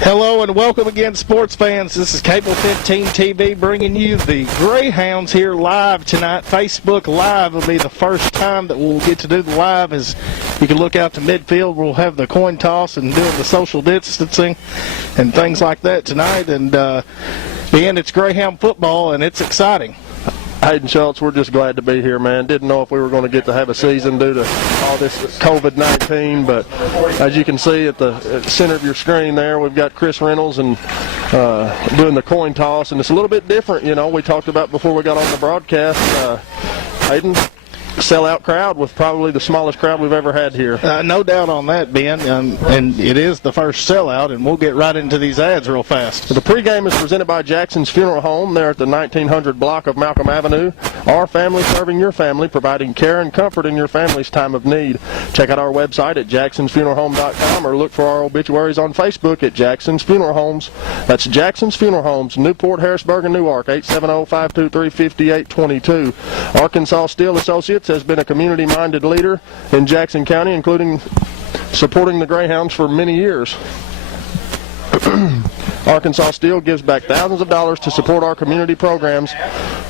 Hello and welcome again, sports fans. This is Cable 15 TV bringing you the Greyhounds here live tonight. Facebook Live will be the first time that we'll get to do the live. As you can look out to midfield, we'll have the coin toss and doing the social distancing and things like that tonight. And again, it's Greyhound football, and it's exciting. Hayden Schultz, we're just glad to be here, man. Didn't know if we were going to get to have a season due to all this COVID-19, but as you can see at the center of your screen there, we've got Chris Reynolds and doing the coin toss, and it's a little bit different, you know. We talked about before we got on the broadcast. Hayden? sellout crowd with probably the smallest crowd we've ever had here. No doubt on that, Ben, and it is the first sellout, and we'll get right into these ads real fast. The pregame is presented by Jackson's Funeral Home there at the 1900 block of Malcom Avenue. Our family serving your family, providing care and comfort in your family's time of need. Check out our website at jacksonsfuneralhome.com or look for our obituaries on Facebook at Jackson's Funeral Homes. That's Jackson's Funeral Homes, Newport, Harrisburg, and Newark, 870-523-5822. Arkansas Steel Associates has been a community-minded leader in Jackson County, including supporting the Greyhounds for many years. Arkansas Steel gives back thousands of dollars to support our community programs.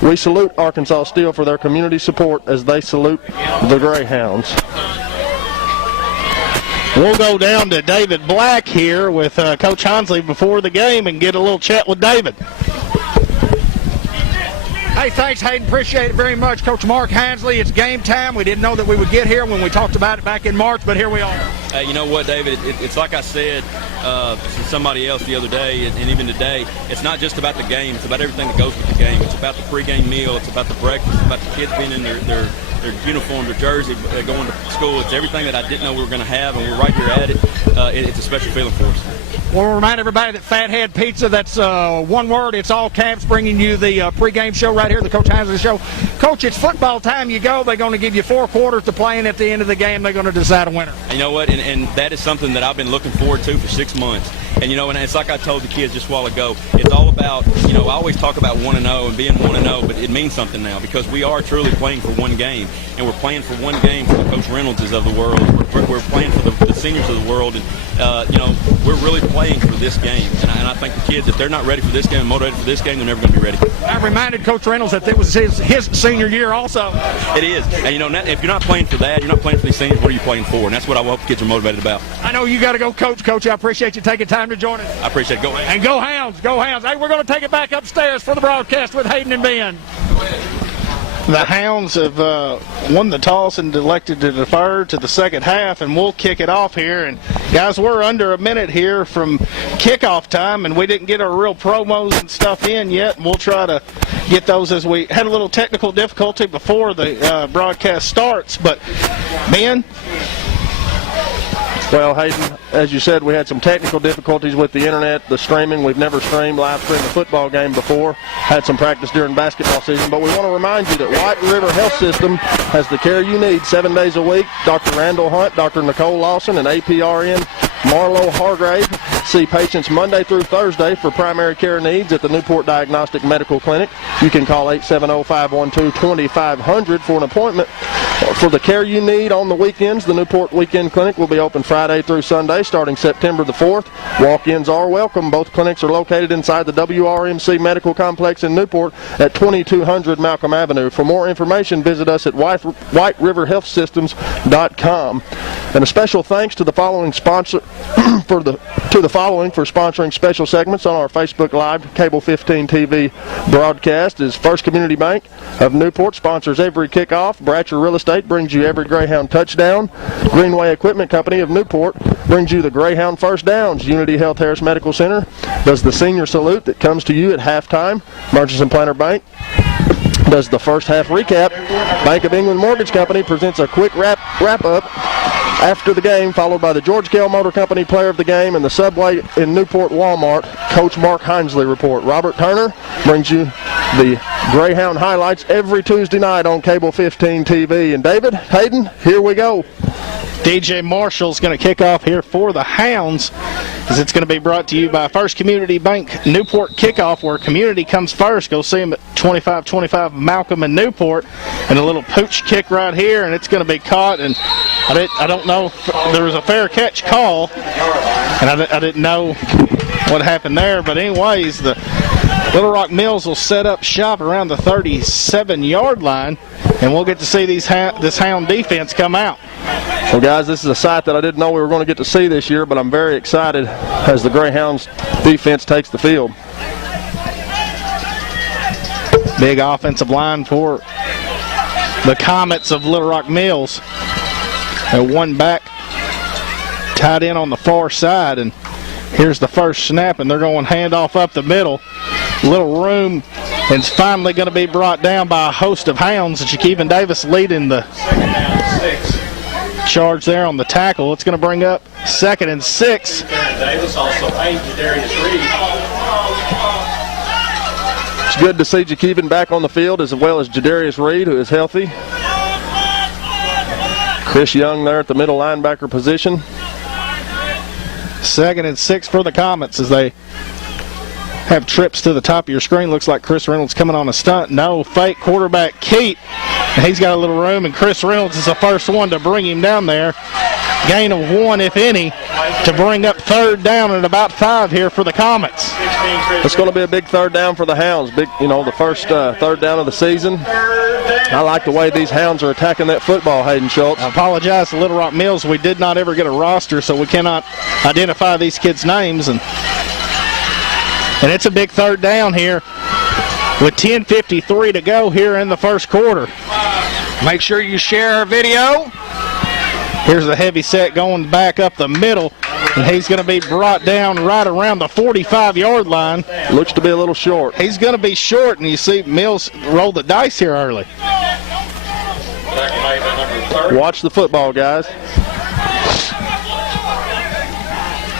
We salute Arkansas Steel for their community support as they salute the Greyhounds. We'll go down to David Black here with Coach Honsley before the game and get a little chat with David. Hey, thanks, Hayden. Appreciate it very much. Coach Mark Hansley, it's game time. We didn't know that we would get here when we talked about it back in March, but here we are. You know what, David? It's like I said to somebody else the other day, and even today, it's not just about the game. It's about everything that goes with the game. It's about the pregame meal. It's about the breakfast. It's about the kids being in their uniform, their jersey, going to school. It's everything that I didn't know we were going to have, and we're right here at it. It's a special feeling for us. We'll remind everybody that Fathead Pizza, that's one word, it's all caps, bringing you the pregame show right here, the Coach Hansley Show. Coach, it's football time. You go. They're going to give you 4 quarters to play, and at the end of the game, they're going to decide a winner. And you know what? And that is something that I've been looking forward to for 6 months. And, you know, and it's like I told the kids just a while ago, it's all about, you know, I always talk about 1-0 and being 1-0, but it means something now because we are truly playing for one game. And we're playing for one game for the Coach Reynoldses of the world. We're playing for the seniors of the world. And, you know, we're really playing for this game. And I think the kids, if they're not ready for this game and motivated for this game, they're never going to be ready. I reminded Coach Reynolds that it was his senior year also. It is. And, you know, if you're not playing for that, you're not playing for these seniors, what are you playing for? And that's what I hope kids are motivated about. I know you got to go, Coach. Coach, I appreciate you taking time to join us. I appreciate it. Go Hounds. And go Hounds. Go Hounds. Hey, we're going to take it back upstairs for the broadcast with Hayden and Ben. The Hounds have won the toss and elected to defer to the second half, and we'll kick it off here. And guys, we're under a minute here from kickoff time, and we didn't get our real promos and stuff in yet, and we'll try to get those as we had a little technical difficulty before the broadcast starts. But Ben? Well, Hayden, as you said, we had some technical difficulties with the internet, the streaming. We've never live streamed a football game before. Had some practice during basketball season. But we want to remind you that White River Health System has the care you need 7 days a week. Dr. Randall Hunt, Dr. Nicole Lawson, and APRN Marlo Hargrave see patients Monday through Thursday for primary care needs at the Newport Diagnostic Medical Clinic. You can call 870-512-2500 for an appointment. For the care you need on the weekends, the Newport Weekend Clinic will be open Friday through Sunday starting September the 4th. Walk-ins are welcome. Both clinics are located inside the WRMC Medical Complex in Newport at 2200 Malcom Avenue. For more information, visit us at whiteriverhealthsystems.com. And a special thanks to the following sponsor for sponsoring special segments on our Facebook Live Cable 15 TV broadcast is First Community Bank of Newport sponsors every kickoff. Bratcher Real Estate brings you every Greyhound touchdown. Greenway Equipment Company of Newport brings you the Greyhound first downs. Unity Health Harris Medical Center does the senior salute that comes to you at halftime. Merchants and Planter Bank does the first half recap. Bank of England Mortgage Company presents a quick wrap-up after the game, followed by the George Kell Motor Company Player of the Game and the Subway in Newport Walmart Coach Mark Hinsley report. Robert Turner brings you the Greyhound highlights every Tuesday night on Cable 15 TV. And David, Hayden, here we go. DJ Marshall's going to kick off here for the Hounds, as it's going to be brought to you by First Community Bank Newport Kickoff, where community comes first. Go see them at 2525 Malcom and Newport. And a little pooch kick right here, and it's going to be caught. And I don't know if there was a fair catch call, and I didn't know what happened there. But anyways, the Little Rock Mills will set up shop around the 37-yard line, and we'll get to see this Hound defense come out. Well, guys, this is a sight that I didn't know we were going to get to see this year, but I'm very excited as the Greyhounds defense takes the field. Big offensive line for the Comets of Little Rock Mills. One back, tied in on the far side, and here's the first snap, and they're going handoff up the middle. Little room And it's finally going to be brought down by a host of hounds. And Shaquivin Davis leading the charge there on the tackle. It's going to bring up 2nd and 6. Davis also aimed Darius Reed. It's good to see Shaquivin back on the field, as well as Jadarius Reed, who is healthy. Chris Young there at the middle linebacker position. 2nd and 6 for the Comets as they have trips to the top of your screen. Looks like Chris Reynolds coming on a stunt. No, fake quarterback Keat. He's got a little room, and Chris Reynolds is the first one to bring him down there. Gain of 1, if any, to bring up 3rd down at about 5 here for the Comets. It's going to be a big 3rd down for the Hounds. Big, the first 3rd down of the season. I like the way these Hounds are attacking that football, Hayden Schultz. I apologize to Little Rock Mills. We did not ever get a roster, so we cannot identify these kids' names. And it's a big 3rd down here with 10:53 to go here in the first quarter. Make sure you share our video. Here's a heavy set going back up the middle, and he's going to be brought down right around the 45-yard line. Looks to be a little short. He's going to be short, and you see Mills roll the dice here early. Watch the football, guys.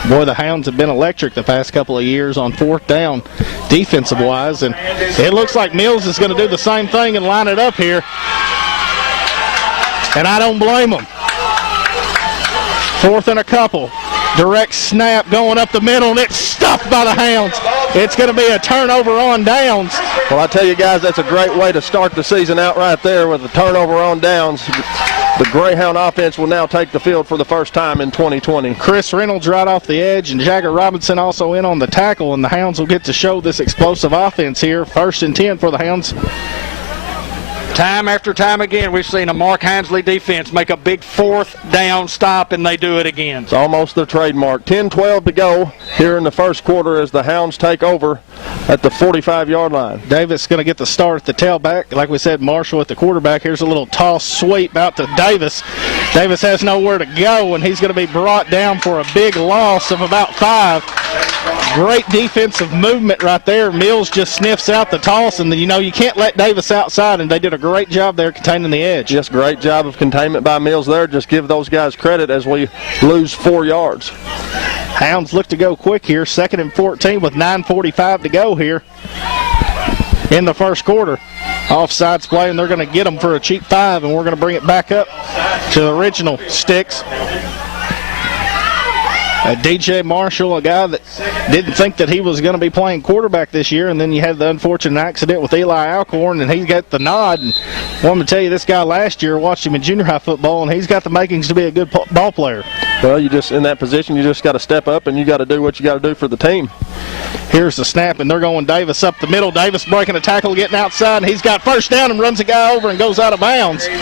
Boy, the Hounds have been electric the past couple of years on 4th down defensive-wise, and it looks like Mills is going to do the same thing and line it up here. And I don't blame him. 4th and a couple. Direct snap going up the middle, and it's stuffed by the Hounds. It's going to be a turnover on downs. Well, I tell you guys, that's a great way to start the season out right there with a turnover on downs. The Greyhound offense will now take the field for the first time in 2020. Chris Reynolds right off the edge, and Jagger Robinson also in on the tackle, and the Hounds will get to show this explosive offense here. 1st and 10 for the Hounds. Time after time again, we've seen a Mark Hinsley defense make a big 4th down stop, and they do it again. It's almost their trademark. 10-12 to go here in the first quarter as the Hounds take over at the 45-yard line. Davis going to get the start at the tailback. Like we said, Marshall at the quarterback. Here's a little toss sweep out to Davis. Davis has nowhere to go, and he's going to be brought down for a big loss of about 5. Great defensive movement right there. Mills just sniffs out the toss, and you can't let Davis outside, and they did a great job there containing the edge. Yes, great job of containment by Mills there. Just give those guys credit as we lose 4 yards. Hounds look to go quick here. 2nd and 14 with 9:45 to go here in the first quarter. Offsides play, and they're going to get them for a cheap 5, and we're going to bring it back up to the original sticks. DJ Marshall, a guy that didn't think that he was going to be playing quarterback this year, and then you had the unfortunate accident with Eli Alcorn, and he got the nod. And I wanted to tell you, this guy last year, watched him in junior high football, and he's got the makings to be a good ball player. Well, you just in that position, you just got to step up, and you got to do what you got to do for the team. Here's the snap, and they're going Davis up the middle. Davis breaking a tackle, getting outside, and he's got 1st down and runs a guy over and goes out of bounds. And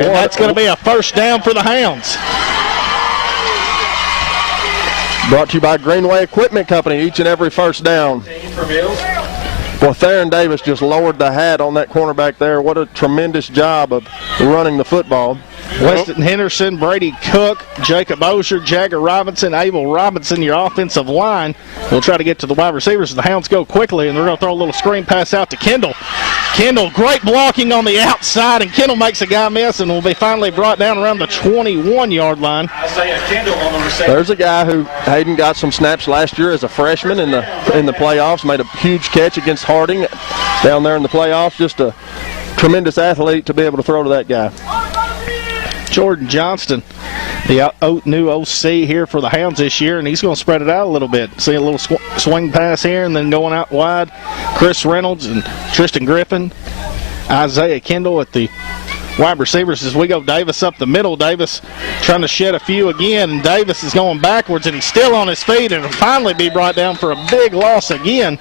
that's going to be a 1st down for the Hounds. Brought to you by Greenway Equipment Company, each and every 1st down. Well, Theron Davis just lowered the hat on that cornerback there. What a tremendous job of running the football. Weston Henderson, Brady Cook, Jacob Osher, Jagger Robinson, Abel Robinson, your offensive line. We'll try to get to the wide receivers. The Hounds go quickly, and they're going to throw a little screen pass out to Kendall. Kendall, great blocking on the outside, and Kendall makes a guy miss and will be finally brought down around the 21-yard line. There's a guy who Hayden got some snaps last year as a freshman in the playoffs, made a huge catch against Harding down there in the playoffs. Just a tremendous athlete to be able to throw to that guy. Jordan Johnston, the new OC here for the Hounds this year, and he's going to spread it out a little bit. See a little swing pass here and then going out wide. Chris Reynolds and Tristan Griffin, Isaiah Kendall at the wide receivers as we go Davis up the middle. Davis trying to shed a few again, and Davis is going backwards, and he's still on his feet, and will finally be brought down for a big loss again.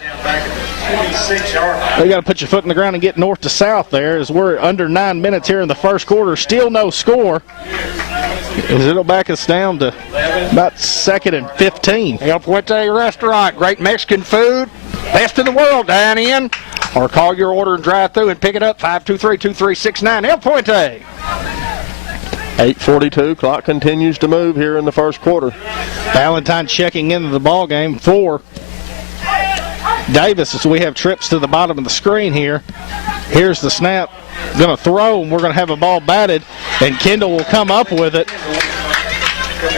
They got to put your foot in the ground and get north to south there as we're under 9 minutes here in the first quarter. Still no score. As it'll back us down to about 2nd and 15. El Puente Restaurant, great Mexican food, best in the world, dine in, or call your order and drive through and pick it up, 523-2369, El Puente. 8:42, clock continues to move here in the first quarter. Valentine checking into the ball game for Davis as we have trips to the bottom of the screen here. Here's the snap. Going to throw, and we're going to have a ball batted, and Kendall will come up with it,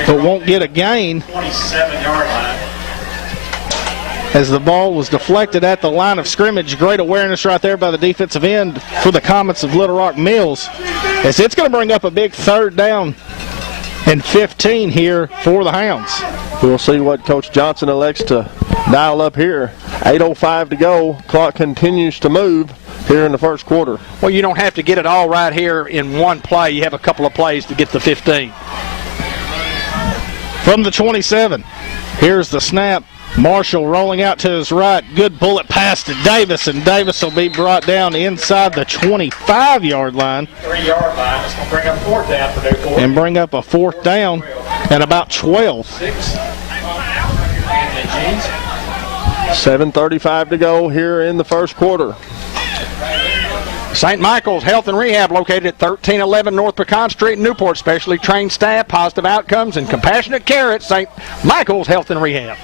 but won't get a gain. 27-yard line. As the ball was deflected at the line of scrimmage. Great awareness right there by the defensive end for the Comets of Little Rock Mills, as it's going to bring up a big 3rd down and 15 here for the Hounds. We'll see what Coach Johnson elects to dial up here. 8:05 to go. Clock continues to move here in the first quarter. Well, you don't have to get it all right here in one play. You have a couple of plays to get the 15. From the 27, here's the snap. Marshall rolling out to his right. Good bullet pass to Davis, and Davis will be brought down inside the 25-yard line. 3-yard line. It's going to bring up 4th down for Newport. And bring up a 4th down and about 12. 7:35 to go here in the first quarter. St. Michael's Health and Rehab, located at 1311 North Pecan Street in Newport. Specially trained staff, positive outcomes, and compassionate care at St. Michael's Health and Rehab.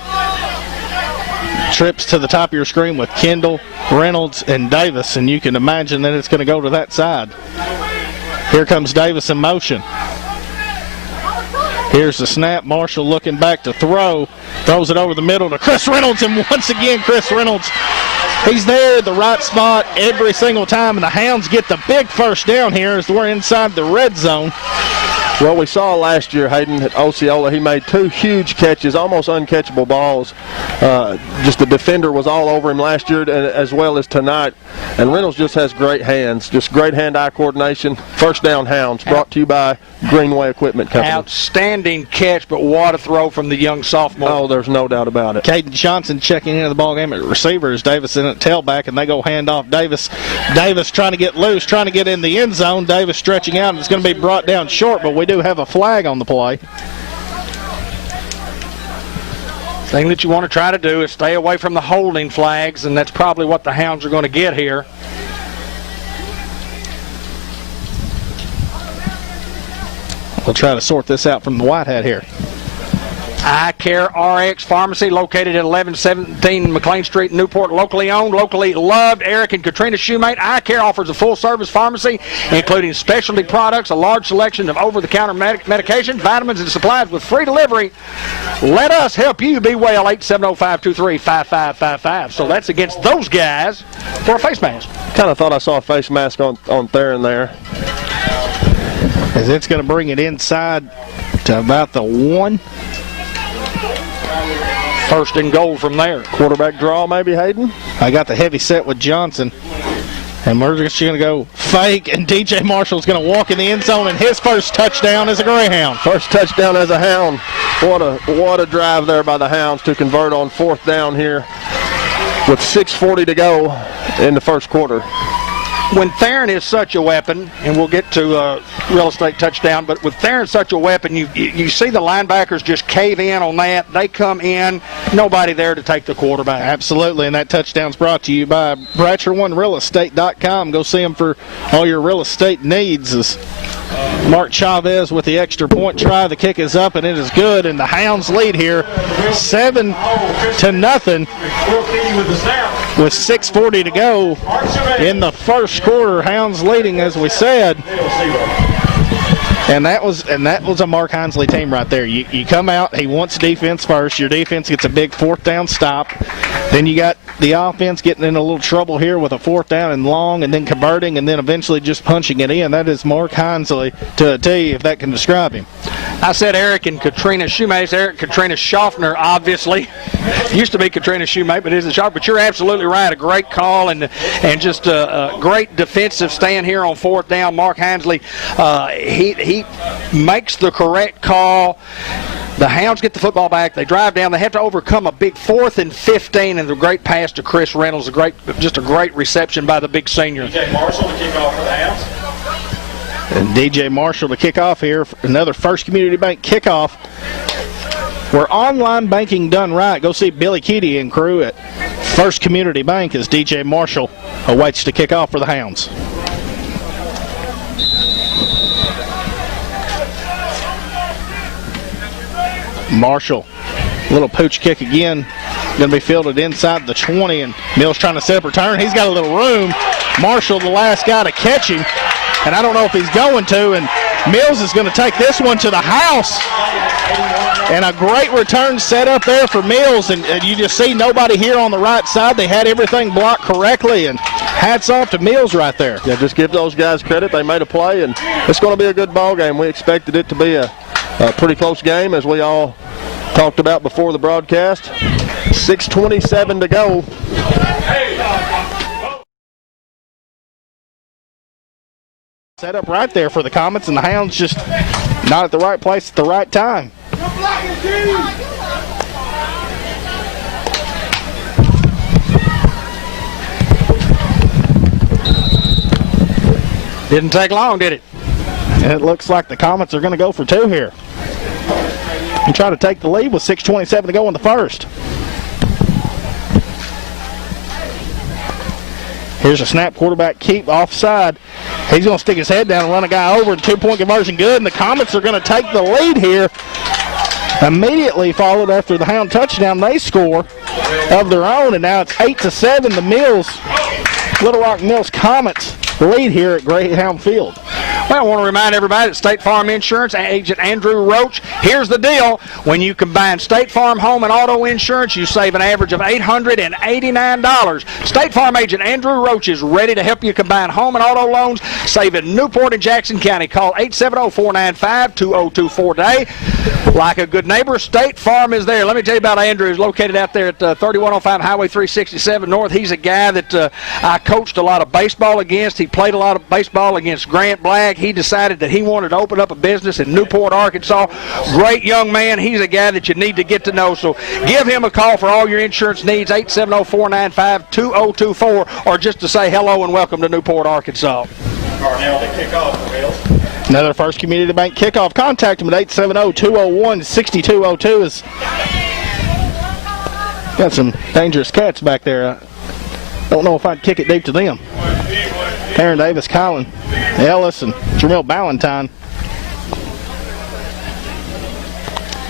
Trips to the top of your screen with Kendall, Reynolds, and Davis, and you can imagine that it's going to go to that side. Here comes Davis in motion. Here's the snap. Marshall looking back to throw. Throws it over the middle to Chris Reynolds, and once again, Chris Reynolds, he's there at the right spot every single time, and the Hounds get the big 1st down here as we're inside the red zone. Well, we saw last year, Hayden, at Osceola, he made 2 huge catches, almost uncatchable balls. Just the defender was all over him last year as well as tonight. And Reynolds just has great hands, just great hand-eye coordination. 1st down Hounds, brought to you by Greenway Equipment Company. Outstanding catch, but what a throw from the young sophomore. Oh, there's no doubt about it. Caden Johnson checking into the ballgame at receivers. Davis in at tailback, and they go hand off Davis. Davis trying to get loose, trying to get in the end zone. Davis stretching out, and it's going to be brought down short, but we do have a flag on the play. Thing that you want to try to do is stay away from the holding flags, and that's probably what the Hounds are going to get here. We'll try to sort this out from the white hat here. Eye Care RX Pharmacy, located at 1117 McLean Street, Newport. Locally owned, locally loved. Eric and Katrina Shoemate. Eye Care offers a full-service pharmacy, including specialty products, a large selection of over-the-counter medication, vitamins, and supplies with free delivery. Let us help you be well. 870-523-5555. So that's against those guys for a face mask. Kind of thought I saw a face mask on Theron there. As it's going to bring it inside to about the 1. 1st and goal from there. Quarterback draw maybe, Hayden? I got the heavy set with Johnson. And we're just going to go fake, and DJ Marshall's going to walk in the end zone, and his 1st touchdown as a Greyhound. 1st touchdown as a Hound. What a drive there by the Hounds to convert on 4th down here with 6:40 to go in the first quarter. When Theron is such a weapon, and we'll get to real estate touchdown, but with Theron such a weapon, you see the linebackers just cave in on that. They come in, nobody there to take the quarterback. Absolutely, and that touchdown's brought to you by BratcherOneRealEstate.com. Go see them for all your real estate needs. As Mark Chavez with the extra point try. The kick is up, and it is good, and the Hounds lead here 7-0 with 6:40 to go in the first quarter. Hounds leading, as we said. And that was a Mark Hinsley team right there. You come out, he wants defense first. Your defense gets a big 4th down stop. Then you got the offense getting in a little trouble here with a 4th down and long, and then converting, and then eventually just punching it in. That is Mark Hinsley to a T, if that can describe him. I said Eric and Katrina Shoemate. Eric Katrina Schaffner, obviously. Used to be Katrina Shoemate, but isn't Schaffner. But you're absolutely right. A great call and just a great defensive stand here on 4th down. Mark Hinsley, he makes the correct call. The Hounds get the football back. They drive down. They have to overcome a big 4th and 15, and a great pass to Chris Reynolds. Just a great reception by the big senior. DJ Marshall to kick off for the Hounds. And DJ Marshall to kick off here. Another First Community Bank kickoff. Where online banking done right, go see Billy Keaty and crew at First Community Bank as DJ Marshall awaits to kick off for the Hounds. Marshall, little pooch kick again. Going to be fielded inside the 20, and Mills trying to set up return. He's got a little room. Marshall, the last guy to catch him, and I don't know if he's going to, and Mills is going to take this one to the house. And a great return set up there for Mills, and you just see nobody here on the right side. They had everything blocked correctly, and hats off to Mills right there. Yeah, just give those guys credit. They made a play, and it's going to be a good ball game. We expected it to be a pretty close game, as we all talked about before the broadcast. 6:27 to go. Set up right there for the Comets, and the Hounds just not at the right place at the right time. Didn't take long, did it? And it looks like the Comets are going to go for two here and try to take the lead with 6:27 to go in the first. Here's a snap, quarterback keep offside. He's going to stick his head down and run a guy over. 2-point conversion good, and the Comets are going to take the lead here. Immediately followed after the Hound touchdown, they score of their own, and now it's 8-7. The Mills, Little Rock Mills Comets lead here at Greyhound Field. Well, I want to remind everybody that State Farm Insurance agent Andrew Roach, here's the deal. When you combine State Farm home and auto insurance, you save an average of $889. State Farm agent Andrew Roach is ready to help you combine home and auto loans, save in Newport and Jackson County. Call 870-495-2024 today. Like a good neighbor, State Farm is there. Let me tell you about Andrew. He's located out there at 3105 Highway 367 North. He's a guy that I coached a lot of baseball against. He played a lot of baseball against Grant Black. He decided that he wanted to open up a business in Newport, Arkansas. Great young man. He's a guy that you need to get to know. So give him a call for all your insurance needs, 870-495-2024, or just to say hello and welcome to Newport, Arkansas. Carnell to kick off for Mills. Another First Community Bank kickoff. Contact them at 870-201-6202. Is got some dangerous cats back there. I don't know if I'd kick it deep to them. Aaron Davis, Colin Ellis, and Jamil Ballantyne.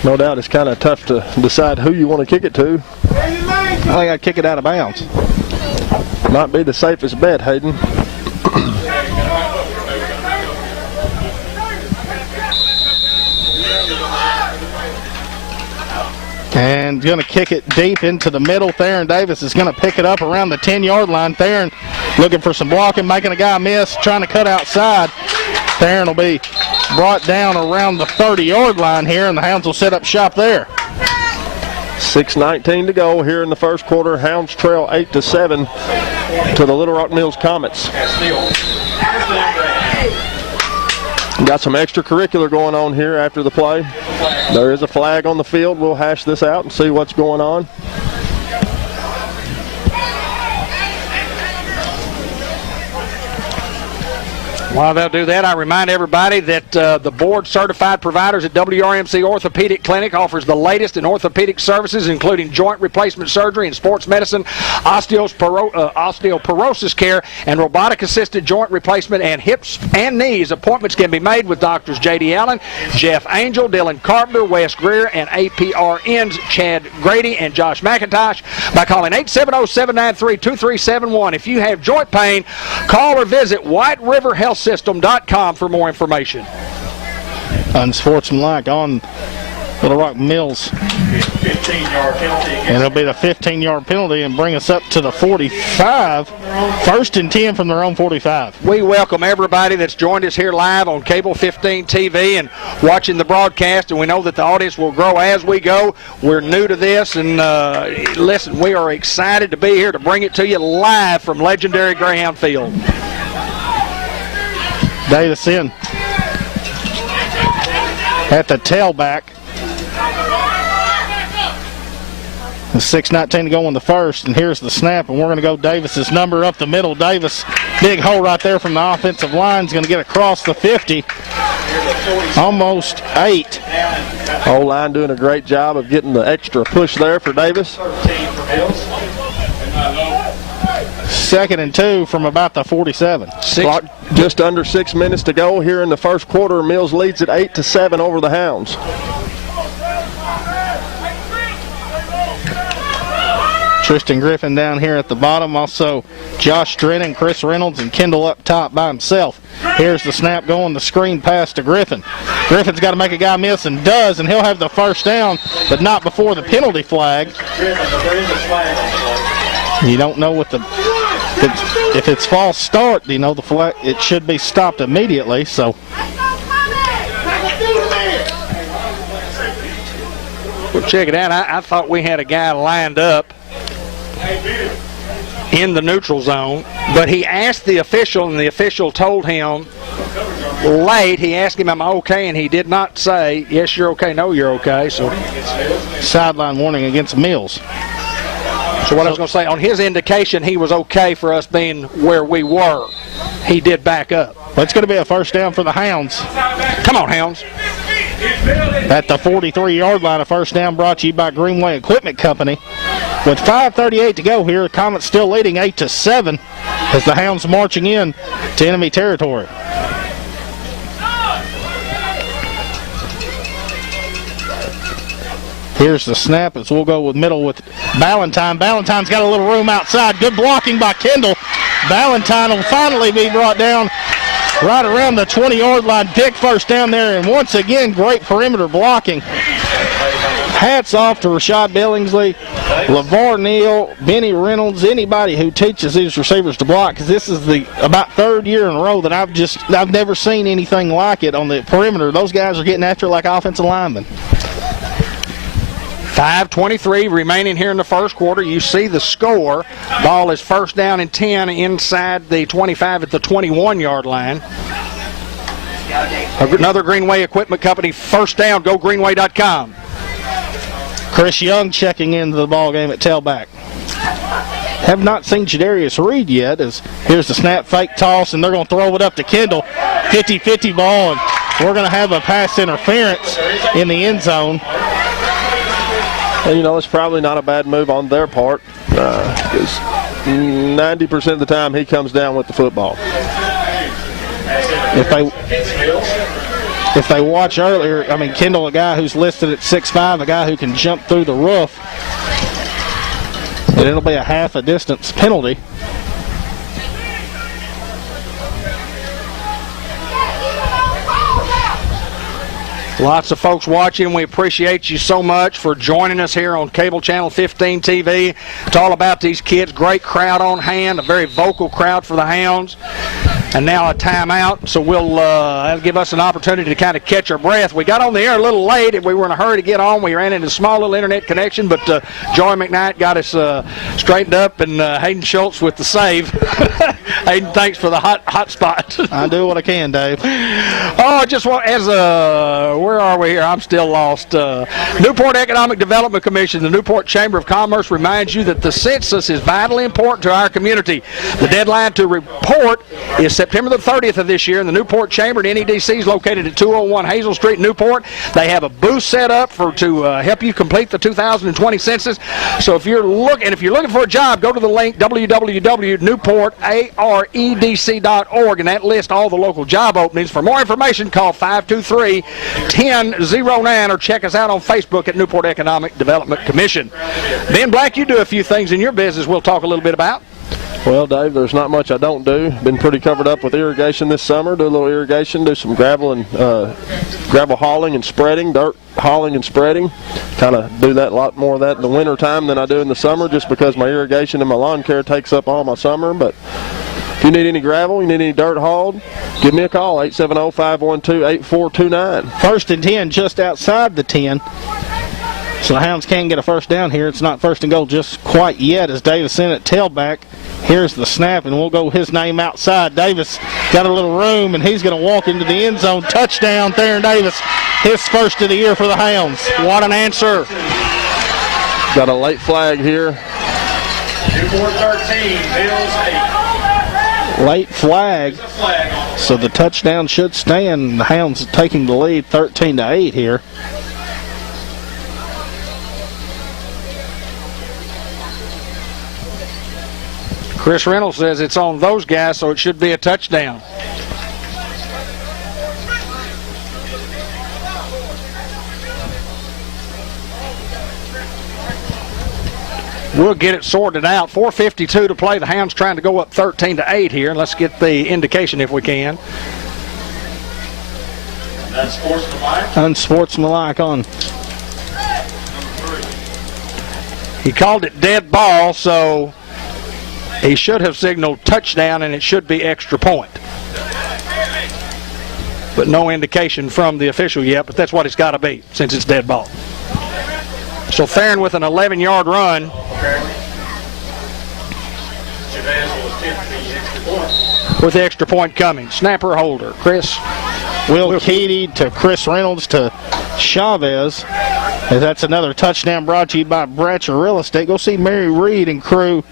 No doubt it's kind of tough to decide who you want to kick it to. I think I'd kick it out of bounds. Might be the safest bet, Hayden. And going to kick it deep into the middle. Theron Davis is going to pick it up around the 10-yard line. Theron looking for some blocking, making a guy miss, trying to cut outside. Theron will be brought down around the 30-yard line here, and the Hounds will set up shop there. 6:19 to go here in the first quarter. Hounds trail 8-7 to the Little Rock Mills Comets. Got some extracurricular going on here after the play. There is a flag on the field. We'll hash this out and see what's going on. While they'll do that, I remind everybody that the board-certified providers at WRMC Orthopedic Clinic offers the latest in orthopedic services, including joint replacement surgery and sports medicine, osteoporosis care, and robotic-assisted joint replacement and hips and knees. Appointments can be made with Drs. J.D. Allen, Jeff Angel, Dylan Carpenter, Wes Greer, and APRN's Chad Grady and Josh McIntosh by calling 870-793-2371. If you have joint pain, call or visit White River Health System.com for more information. Unsportsmanlike on Little Rock Mills. 15-yard penalty. And it'll be the 15-yard penalty and bring us up to the 45. First and 10 from their own 45. We welcome everybody that's joined us here live on Cable 15 TV and watching the broadcast, and we know that the audience will grow as we go. We're new to this, and listen, we are excited to be here to bring it to you live from legendary Greyhound Field. Davis in at the tailback. 6:19 to go in the first, and here's the snap, and we're going to go Davis's number up the middle. Davis, big hole right there from the offensive line, is going to get across the 50, almost 8. O-line doing a great job of getting the extra push there for Davis. 13 for Mills. 2nd and 2 from about the 47. Clock just under 6 minutes to go here in the first quarter. Mills leads at 8-7 over the Hounds. Tristan Griffin down here at the bottom. Also, Josh Drennan, Chris Reynolds, and Kendall up top by himself. Here's the snap going, the screen pass to Griffin. Griffin's got to make a guy miss and does, and he'll have the first down, but not before the penalty flag. You don't know what if it's false start, you know, the flag, it should be stopped immediately, so. Well, check it out. I thought we had a guy lined up in the neutral zone, but he asked the official, and the official told him late. He asked him, am I okay? And he did not say, yes, you're okay, no, you're okay. So, sideline warning against Mills. So what I was going to say, on his indication, he was okay for us being where we were. He did back up. Well, it's going to be a first down for the Hounds. Come on, Hounds. At the 43-yard line, a first down brought to you by Greenway Equipment Company. With 5:38 to go here, the Comets still leading 8-7 as the Hounds marching in to enemy territory. Here's the snap as we'll go with middle with Ballantyne. Ballantyne's got a little room outside. Good blocking by Kendall. Ballantyne will finally be brought down right around the 20-yard line. Big first down there, and once again, great perimeter blocking. Hats off to Rashad Billingsley, LeVar Neal, Benny Reynolds, anybody who teaches these receivers to block, because this is the about third year in a row that I've never seen anything like it on the perimeter. Those guys are getting after it like offensive linemen. 5:23 remaining here in the first quarter. You see the score. Ball is first down and 10 inside the 25 at the 21-yard line. Another Greenway Equipment Company first down. Go Greenway.com. Chris Young checking into the ball game at tailback. Have not seen Jadarius Reed yet. As here's the snap, fake toss, and they're going to throw it up to Kendall. 50-50 ball, and we're going to have a pass interference in the end zone. And, you know, it's probably not a bad move on their part because 90% of the time he comes down with the football. If they watch earlier, I mean, Kendall, a guy who's listed at 6'5", a guy who can jump through the roof, and it'll be a half a distance penalty. Lots of folks watching. We appreciate you so much for joining us here on Cable Channel 15 TV. It's all about these kids. Great crowd on hand, a very vocal crowd for the Hounds. And now a timeout, so that'll give us an opportunity to kind of catch our breath. We got on the air a little late, and we were in a hurry to get on. We ran into a small little internet connection, but Joy McKnight got us straightened up, and Hayden Schultz with the save. Hayden, thanks for the hot spot. I do what I can, Dave. Oh, just where are we here? I'm still lost. Newport Economic Development Commission, the Newport Chamber of Commerce reminds you that the census is vitally important to our community. The deadline to report is September the 30th of this year, and the Newport Chamber and NEDC is located at 201 Hazel Street, Newport. They have a booth set up to help you complete the 2020 census. So if you're looking for a job, go to the link www.newportaredc.org, and that lists all the local job openings. For more information, call 523-1009 or check us out on Facebook at Newport Economic Development Commission. Ben Black, you do a few things in your business we'll talk a little bit about. Well, Dave, there's not much I don't do. Been pretty covered up with irrigation this summer. Do a little irrigation, do some gravel and gravel hauling and spreading, dirt hauling and spreading. Kind of do that a lot more of that in the winter time than I do in the summer, just because my irrigation and my lawn care takes up all my summer. But if you need any gravel, you need any dirt hauled, give me a call, 870-512-8429. First and 10, just outside the 10. So the Hounds can get a first down here. It's not first and goal just quite yet as Davis in at tailback. Here's the snap, and we'll go his name outside. Davis got a little room, and he's going to walk into the end zone. Touchdown, Theron Davis. His first of the year for the Hounds. What an answer. Got a late flag here. Newport 13, Bills 8. Late flag. So the touchdown should stand. The Hounds taking the lead 13-8 here. Chris Reynolds says it's on those guys, so it should be a touchdown. We'll get it sorted out. 4:52 to play. The Hounds trying to go up 13-8 here. Let's get the indication if we can. Unsportsmanlike. Unsportsmanlike on. He called it dead ball, so he should have signaled touchdown, and it should be extra point. But no indication from the official yet, but that's what it's got to be since it's dead ball. So Theron with an 11-yard run. With the extra point coming. Snapper holder. Chris. Will Keaty to Chris Reynolds to Chavez. And that's another touchdown brought to you by Bratcher Real Estate. Go see Mary Reed and crew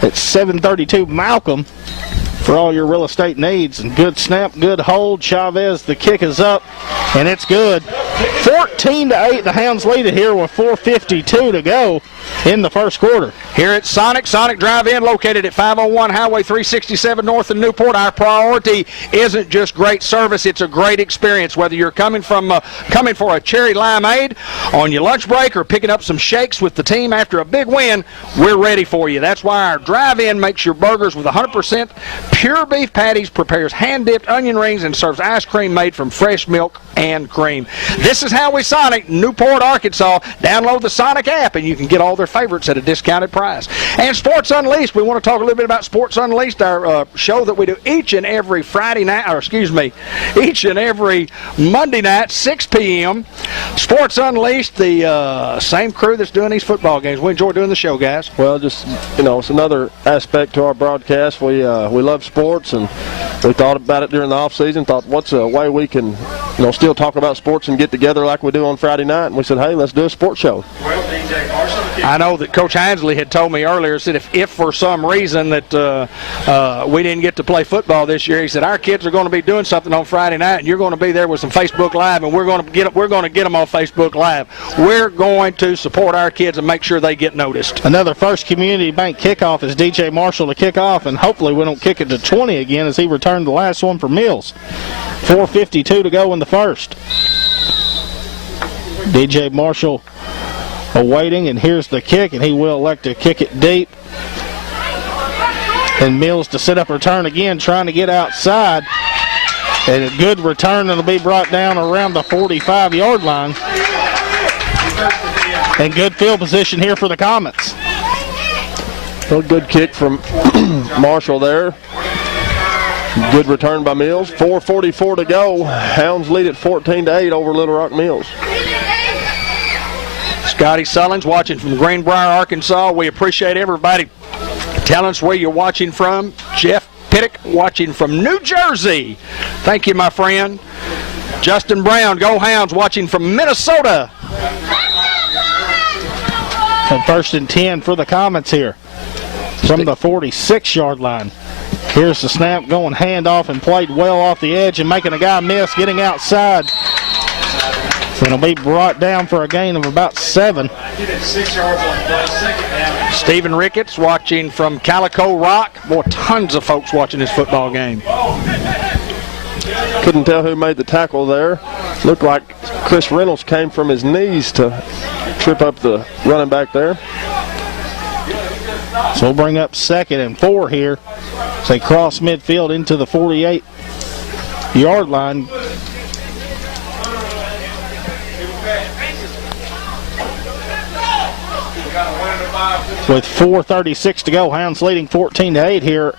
at 732 Malcom for all your real estate needs. And good snap, good hold. Chavez, the kick is up, and it's good. 14-8, the Hounds lead it here with 4:52 to go in the first quarter. Here at Sonic Drive-In, located at 501 Highway 367 north in Newport. Our priority isn't just great service, it's a great experience. Whether you're coming for a cherry limeade on your lunch break or picking up some shakes with the team after a big win, we're ready for you. That's why our drive-in makes your burgers with 100% pure beef patties, prepares hand-dipped onion rings, and serves ice cream made from fresh milk and cream. This is how we Sonic, Newport, Arkansas. Download the Sonic app and you can get all their favorites at a discounted price. And Sports Unleashed, we want to talk a little bit about Sports Unleashed, our show that we do each and every each and every Monday night, 6 p.m. Sports Unleashed, the same crew that's doing these football games. We enjoy doing the show, guys. Well, just, it's another aspect to our broadcast. We love sports, and we thought about it during the off season. Thought, what's a way we can, still talk about sports and get together like we do on Friday night? And we said, hey, let's do a sports show. Well, DJ Marshall. I know that Coach Hinsley had told me earlier, said if for some reason that we didn't get to play football this year, he said our kids are going to be doing something on Friday night, and you're going to be there with some Facebook Live, and we're going to get them on Facebook Live. We're going to support our kids and make sure they get noticed. Another First Community Bank kickoff is DJ Marshall to kick off, and hopefully we don't kick it to 20 again as he returned the last one for Mills. 4:52 to go in the first. DJ Marshall awaiting, and here's the kick, and he will elect to kick it deep. And Mills to set up return again, trying to get outside. And a good return that'll be brought down around the 45-yard line. And good field position here for the Comets. A good kick from Marshall there. Good return by Mills. 4:44 to go. Hounds lead at 14-8 over Little Rock Mills. Scotty Sullins watching from Greenbrier, Arkansas. We appreciate everybody telling us where you're watching from. Jeff Pittick watching from New Jersey. Thank you, my friend. Justin Brown, Go Hounds, watching from Minnesota. And 1st and 10 for the Comets here from the 46-yard line. Here's the snap, going handoff and played well off the edge and making a guy miss, getting outside. So it'll be brought down for a gain of about 7. 6 yards on the play, second down. Stephen Ricketts watching from Calico Rock. Boy, tons of folks watching this football game. Couldn't tell who made the tackle there. Looked like Chris Reynolds came from his knees to trip up the running back there. So we'll bring up 2nd and 4 here. As they cross midfield into the 48-yard line. With 4:36 to go, Hounds leading 14-8 here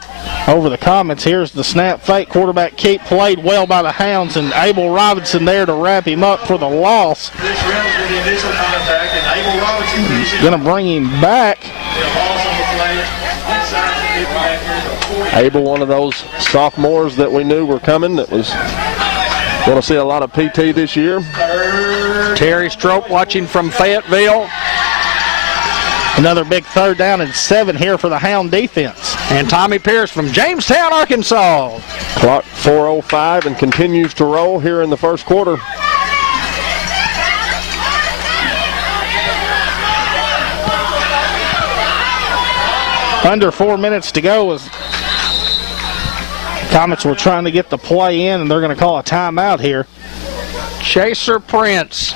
over the Comets. Here's the snap fake. Quarterback keep played well by the Hounds, and Abel Robinson there to wrap him up for the loss. Chris Reynolds with the initial contact, and Abel Robinson finishes. Going to bring him back. Abel, one of those sophomores that we knew were coming, that was going to see a lot of PT this year. Terry Strope watching from Fayetteville. Another big 3rd down and 7 here for the Hound defense. And Tommy Pierce from Jamestown, Arkansas. Clock 4:05 and continues to roll here in the first quarter. Under 4 minutes to go as Comets were trying to get the play in, and they're going to call a timeout here. Chaser Prince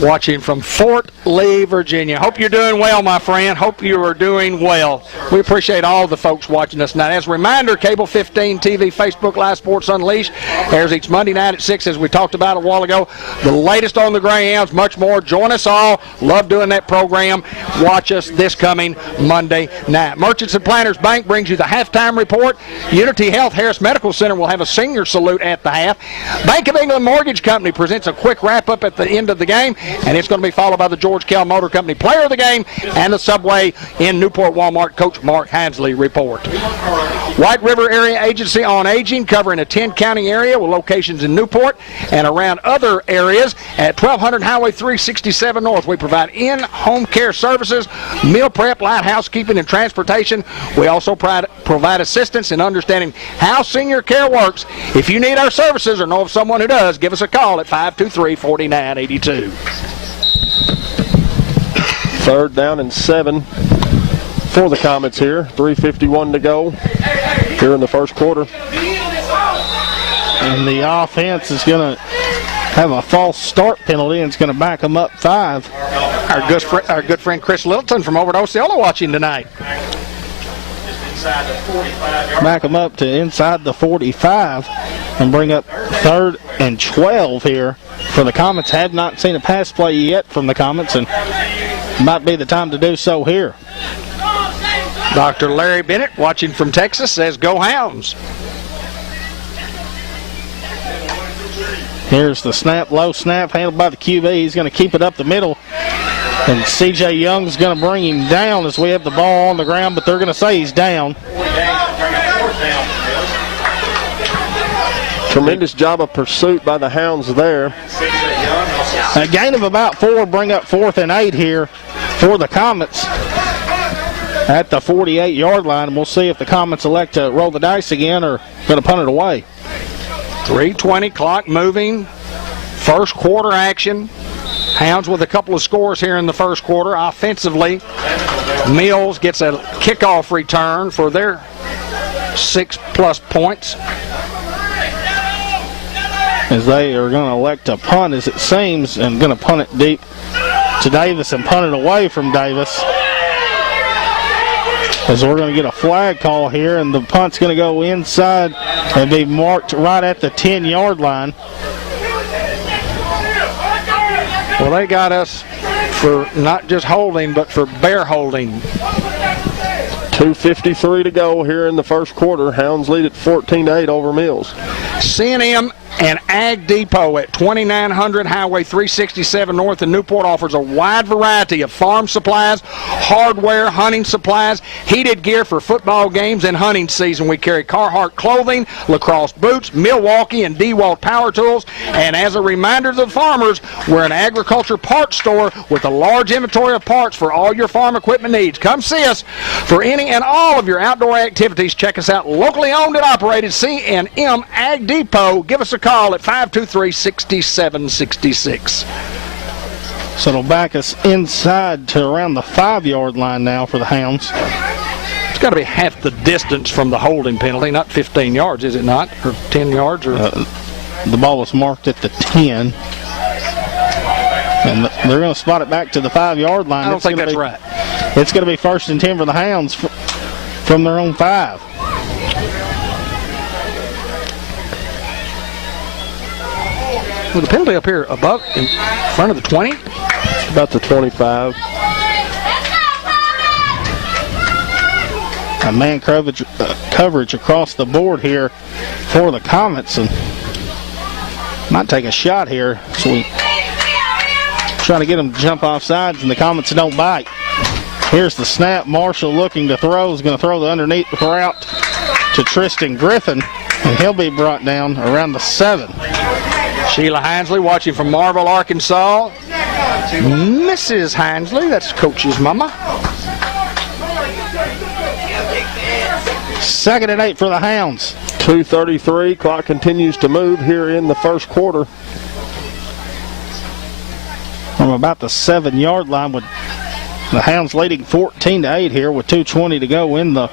watching from Fort Lee, Virginia. Hope you're doing well, my friend. Hope you are doing well. We appreciate all the folks watching us tonight. As a reminder, Cable 15 TV, Facebook Live Sports Unleashed airs each Monday night at 6, as we talked about a while ago. The latest on the Greyhounds, much more. Join us all. Love doing that program. Watch us this coming Monday night. Merchants and Planters Bank brings you the halftime report. Unity Health Harris Medical Center will have a senior salute at the half. Bank of England Mortgage Company presents a quick wrap-up at the end of the game, and it's going to be followed by the George Kell Motor Company Player of the Game and the Subway in Newport Walmart Coach Mark Hansley report. White River Area Agency on Aging, covering a 10-county area with locations in Newport and around other areas. At 1200 Highway 367 North, we provide in-home care services, meal prep, light housekeeping, and transportation. We also provide assistance in understanding how senior care works. If you need our services or know of someone who does, give us a call at 523-4982. 3rd down and 7 for the Comets here. 3:51 to go here in the first quarter. And the offense is going to have a false start penalty, and it's going to back them up 5. Our good friend Chris Littleton from over at Osceola watching tonight. Back them up to inside the 45 and bring up 3rd and 12 here for the Comets. Have not seen a pass play yet from the Comets, and might be the time to do so here. Dr. Larry Bennett watching from Texas says, "Go Hounds." Here's the snap, low snap, handled by the QB. He's going to keep it up the middle. And C.J. Young's going to bring him down as we have the ball on the ground, but they're going to say he's down. Tremendous job of pursuit by the Hounds there. A gain of about 4, bring up 4th and 8 here for the Comets at the 48-yard line. And we'll see if the Comets elect to roll the dice again or going to punt it away. 3:20, clock moving. First quarter action. Hounds with a couple of scores here in the first quarter. Offensively, Mills gets a kickoff return for their 6+ points. As they are going to elect to punt, as it seems, and going to punt it deep to Davis and punt it away from Davis. As we're going to get a flag call here, and the punt's going to go inside and be marked right at the 10-yard line. Well, they got us for not just holding, but for bear holding. 2:53 to go here in the first quarter. Hounds lead at 14-8 over Mills. C&M and Ag Depot at 2900 Highway 367 North in Newport offers a wide variety of farm supplies, hardware, hunting supplies, heated gear for football games and hunting season. We carry Carhartt clothing, lacrosse boots, Milwaukee and DeWalt power tools. And as a reminder to the farmers, we're an agriculture parts store with a large inventory of parts for all your farm equipment needs. Come see us for any and all of your outdoor activities. Check us out, locally owned and operated C&M Ag Depot. Give us a call at 523-6766. So it'll back us inside to around the 5-yard line now for the Hounds. It's got to be half the distance from the holding penalty, not 15 yards, is it not? Or 10 yards? Or the ball was marked at the 10. And they're going to spot it back to the 5-yard line. I don't think that's right. It's going to be 1st and 10 for the Hounds from their own 5. Well, the penalty up here above, in front of the 20? About the 25. A man coverage across the board here for the Comets, and might take a shot here. So we try to get them to jump off sides, and the Comets don't bite. Here's the snap. Marshall looking to throw. Is going to throw the underneath route to Tristan Griffin, and he'll be brought down around the 7. Sheila Hansley watching from Marville, Arkansas. Mrs. Hansley, that's Coach's mama. 2nd and 8 for the Hounds. 2:33. Clock continues to move here in the first quarter. From about the 7-yard line, with the Hounds leading 14-8 here with 2:20 to go in the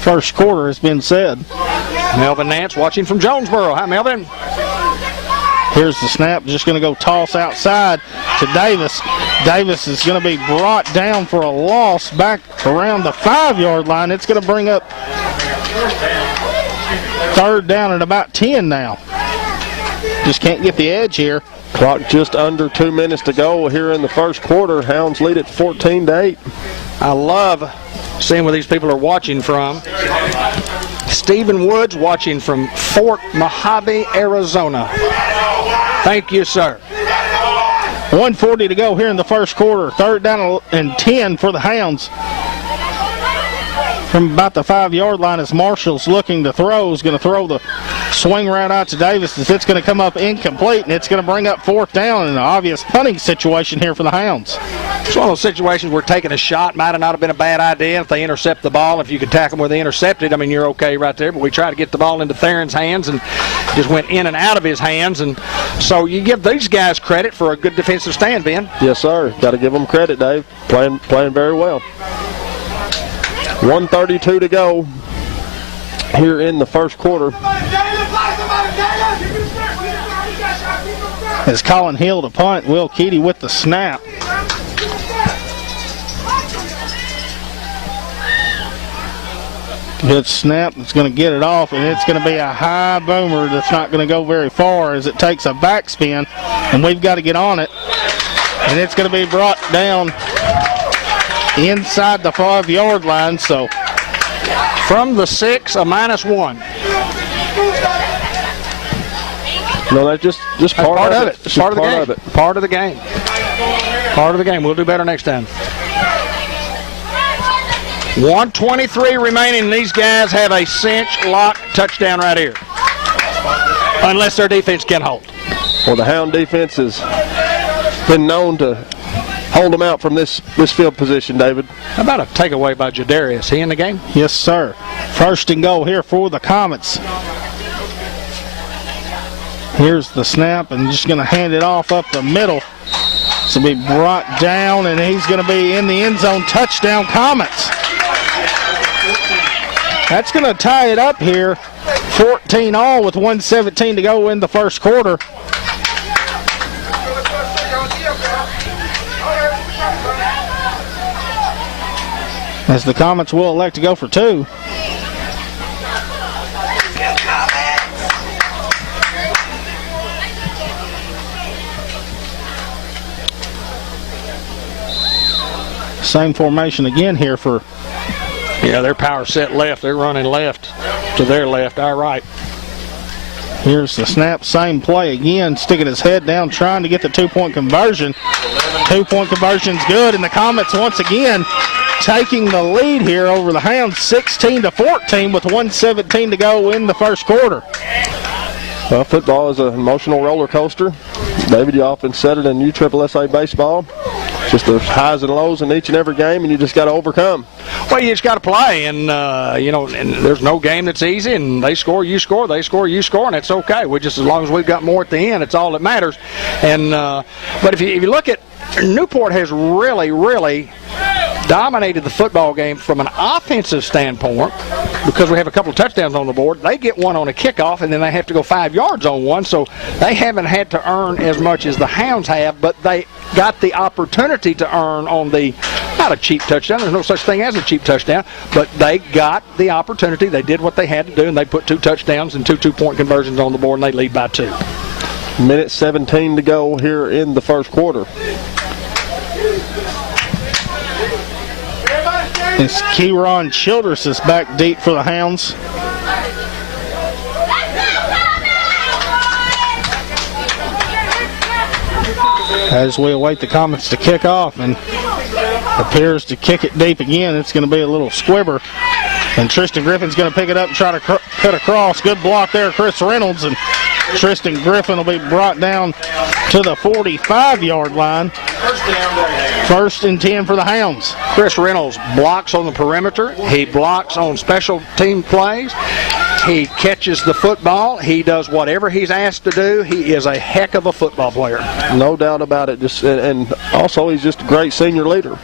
first quarter, has been said. Melvin Nance watching from Jonesboro. Hi, Melvin. Here's the snap, just going to go toss outside to Davis. Davis is going to be brought down for a loss back around the 5-yard line. It's going to bring up third down at about 10 now. Just can't get the edge here. Clock just under 2 minutes to go here in the first quarter. Hounds lead at 14-8. I love seeing where these people are watching from. Stephen Woods watching from Fort Mojave, Arizona. Thank you, sir. 1:40 to go here in the first quarter. Third down and 10 for the Hounds. From about the 5-yard line as Marshall's looking to throw. Is going to throw the swing right out to Davis as it's going to come up incomplete, and it's going to bring up fourth down in an obvious punting situation here for the Hounds. It's one of those situations where taking a shot might have not have been a bad idea if they intercept the ball. If you could tackle them where they intercepted, I mean, you're okay right there. But we tried to get the ball into Theron's hands and just went in and out of his hands. And so you give these guys credit for a good defensive stand, Ben. Yes, sir. Got to give them credit, Dave. Playing very well. 1:32 to go here in the first quarter. As Colin Hill to punt, Will Keady with the snap. Good snap. It's going to get it off, and it's going to be a high boomer that's not going to go very far as it takes a backspin, and we've got to get on it. And it's going to be brought down inside the 5-yard line. So from the 6, a -1. No, that's just part of it. It's part of the game. Part of the game. Part of the game. We'll do better next time. 1:23 remaining. These guys have a cinch lock touchdown right here, unless their defense can hold. Well, the Hound defense has been known to hold them out from this field position, David. How about a takeaway by Jadarius? He in the game? Yes, sir. First and goal here for the Comets. Here's the snap, and just going to hand it off up the middle. This will be brought down, and he's going to be in the end zone. Touchdown, Comets. That's going to tie it up here. 14-all with 1:17 to go in the first quarter. As the Comets will elect to go for 2. Same formation again here for... Yeah, their power set left. They're running left to their left, our right. Here's the snap, same play again, sticking his head down, trying to get the 2-point conversion. 2-point conversion's good, and the Comets once again taking the lead here over the Hounds, 16-14 with 1:17 to go in the first quarter. Well, football is an emotional roller coaster. David, you often said it in USSSA baseball. Just the highs and lows in each and every game, and you just got to overcome. Well, you just got to play, and and there's no game that's easy. And they score, you score; they score, you score, and it's okay. We just as long as we've got more at the end, it's all that matters. And but if you look at Newport, has really dominated the football game from an offensive standpoint because we have a couple of touchdowns on the board. They get one on a kickoff, and then they have to go 5 yards on one, so they haven't had to earn as much as the Hounds have, but they got the opportunity to earn on the, not a cheap touchdown, there's no such thing as a cheap touchdown, but they got the opportunity. They did what they had to do, and they put 2 touchdowns and 2 2-point conversions on the board, and they lead by 2. Minute 17 to go here in the first quarter. It's Kieron Childress is back deep for the Hounds. As we await the Comets to kick off, and appears to kick it deep again. It's going to be a little squibber. And Tristan Griffin's going to pick it up and try to cut across. Good block there, Chris Reynolds. And Tristan Griffin will be brought down to the 45-yard line. First and 10 for the Hounds. Chris Reynolds blocks on the perimeter. He blocks on special team plays. He catches the football. He does whatever he's asked to do. He is a heck of a football player. No doubt about it. And also, he's just a great senior leader.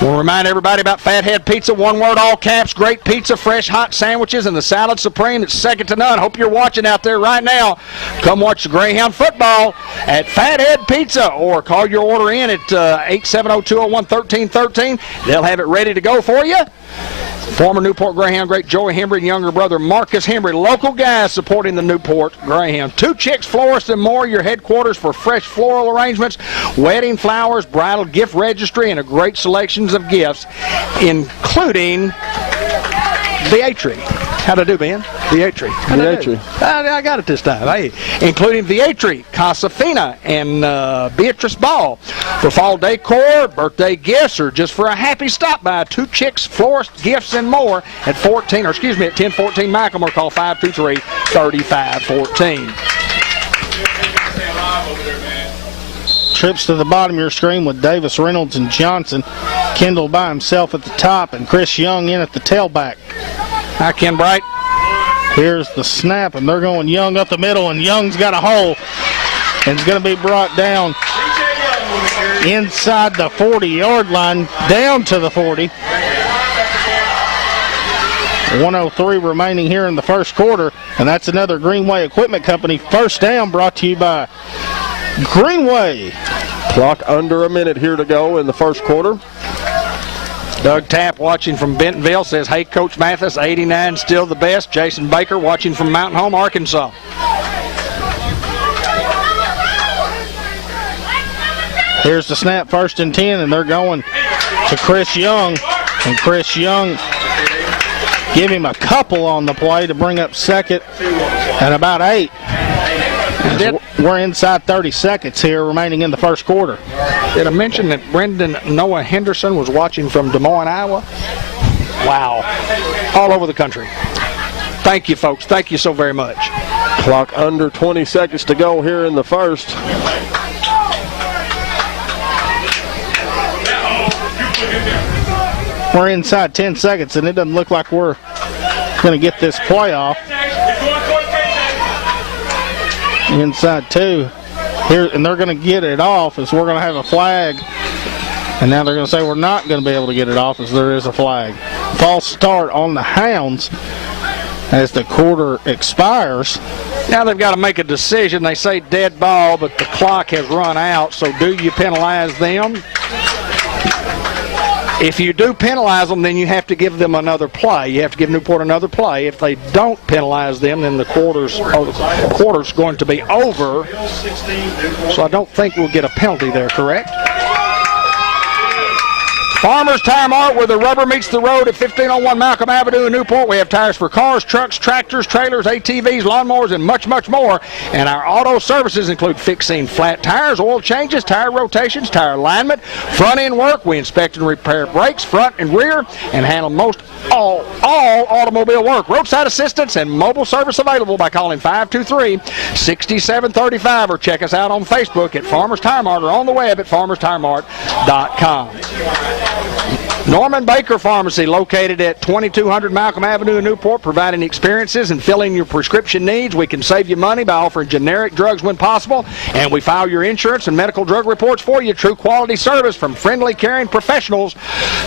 We'll remind everybody about Fathead Pizza, one word, all caps, great pizza, fresh hot sandwiches, and the salad supreme that's second to none. Hope you're watching out there right now. Come watch the Greyhound football at Fathead Pizza, or call your order in at 870-201-1313. They'll have it ready to go for you. Former Newport Greyhound great Joey Hembry and younger brother Marcus Hembry, local guys supporting the Newport Greyhound. 2 Chicks Florist and More, your headquarters for fresh floral arrangements, wedding flowers, bridal gift registry, and a great selections of gifts, including the A-Tree. How'd I do, Ben? The A-Tree. The A-Tree. I got it this time. Hey, including the A-Tree, Casa Fina, and Beatrice Ball. For fall decor, birthday gifts, or just for a happy stop by, 2 Chicks Florist Gifts and More at 1014 Malcom, or call 523-3514. Trips to the bottom of your screen with Davis, Reynolds, and Johnson. Kendall by himself at the top, and Chris Young in at the tailback. Hi, Ken Bright. Here's the snap, and they're going Young up the middle, and Young's got a hole, and it's going to be brought down inside the 40-yard line, down to the 40. 1:03 remaining here in the first quarter, and that's another Greenway Equipment Company first down, brought to you by Greenway. Clock under a minute here to go in the first quarter. Doug Tapp watching from Bentonville says, hey, Coach Mathis, 89 still the best. Jason Baker watching from Mountain Home, Arkansas. Here's the snap, 1st and 10, and they're going to Chris Young. And Chris Young give him a couple on the play to bring up second and about 8. We're inside 30 seconds here remaining in the first quarter. Did I mention that Brendan Noah Henderson was watching from Des Moines, Iowa? Wow. All over the country. Thank you, folks. Thank you so very much. Clock under 20 seconds to go here in the first. We're inside 10 seconds, and it doesn't look like we're going to get this play off. Inside 2 here, and they're going to get it off as we're going to have a flag, and now they're going to say we're not going to be able to get it off as there is a flag. False start on the Hounds as the quarter expires. Now they've got to make a decision. They say dead ball, but the clock has run out, so do you penalize them? If you do penalize them, then you have to give them another play. You have to give Newport another play. If they don't penalize them, then the quarter's going to be over. So I don't think we'll get a penalty there, correct? Farmers Tire Mart, where the rubber meets the road at 1501 Malcom Avenue in Newport. We have tires for cars, trucks, tractors, trailers, ATVs, lawnmowers, and much, much more. And our auto services include fixing flat tires, oil changes, tire rotations, tire alignment, front end work. We inspect and repair brakes, front and rear, and handle most all automobile work. Roadside assistance and mobile service available by calling 523-6735, or check us out on Facebook at Farmers Tire Mart, or on the web at farmerstiremart.com. Norman Baker Pharmacy, located at 2200 Malcom Avenue in Newport, providing experiences and filling your prescription needs. We can save you money by offering generic drugs when possible, and we file your insurance and medical drug reports for you. True quality service from friendly, caring professionals.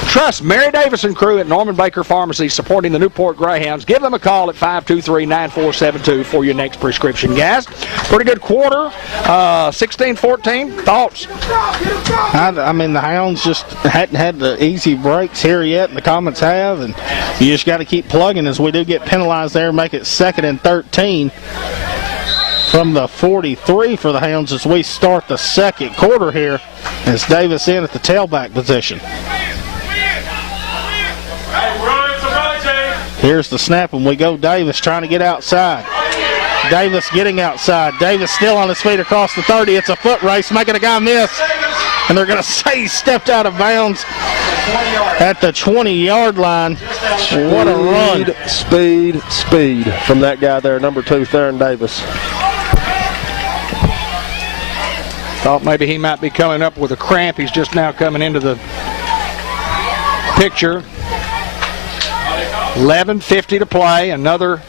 Trust Mary Davis and crew at Norman Baker Pharmacy, supporting the Newport Greyhounds. Give them a call at 523-9472 for your next prescription, guys. Pretty good quarter, 16-14. Thoughts? I mean, the Hounds just hadn't had the easy breaks here yet, and the Comets have, and you just got to keep plugging as we do get penalized there, make it 2nd and 13 from the 43 for the Hounds as we start the second quarter here, as Davis in at the tailback position. Here's the snap, and we go Davis trying to get outside. Davis getting outside. Davis still on his feet across the 30. It's a foot race, making a guy miss. And they're going to say he stepped out of bounds at the 20-yard line. What a run. Speed from that guy there, number 2, Theron Davis. Thought maybe he might be coming up with a cramp. He's just now coming into the picture. 11:50 to play. Another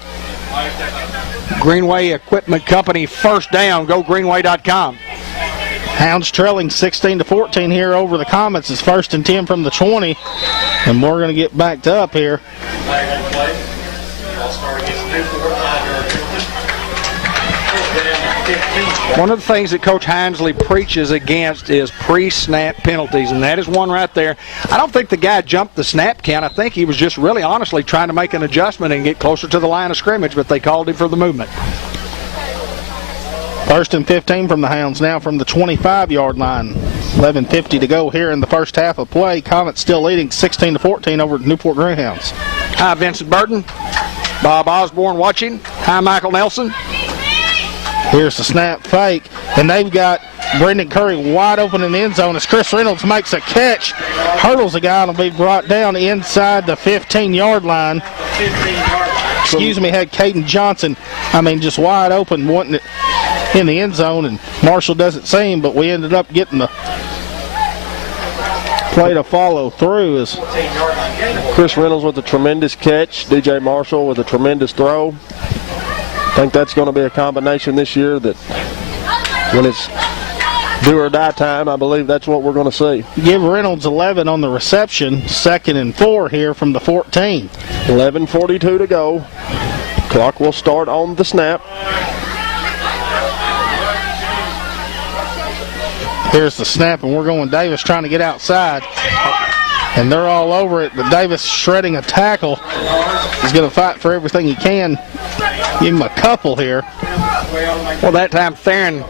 Greenway Equipment Company first down. Go Greenway.com. Hounds trailing 16-14 here over the Comets. It's 1st and 10 from the 20, and we're going to get backed up here. One of the things that Coach Hinesley preaches against is pre-snap penalties, and that is one right there. I don't think the guy jumped the snap count. I think he was just really honestly trying to make an adjustment and get closer to the line of scrimmage, but they called him for the movement. 1st and 15 from the Hounds now from the 25-yard line. 11:50 to go here in the first half of play. Comets still leading 16-14 over the Newport Greyhounds. Hi, Vincent Burton. Bob Osborne watching. Hi, Michael Nelson. Here's the snap fake, and they've got Brendan Curry wide open in the end zone as Chris Reynolds makes a catch. Hurdles a guy and will be brought down inside the 15-yard line. Excuse me, had Caden Johnson, just wide open, wanting it in the end zone, and Marshall doesn't see him, but we ended up getting the play to follow through. As Chris Reynolds with a tremendous catch, DJ Marshall with a tremendous throw. I think that's going to be a combination this year that when it's do or die time, I believe that's what we're going to see. Give Reynolds 11 on the reception, 2nd and 4 here from the 14. 11:42 to go. Clock will start on the snap. Here's the snap, and we're going Davis trying to get outside. And they're all over it, but Davis shredding a tackle. He's going to fight for everything he can. Give him a couple here. Well, that time Theron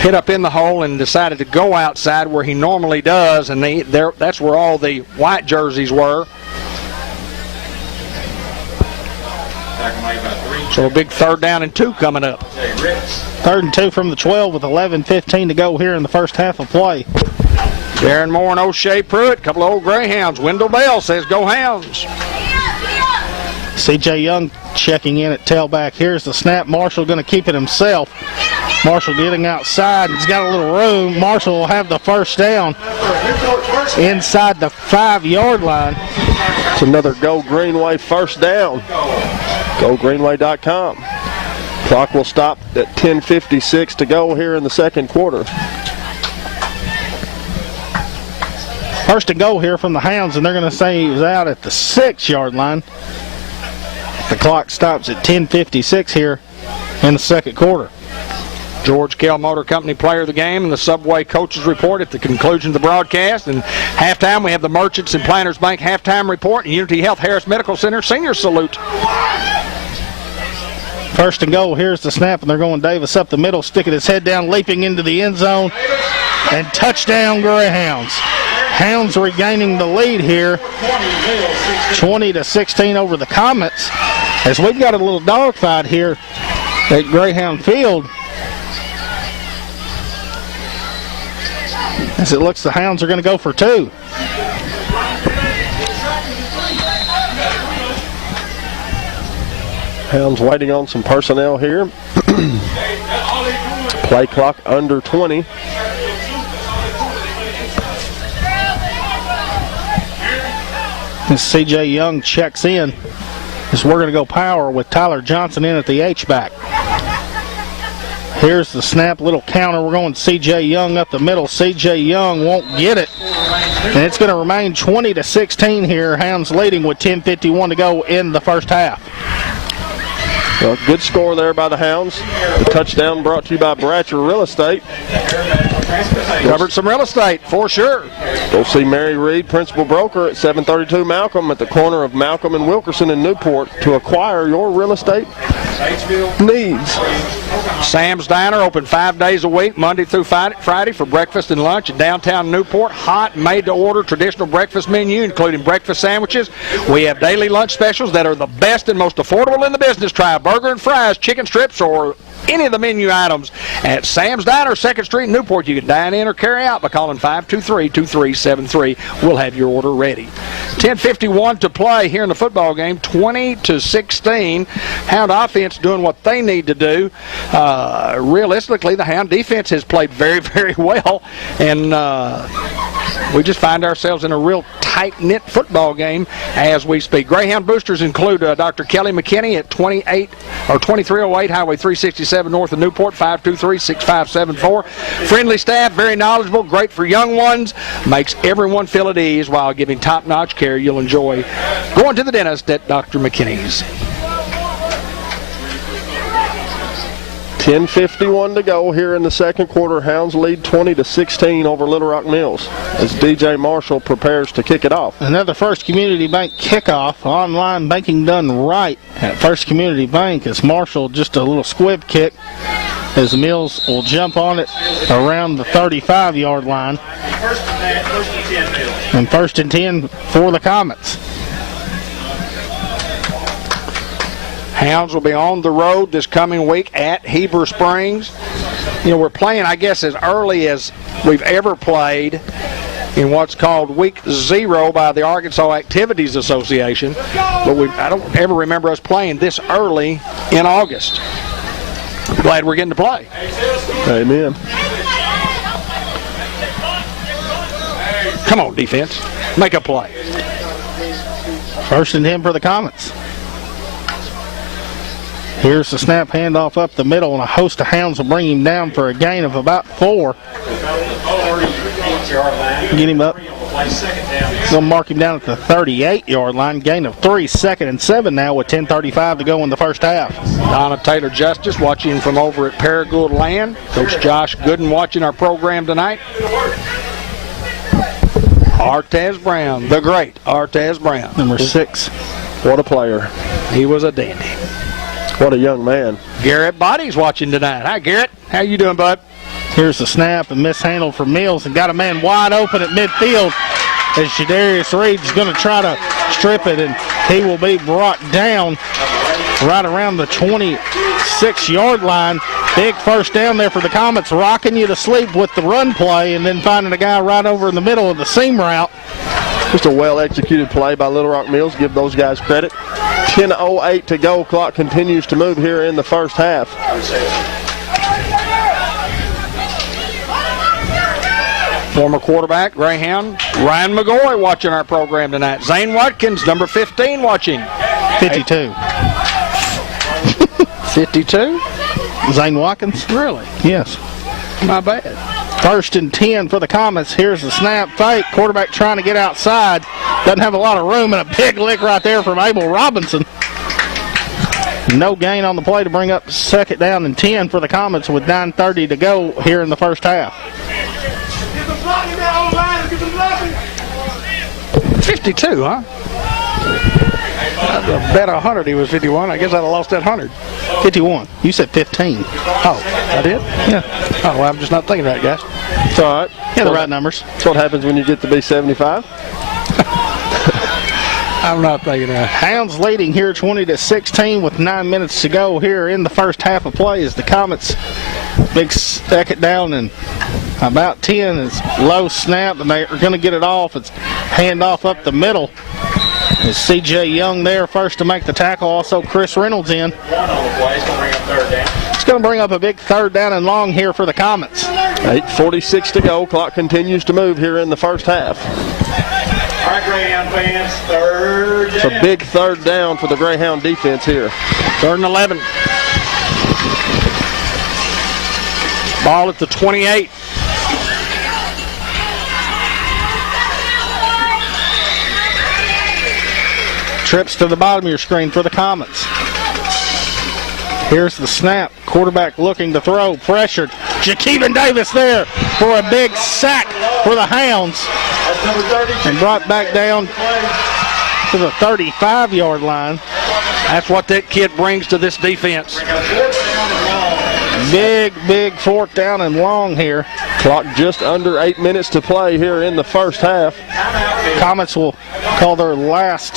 hit up in the hole and decided to go outside where he normally does, and that's where all the white jerseys were. So a big 3rd down and 2 coming up. 3rd and 2 from the 12 with 11:15 to go here in the first half of play. Darren Moore and O'Shea Pruitt, a couple of old Greyhounds. Wendell Bell says go Hounds. C.J. Young checking in at tailback. Here's the snap. Marshall going to keep it himself. Marshall getting outside. He's got a little room. Marshall will have the 1st down inside the 5-yard line. It's another Go Greenway 1st down. GoGreenway.com. Clock will stop at 10:56 to go here in the 2nd quarter. 1st and goal here from the Hounds, and they're going to say he was out at the 6-yard line. The clock stops at 10:56 here in the 2nd quarter. George Kell Motor Company player of the game and the Subway coaches report at the conclusion of the broadcast. And halftime, we have the Merchants and Planters Bank halftime report and Unity Health Harris Medical Center senior salute. 1st and goal. Here's the snap, and they're going Davis up the middle, sticking his head down, leaping into the end zone, and touchdown Greyhounds. Hounds regaining the lead here, 20-16 over the Comets, as we've got a little dogfight here at Greyhound Field. As it looks, the Hounds are going to go for 2. Hounds waiting on some personnel here. Play clock under 20. As C.J. Young checks in, as we're going to go power with Tyler Johnson in at the H-back. Here's the snap, little counter. We're going C.J. Young up the middle. C.J. Young won't get it. And it's going to remain 20-16 here. Hounds leading with 10:51 to go in the first half. Well, good score there by the Hounds. The touchdown brought to you by Bratcher Real Estate. Covered some real estate, for sure. Go see Mary Reed, principal broker at 732 Malcom at the corner of Malcom and Wilkerson in Newport to acquire your real estate needs. Sam's Diner open 5 days a week, Monday through Friday for breakfast and lunch in downtown Newport. Hot, made-to-order traditional breakfast menu, including breakfast sandwiches. We have daily lunch specials that are the best and most affordable in the business. Try a burger and fries, chicken strips, or any of the menu items at Sam's Diner, 2nd Street in Newport. You can dine in or carry out by calling 523-2373. We'll have your order ready. 10:51 to play here in the football game, 20-16. Hound offense doing what they need to do. Realistically, the Hound defense has played very, very well, and we just find ourselves in a real tight-knit football game as we speak. Greyhound boosters include Dr. Kelly McKinney at 2308 Highway 367 north of Newport, 523-6574. Friendly staff, very knowledgeable, great for young ones, makes everyone feel at ease while giving top-notch care you'll enjoy going to the dentist at Dr. McKinney's. 10:51 to go here in the second quarter. Hounds lead 20-16 over Little Rock Mills as DJ Marshall prepares to kick it off. Another First Community Bank kickoff. Online banking done right at First Community Bank as Marshall just a little squib kick as Mills will jump on it around the 35-yard line. And 1st and 10 for the Comets. Hounds will be on the road this coming week at Heber Springs. You know, we're playing, I guess, as early as we've ever played in what's called Week 0 by the Arkansas Activities Association. But I don't ever remember us playing this early in August. Glad we're getting to play. Amen. Come on, defense. Make a play. 1st and 10 for the Comets. Here's the snap, handoff up the middle, and a host of Hounds will bring him down for a gain of about 4. Get him up. They'll mark him down at the 38-yard line. Gain of 3, 2nd and 7 now with 10:35 to go in the first half. Donna Taylor Justice watching from over at Paragould Land. Coach Josh Gooden watching our program tonight. Artez Brown, the great Artez Brown. Number 6. What a player. He was a dandy. What a young man. Garrett Body's watching tonight. Hi, Garrett. How you doing, bud? Here's the snap and mishandled for Mills and got a man wide open at midfield as Shadarius Reed's going to try to strip it, and he will be brought down right around the 26-yard line. Big first down there for the Comets, rocking you to sleep with the run play and then finding a guy right over in the middle of the seam route. Just a well-executed play by Little Rock Mills. Give those guys credit. 10:08 to go. Clock continues to move here in the first half. Former quarterback, Greyhound, Ryan McGoy watching our program tonight. Zane Watkins, number 15, watching. 52. 52? Zane Watkins? Really? Yes. My bad. 1st and 10 for the Comets. Here's the snap fake. Quarterback trying to get outside. Doesn't have a lot of room, and a big lick right there from Abel Robinson. No gain on the play to bring up 2nd down and 10 for the Comets with 9:30 to go here in the first half. 52, huh? I'd bet 100 he was 51. I guess I'd have lost that 100. 51. You said 15. Oh, I did? Yeah. Oh, well, I'm just not thinking right, guys. It's all right. Yeah, the right numbers. That's what happens when you get to be 75. I'm not thinking right. Hounds leading here 20-16 with 9 minutes to go here in the first half of play as the Comets big 2nd down and about 10. It's low snap, and they're going to get it off. It's handoff up the middle. Is C.J. Young there first to make the tackle. Also Chris Reynolds in. It's going to bring up a big 3rd down and long here for the Comets. 8:46 to go. Clock continues to move here in the first half. All right, Greyhound fans, 3rd It's a big 3rd down for the Greyhound defense here. 3rd and 11. Ball at the 28. Trips to the bottom of your screen for the Comets. Here's the snap. Quarterback looking to throw. Pressured. Jakeevan Davis there for a big sack for the Hounds. And brought back down to the 35-yard line. That's what that kid brings to this defense. Big 4th down and long here. Clock just under 8 minutes to play here in the first half. Comets will call their last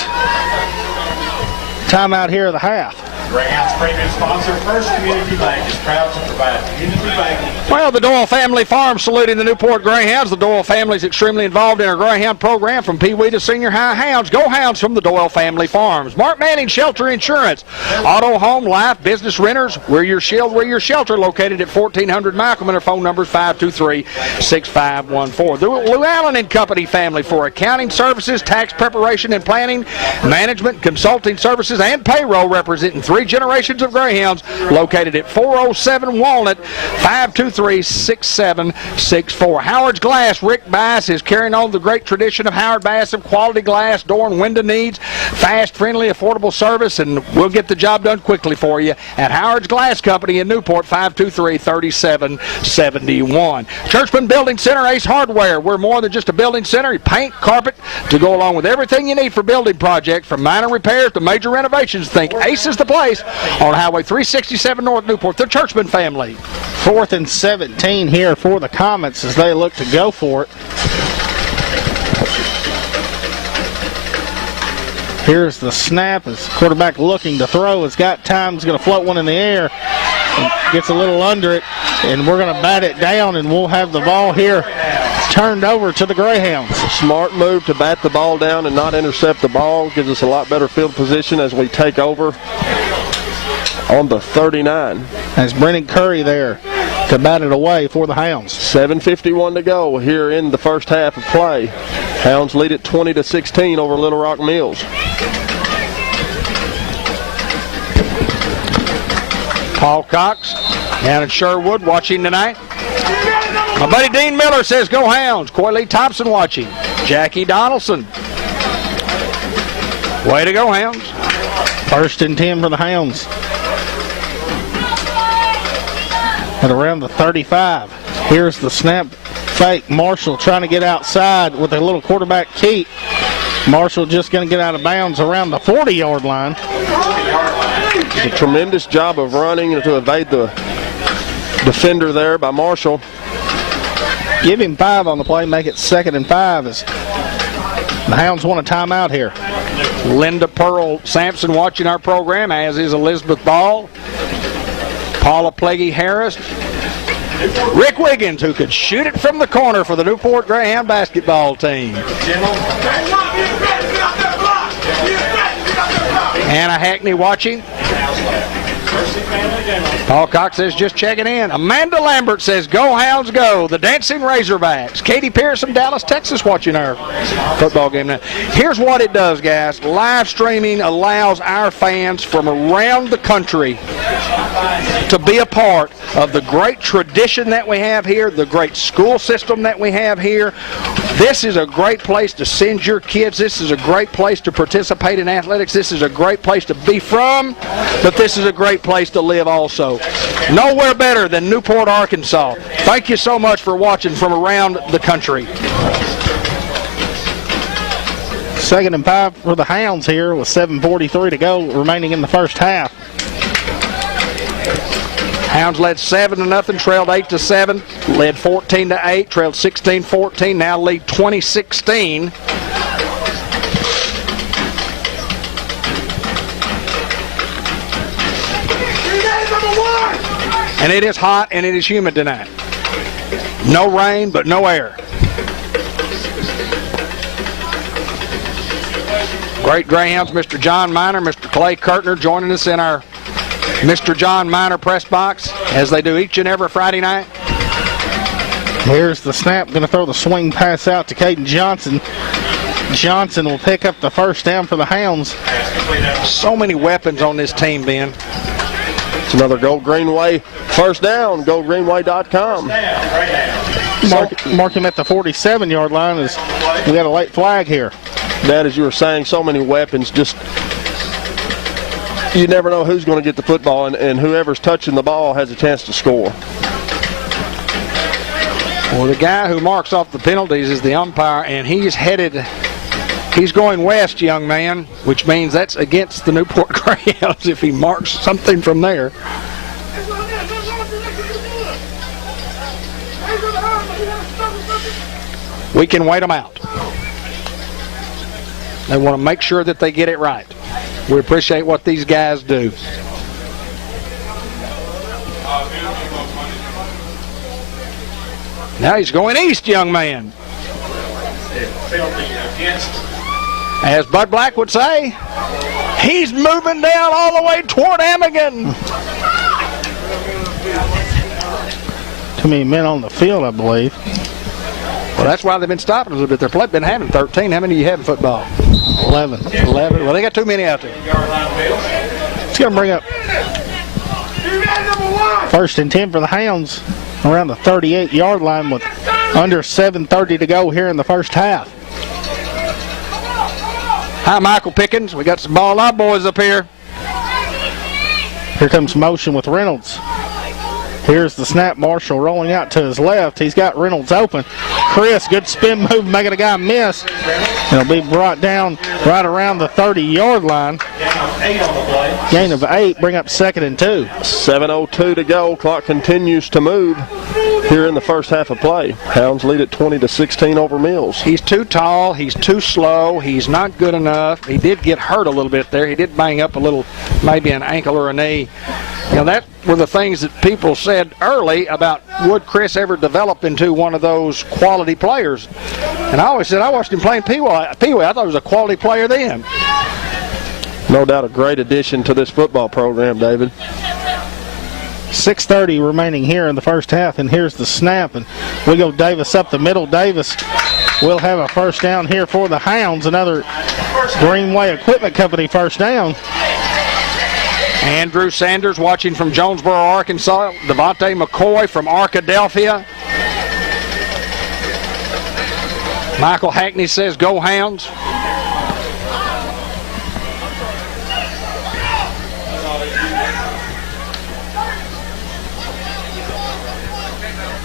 timeout here of the half. Greyhounds premium sponsor, First Community Bank, is proud to provide community banking. Well, the Doyle family farm saluting the Newport Greyhounds. The Doyle family is extremely involved in our Greyhound program from Pee Wee to senior high hounds. Go Hounds from the Doyle family farms. Mart Manning Shelter Insurance. Auto, home, life, business renters. We're your shield, we're your shelter. Located at 1400 Malcom, and our phone number is 523-6514. The Lou Allen and Company family for accounting services, tax preparation and planning, management, consulting services, and payroll, representing 3 generations of Greyhounds. Located at 407 Walnut, 523-6764. Howard's Glass. Rick Bass is carrying on the great tradition of Howard Bass of quality glass, door and window needs, fast, friendly, affordable service, and we'll get the job done quickly for you at Howard's Glass Company in Newport, 523-3771. Churchman Building Center, Ace Hardware. We're more than just a building center. Paint, carpet, to go along with everything you need for building projects, from minor repairs to major renovations. Think Ace is the place on Highway 367 North Newport. The Churchman family. 4th and 17 here for the Comets as they look to go for it. Here's the snap as quarterback looking to throw. Has got time. He's going to float one in the air. Gets a little under it, and we're going to bat it down, and we'll have the ball here turned over to the Greyhounds. Smart move to bat the ball down and not intercept the ball. Gives us a lot better field position as we take over on the 39. As Brennan Curry there to bat it away for the Hounds. 7:51 to go here in the first half of play. Hounds lead it 20-16 over Little Rock Mills. Paul Cox down in Sherwood watching tonight. My buddy Dean Miller says go Hounds. Coy Lee Thompson watching. Jackie Donaldson. Way to go, Hounds. 1st and 10 for the Hounds. At around the 35. Here's the snap fake. Marshall trying to get outside with a little quarterback keep. Marshall just going to get out of bounds around the 40-yard line. It's a tremendous job of running to evade the defender there by Marshall. Give him 5 on the play, make it 2nd and 5 as the Hounds want a timeout here. Linda Pearl Sampson watching our program, as is Elizabeth Ball. Paula Plaguey Harris. Rick Wiggins, who could shoot it from the corner for the Newport Greyhound basketball team. Hannah Hackney watching. Paul Cox says just checking in. Amanda Lambert says go Hounds go. The Dancing Razorbacks. Katie Pierce from Dallas, Texas watching our football game now. Here's what it does, guys. Live streaming allows our fans from around the country to be a part of the great tradition that we have here, the great school system that we have here. This is a great place to send your kids. This is a great place to participate in athletics. This is a great place to be from, but this is a great place to live also. Nowhere better than Newport, Arkansas. Thank you so much for watching from around the country. 2nd and 5 for the Hounds here with 7:43 to go remaining in the first half. Hounds led 7-0, trailed 8-7, led 14-8, trailed 16-14, now lead 20-16. And it is hot and it is humid tonight. No rain, but no air. Great Greyhounds, Mr. John Miner, Mr. Clay Kurtner joining us in our Mr. John Miner press box, as they do each and every Friday night. Here's the snap, going to throw the swing pass out to Caden Johnson. Johnson will pick up the first down for the Hounds. So many weapons on this team, Ben. It's another Gold Greenway first down, goldgreenway.com. Mark him at the 47-yard line as we got a late flag here. Dad, as you were saying, so many weapons, just you never know who's going to get the football, and whoever's touching the ball has a chance to score. Well, the guy who marks off the penalties is the umpire, and he's going west, young man, which means that's against the Newport Greyhounds if he marks something from there. We can wait them out. They want to make sure that they get it right. We appreciate what these guys do. Now he's going east, young man. As Bud Black would say, he's moving down all the way toward Amigan. Too many men on the field, I believe. Well, that's why they've been stopping a little bit. They've been having 13. How many do you have in football? 11. 11. Well, they got too many out there. It's going to bring up 1st and 10 for the Hounds around the 38-yard line with under 7:30 to go here in the first half. Hi, Michael Pickens. We got some ball out boys up here. Here comes motion with Reynolds. Here's the snap. Marshall rolling out to his left. He's got Reynolds open. Chris, good spin move, making a guy miss. And it'll be brought down right around the 30-yard line. Gain of 8, bring up 2nd and 2. 7:02 to go. Clock continues to move here in the first half of play. Hounds lead at 20-16 over Mills. He's too tall. He's too slow. He's not good enough. He did get hurt a little bit there. He did bang up a little, maybe an ankle or a knee. You know, that were the things that people said early about would Chris ever develop into one of those quality players. And I always said I watched him playing Pee-wee. I thought he was a quality player then. No doubt a great addition to this football program, David. 6:30 remaining here in the first half, and here's the snap, and we go Davis up the middle. Davis will have a first down here for the Hounds, another Greenway Equipment Company first down. Andrew Sanders watching from Jonesboro, Arkansas. Devontae McCoy from Arkadelphia. Michael Hackney says, go Hounds.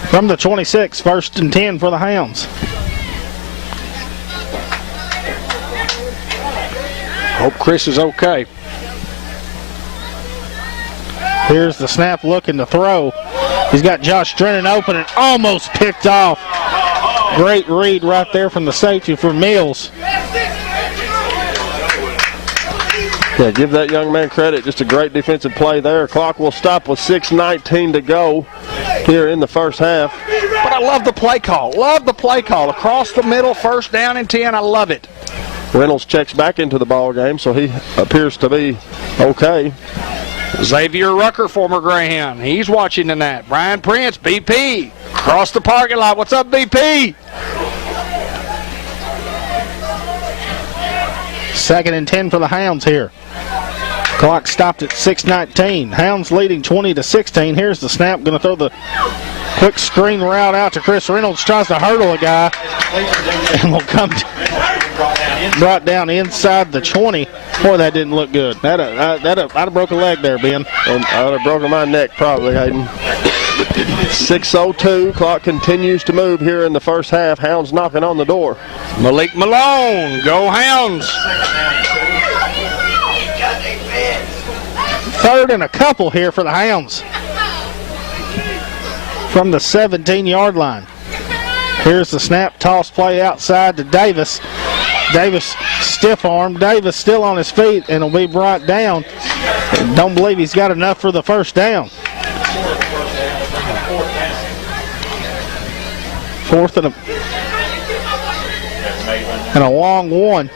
From the 26, 1st and 10 for the Hounds. Hope Chris is okay. Here's the snap, looking to throw. He's got Josh Drennan open and almost picked off. Great read right there from the safety for Mills. Yeah, give that young man credit. Just a great defensive play there. Clock will stop with 6:19 to go here in the first half. But I love the play call. Love the play call. Across the middle, 1st down and 10. I love it. Reynolds checks back into the ball game, so he appears to be okay. Xavier Rucker, former Greyhound. He's watching in that. Brian Prince, BP. Across the parking lot. What's up, BP? 2nd and 10 for the Hounds here. Clock stopped at 6:19. Hounds leading 20-16. Here's the snap. Going to throw the quick screen route out to Chris Reynolds. Tries to hurdle a guy and will come brought down inside the 20. Boy, that didn't look good. I'd have broke a leg there, Ben. And I'd have broken my neck probably, Hayden. 6:02. Clock continues to move here in the first half. Hounds knocking on the door. Malik Malone. Go Hounds. 3rd and a couple here for the Hounds. From the 17-yard line. Here's the snap, toss play outside to Davis. Davis stiff arm. Davis still on his feet and will be brought down. Don't believe he's got enough for the first down. 4th and a long one.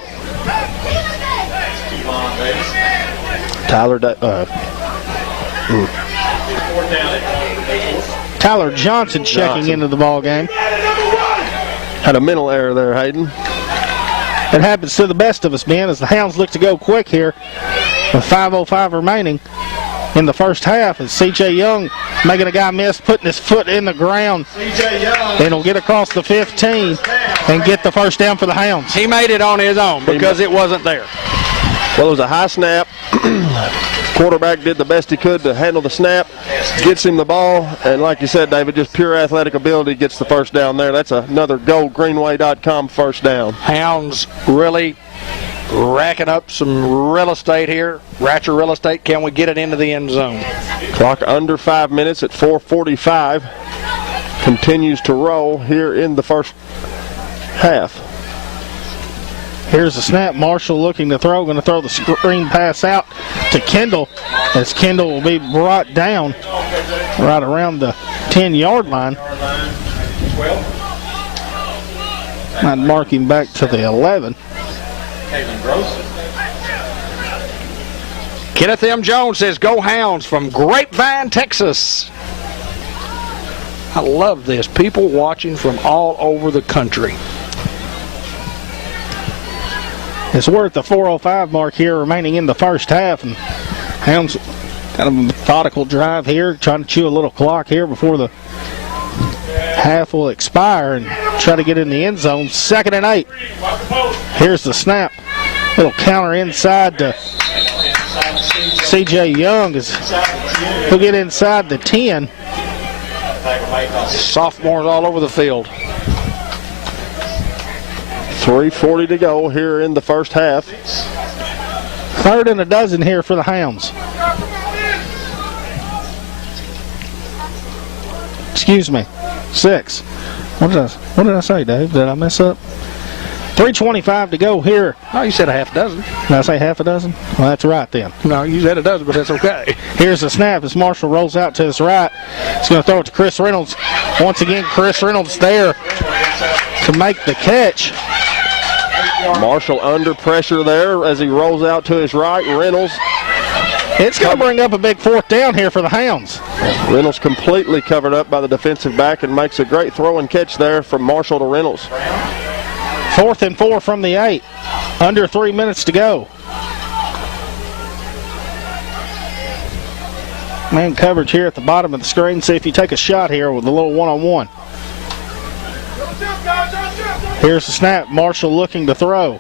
Tyler Johnson checking into the ball game. Had a mental error there, Hayden. It happens to the best of us, Ben, as the Hounds look to go quick here with 5:05 remaining in the first half. And C.J. Young making a guy miss, putting his foot in the ground. And he'll get across the 15 and get the first down for the Hounds. He made it on his own because it wasn't there. Well, it was a high snap. Quarterback did the best he could to handle the snap, gets him the ball, and like you said, David, just pure athletic ability gets the first down there. That's another GoGreenway.com first down. Hounds really racking up some real estate here. Ratcher real estate. Can we get it into the end zone? Clock under 5 minutes at 4:45. Continues to roll here in the first half. Here's the snap. Marshall looking to throw. Going to throw the screen pass out to Kendall. as Kendall will be brought down right around the 10-yard line. I'd mark him back to the 11. Kenneth M. Jones says, "Go Hounds," from Grapevine, Texas. I love this. People watching from all over the country. It's worth the 4:05 mark here remaining in the first half. And Hounds kind of a methodical drive here, trying to chew a little clock here before the half will expire and try to get in the end zone. 2nd and 8. Here's the snap. Little counter inside to C.J. Young as he'll get inside the 10. Sophomores all over the field. 3:40 to go here in the first half. 3rd and a dozen here for the Hounds. Excuse me, 6. What did I say, Dave? Did I mess up? 3:25 to go here. Oh, you said a half dozen. Did I say half a dozen? Well, that's right then. No, you said a dozen, but that's okay. Here's the snap as Marshall rolls out to his right. He's going to throw it to Chris Reynolds. Once again, Chris Reynolds there to make the catch. Marshall under pressure there as he rolls out to his right. Reynolds. It's going to bring up a big 4th down here for the Hounds. Reynolds completely covered up by the defensive back and makes a great throw and catch there from Marshall to Reynolds. 4th and 4 from the 8. Under 3 minutes to go. Man coverage here at the bottom of the screen. See if you take a shot here with a little one-on-one. Here's the snap. Marshall looking to throw.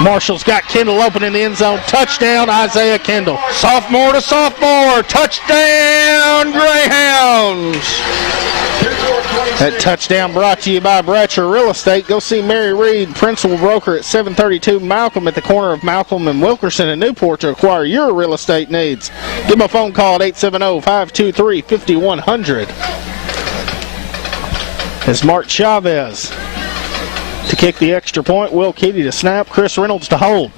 Marshall's got Kendall open in the end zone. Touchdown, Isaiah Kendall. Sophomore to sophomore. Touchdown, Greyhounds. That touchdown brought to you by Bratcher Real Estate. Go see Mary Reed, principal broker at 732 Malcom at the corner of Malcom and Wilkerson in Newport to acquire your real estate needs. Give them a phone call at 870-523-5100. It's Mart Chavez to kick the extra point. Will Keaty to snap. Chris Reynolds to hold.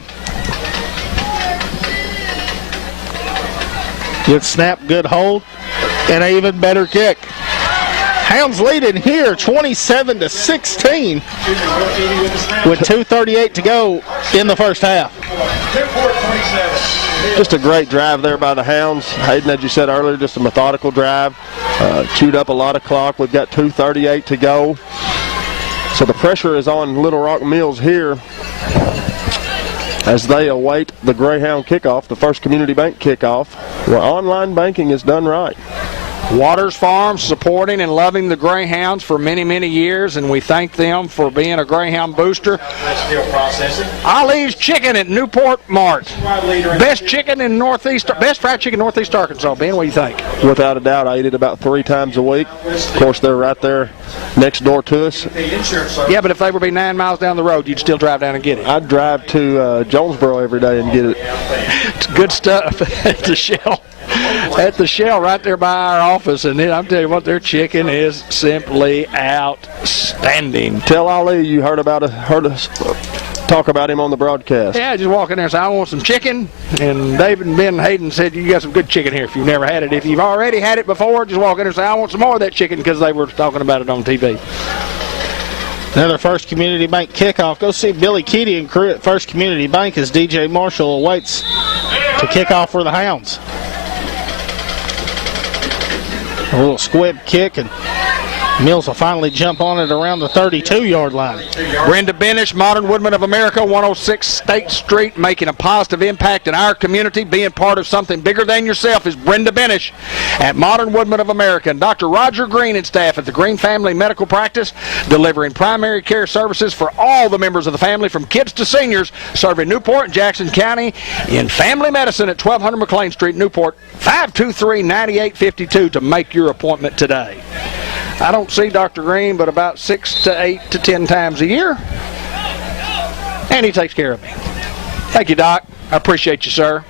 Good snap, good hold, and an even better kick. Hounds leading here 27-16 with 2:38 to go in the first half. Just a great drive there by the Hounds. Hayden, as you said earlier, just a methodical drive. Chewed up a lot of clock. We've got 2:38 to go. So the pressure is on Little Rock Mills here as they await the Greyhound kickoff, the First Community Bank kickoff, where online banking is done right. Waters Farm supporting and loving the Greyhounds for many, many years, and we thank them for being a Greyhound booster. Ali's Chicken at Newport Mart. Best chicken in best fried chicken in Northeast Arkansas. Ben, what do you think? Without a doubt, I eat it about 3 times a week. Of course, they're right there next door to us. Yeah, but if they were be 9 miles down the road, you'd still drive down and get it. I'd drive to Jonesboro every day and get it. It's good stuff at the Shell. At the Shell right there by our office, and then I'm telling you what, their chicken is simply outstanding. Tell Ali you heard us talk about him on the broadcast. Yeah, just walk in there and say, I want some chicken, and David and Ben and Hayden said, you got some good chicken here if you've never had it. If you've already had it before, just walk in there and say, I want some more of that chicken, because they were talking about it on TV. Another First Community Bank kickoff. Go see Billy Keaty and crew at First Community Bank as DJ Marshall awaits to kick off for the Hounds. A little squib kick, and Mills will finally jump on it around the 32-yard line. Brenda Benish, Modern Woodman of America, 106 State Street, making a positive impact in our community. Being part of something bigger than yourself is Brenda Benish at Modern Woodman of America. And Dr. Roger Green and staff at the Green Family Medical Practice, delivering primary care services for all the members of the family, from kids to seniors, serving Newport and Jackson County in family medicine at 1200 McLean Street, Newport, 523-9852 to make your appointment today. I don't see Dr. Green but about 6 to 8 to 10 times a year, and he takes care of me. Thank you, Doc. I appreciate you, sir.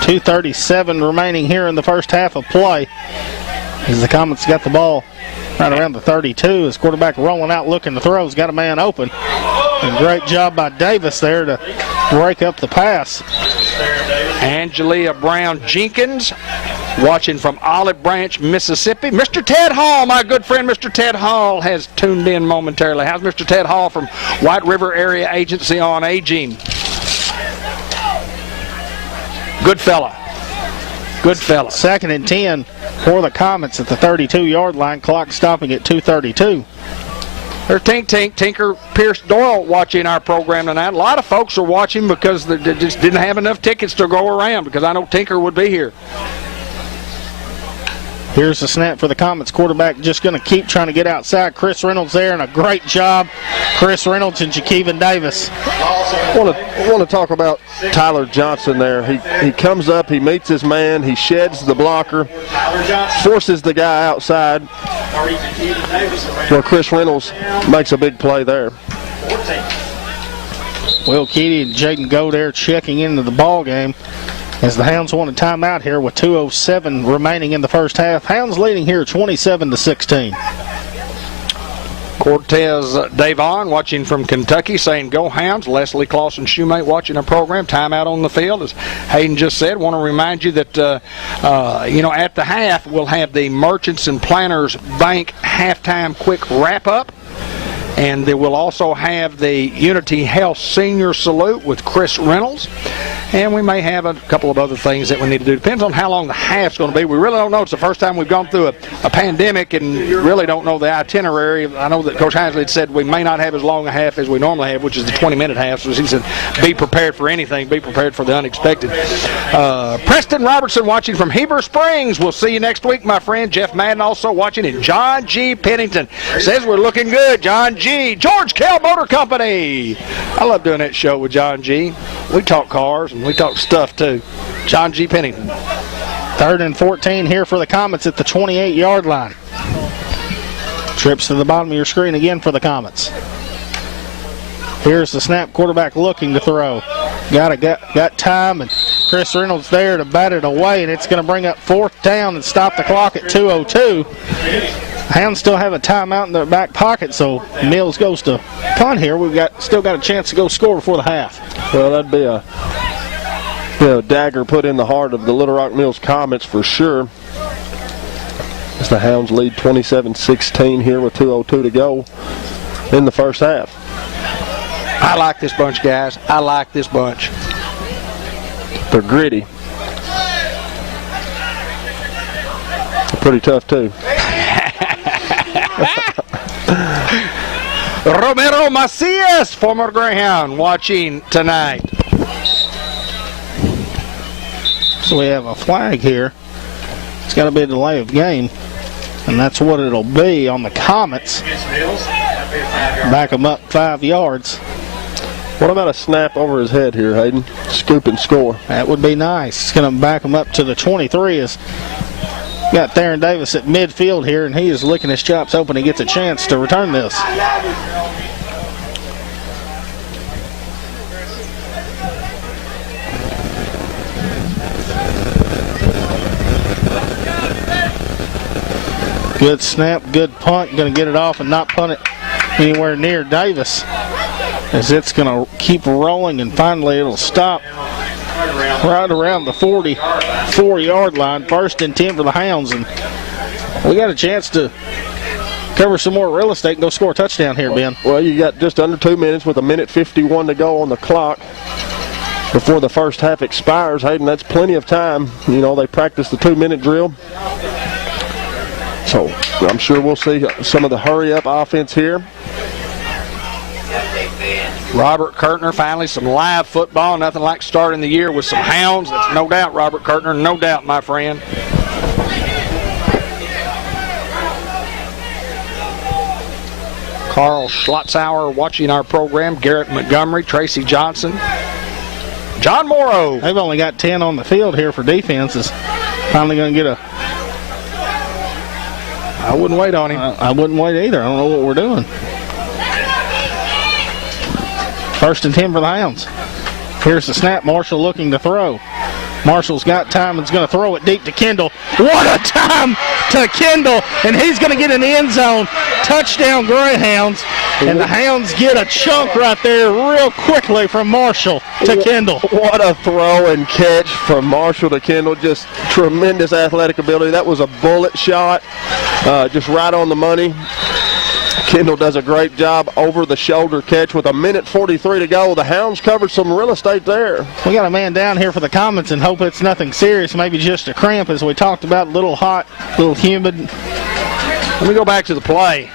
.237 remaining here in the first half of play as the Comets got the ball right around the 32. His quarterback rolling out looking to throw. He's got a man open. And great job by Davis there to break up the pass. Angelia Brown Jenkins, watching from Olive Branch, Mississippi. Mr. Ted Hall, my good friend Mr. Ted Hall, has tuned in momentarily. How's Mr. Ted Hall from White River Area Agency on Aging? Good fella. Good fella. 2nd and 10 for the Comets at the 32-yard line. Clock stopping at 2:32. There's Tinker Pierce Doyle watching our program tonight. A lot of folks are watching because they just didn't have enough tickets to go around, because I know Tinker would be here. Here's the snap for the Comets. Quarterback just going to keep trying to get outside. Chris Reynolds there, and a great job. Chris Reynolds and Jakeevan Davis. I want to talk about Tyler Johnson there. He comes up, he meets his man, he sheds the blocker, forces the guy outside. Well, Chris Reynolds makes a big play there. Will Keedy and Jaden Godare checking into the ball game as the Hounds want a timeout here with 2:07 remaining in the first half. Hounds leading here 27-16. Cortez Davon watching from Kentucky saying go Hounds. Leslie Clausen Shoemate watching our program. Timeout on the field, as Hayden just said. Want to remind you that at the half we'll have the Merchants and Planters Bank halftime quick wrap up. And they will also have the Unity Health Senior Salute with Chris Reynolds. And we may have a couple of other things that we need to do. Depends on how long the half's going to be. We really don't know. It's the first time we've gone through a pandemic and really don't know the itinerary. I know that Coach Hinsley had said we may not have as long a half as we normally have, which is the 20-minute half. So he said, be prepared for anything. Be prepared for the unexpected. Preston Robertson watching from Heber Springs. We'll see you next week, my friend. Jeff Madden also watching. And John G. Pennington says we're looking good. John G. George Kell Motor Company. I love doing that show with John G. We talk cars and we talk stuff too. John G. Pennington. 3rd and 14 here for the Comets at the 28-yard line. Trips to the bottom of your screen again for the Comets. Here's the snap. Quarterback looking to throw. Got time, and Chris Reynolds there to bat it away, and it's going to bring up 4th down and stop the clock at 2:02. Hounds still have a timeout in their back pocket, so Mills goes to punt here. We've still got a chance to go score before the half. Well, that'd be a dagger put in the heart of the Little Rock Mills Comets for sure. As the Hounds lead 27-16 here with 2:02 to go in the first half. I like this bunch, guys. I like this bunch. They're gritty. They're pretty tough too. Romero Macias, former Greyhound, watching tonight. So we have a flag here. It's got to be a delay of game, and that's what it'll be on the Comets. Back them up 5 yards. What about a snap over his head here, Hayden? Scoop and score. That would be nice. It's going to back them up to the 23 as got Theron Davis at midfield here, and he is licking his chops hoping he gets a chance to return this. Good snap, good punt. Going to get it off and not punt it anywhere near Davis, as it's going to keep rolling, and finally it'll stop right around the 44-yard line. 1st and 10 for the Hounds, and we got a chance to cover some more real estate and go score a touchdown here, Ben. Well, you got just under 2 minutes with 1:51 to go on the clock before the first half expires. Hayden, that's plenty of time. You know, they practice the 2-minute drill. So I'm sure we'll see some of the hurry-up offense here. Robert Kurtner, finally some live football. Nothing like starting the year with some Hounds. That's no doubt, Robert Kurtner. No doubt, my friend. Carl Schlotzauer watching our program. Garrett Montgomery, Tracy Johnson, John Morrow. They've only got 10 on the field here for defense. Is finally going to get a... I wouldn't wait on him. I wouldn't wait either. I don't know what we're doing. 1st and 10 for the Hounds. Here's the snap. Marshall looking to throw. Marshall's got time and is going to throw it deep to Kendall. What a time to Kendall, and he's going to get in the end zone. Touchdown Greyhounds. And the Hounds get a chunk right there real quickly from Marshall to Kendall. What a throw and catch from Marshall to Kendall. Just tremendous athletic ability. That was a bullet shot, just right on the money. Kendall does a great job over the shoulder catch with 1:43 to go. The Hounds covered some real estate there. We got a man down here for the Comets and hope it's nothing serious, maybe just a cramp as we talked about, a little hot, a little humid. Let me go back to the play.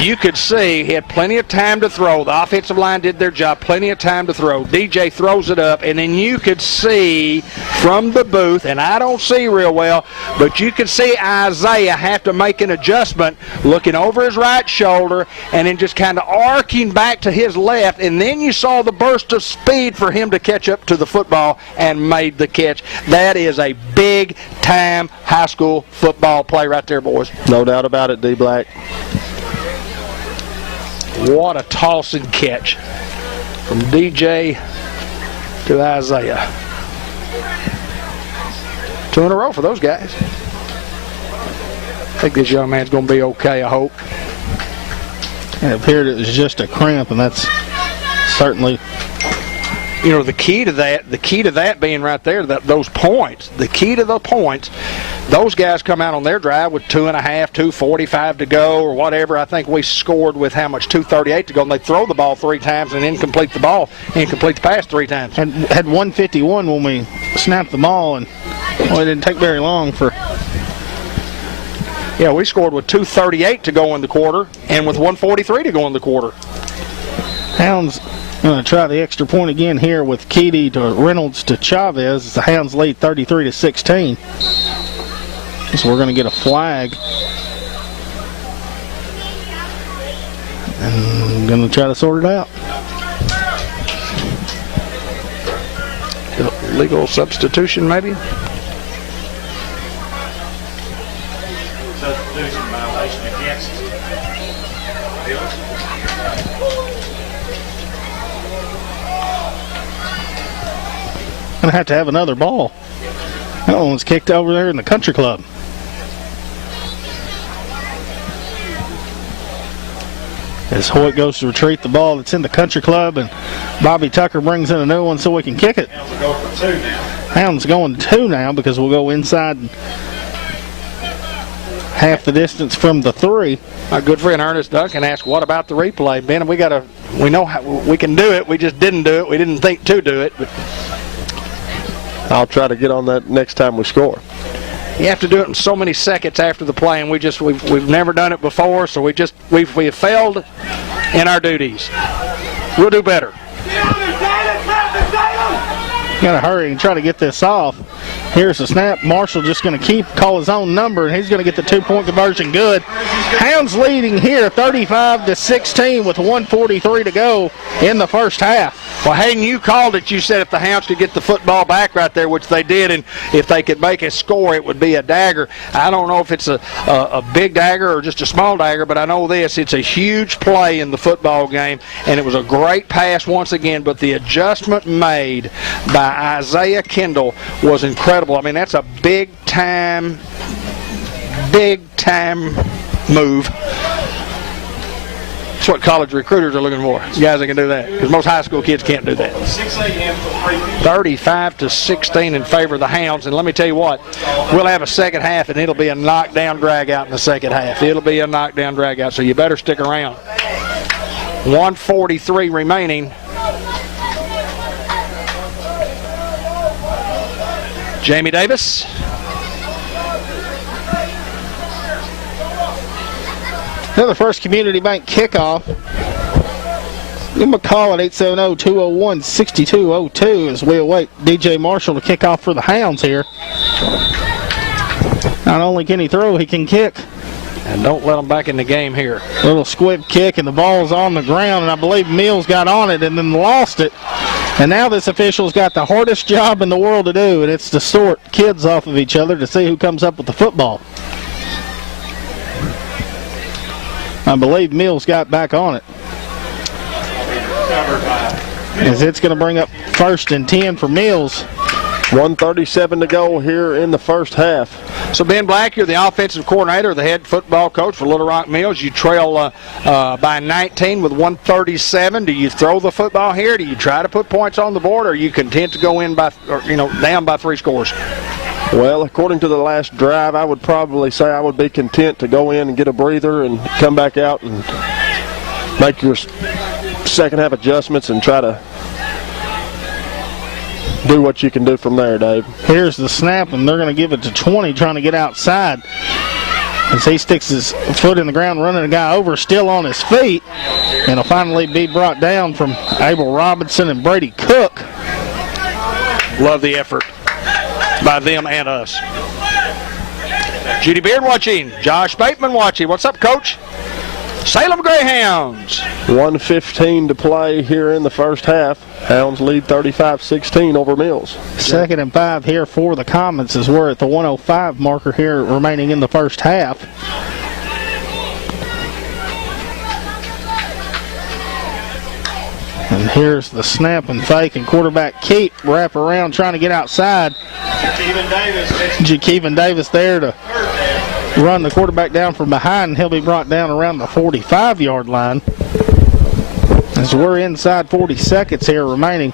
You could see he had plenty of time to throw. The offensive line did their job, plenty of time to throw. DJ throws it up, and then you could see from the booth, and I don't see real well, but you could see Isaiah have to make an adjustment, looking over his right shoulder, and then just kind of arcing back to his left, and then you saw the burst of speed for him to catch up to the football and made the catch. That is a big-time high school football play right there, boys. No doubt about it, D-Black. What a toss and catch from DJ to Isaiah. 2 in a row for those guys. I think this young man's going to be okay, I hope. It appeared it was just a cramp, and that's certainly... You know, the key to that being right there, those points, the key to the points, those guys come out on their drive with 2.5, 2:45 to go or whatever. I think we scored with how much, 2:38 to go, and they throw the ball 3 times and incomplete the pass 3 times. And had 1:51 when we snapped the ball, and it didn't take very long for... Yeah, we scored with 2:38 to go in the quarter and with 1:43 to go in the quarter. Hounds going to try the extra point again here with Keedy to Reynolds to Chavez. The Hounds lead 33-16. So we're going to get a flag. And I'm going to try to sort it out. Legal substitution, maybe? Substitution violation against Going to have another ball. That one's kicked over there in the country club. As Hoyt goes to retrieve the ball that's in the country club, and Bobby Tucker brings in a new one so we can kick it. Hounds will go for 2 now. Hounds going 2 now because we'll go inside half the distance from the 3. My good friend Ernest Duncan asked, "What about the replay, Ben?" We know how we can do it. We just didn't do it. We didn't think to do it. But I'll try to get on that next time we score. you have to do it in so many seconds after the play, and we've never done it before, so we have failed in our duties. We'll do better. Got to hurry and try to get this off. Here's the snap. Marshall just going to call his own number, and he's going to get the 2-point conversion good. Hounds leading here 35-16 with 1:43 to go in the first half. Well, Hayden, you called it. You said if the Hounds could get the football back right there, which they did, and if they could make a score, it would be a dagger. I don't know if it's a big dagger or just a small dagger, but I know this. It's a huge play in the football game, and it was a great pass once again, but the adjustment made by Isaiah Kendall was incredible. I mean, that's a big-time move. That's what college recruiters are looking for, guys that can do that, because most high school kids can't do that. 6 a.m. for 35-16 in favor of the Hounds, and let me tell you what, we'll have a second half, and it'll be a knockdown drag-out in the second half. It'll be a knockdown drag-out, so you better stick around. 1:43 remaining. Jamie Davis. Another First Community Bank kickoff. Give them a call at 870-201-6202 as we await DJ Marshall to kick off for the Hounds here. Not only can he throw, he can kick. And don't let them back in the game here. Little squib kick, and the ball's on the ground, and I believe Mills got on it and then lost it. And now this official's got the hardest job in the world to do, and it's to sort kids off of each other to see who comes up with the football. I believe Mills got back on it. As it's going to bring up 1st and 10 for Mills. 1:37 to go here in the first half. So, Ben Black, you're the offensive coordinator, the head football coach for Little Rock Mills. You trail by 19 with 1:37. Do you throw the football here? Do you try to put points on the board, or are you content to go in by, down by 3 scores? Well, according to the last drive, I would probably say I would be content to go in and get a breather and come back out and make your second half adjustments and try to do what you can do from there, Dave. Here's the snap, and they're going to give it to 20, trying to get outside. As he sticks his foot in the ground, running a guy over, still on his feet. And he'll finally be brought down from Abel Robinson and Brady Cook. Love the effort by them and us. Judy Beard watching. Josh Bateman watching. What's up, Coach? Salem Greyhounds. 1:15 to play here in the first half. Hounds lead 35-16 over Mills. 2nd and 5 here for the Comets as we're at the 1:05 marker here remaining in the first half. And here's the snap and fake, and quarterback Keep wrap around trying to get outside. Jakeevan Davis there to run the quarterback down from behind, and he'll be brought down around the 45-yard line. As we're inside 40 seconds here remaining.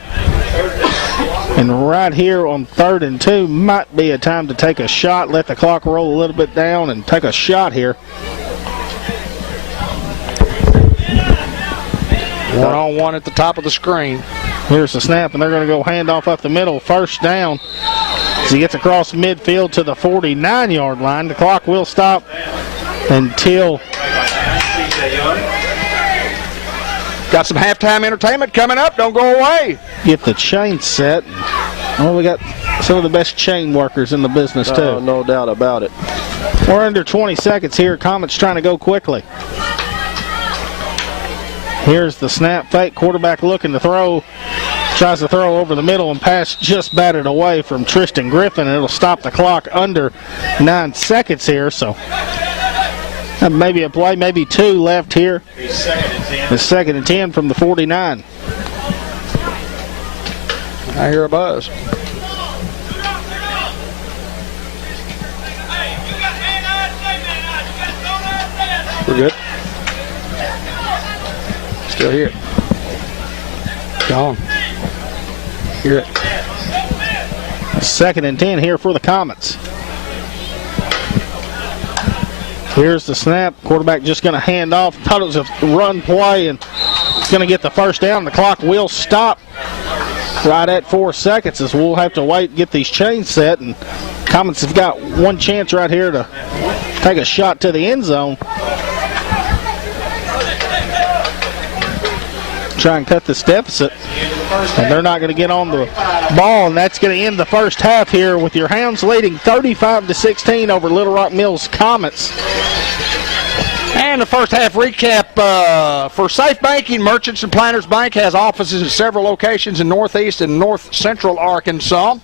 And right here on 3rd and 2 might be a time to take a shot, let the clock roll a little bit down and take a shot here. 1-on-1 at the top of the screen. Here's the snap, and they're going to go handoff up the middle. First down. As he gets across midfield to the 49-yard line. The clock will stop until... Got some halftime entertainment coming up. Don't go away. Get the chain set. Well, we got some of the best chain workers in the business, too. No doubt about it. We're under 20 seconds here. Comets trying to go quickly. Here's the snap fake. Quarterback looking to throw. Tries to throw over the middle, and pass just batted away from Tristan Griffin, and it'll stop the clock under 9 seconds here. So maybe a play, maybe 2 left here. It's 2nd and 10 from the 49. I hear a buzz. We're good. Still here. Gone. Hear it. 2nd and 10 here for the Comets. Here's the snap. Quarterback just going to hand off. Thought it was a run play, and it's going to get the first down. The clock will stop right at 4 seconds, as we'll have to wait and get these chains set. And Comets have got one chance right here to take a shot to the end zone. Try and cut this deficit. And they're not going to get on the ball, and that's going to end the first half here with your Hounds leading 35-16 over Little Rock Mills Comets. And the first half recap for Safe Banking. Merchants and Planters Bank has offices in several locations in northeast and north central Arkansas,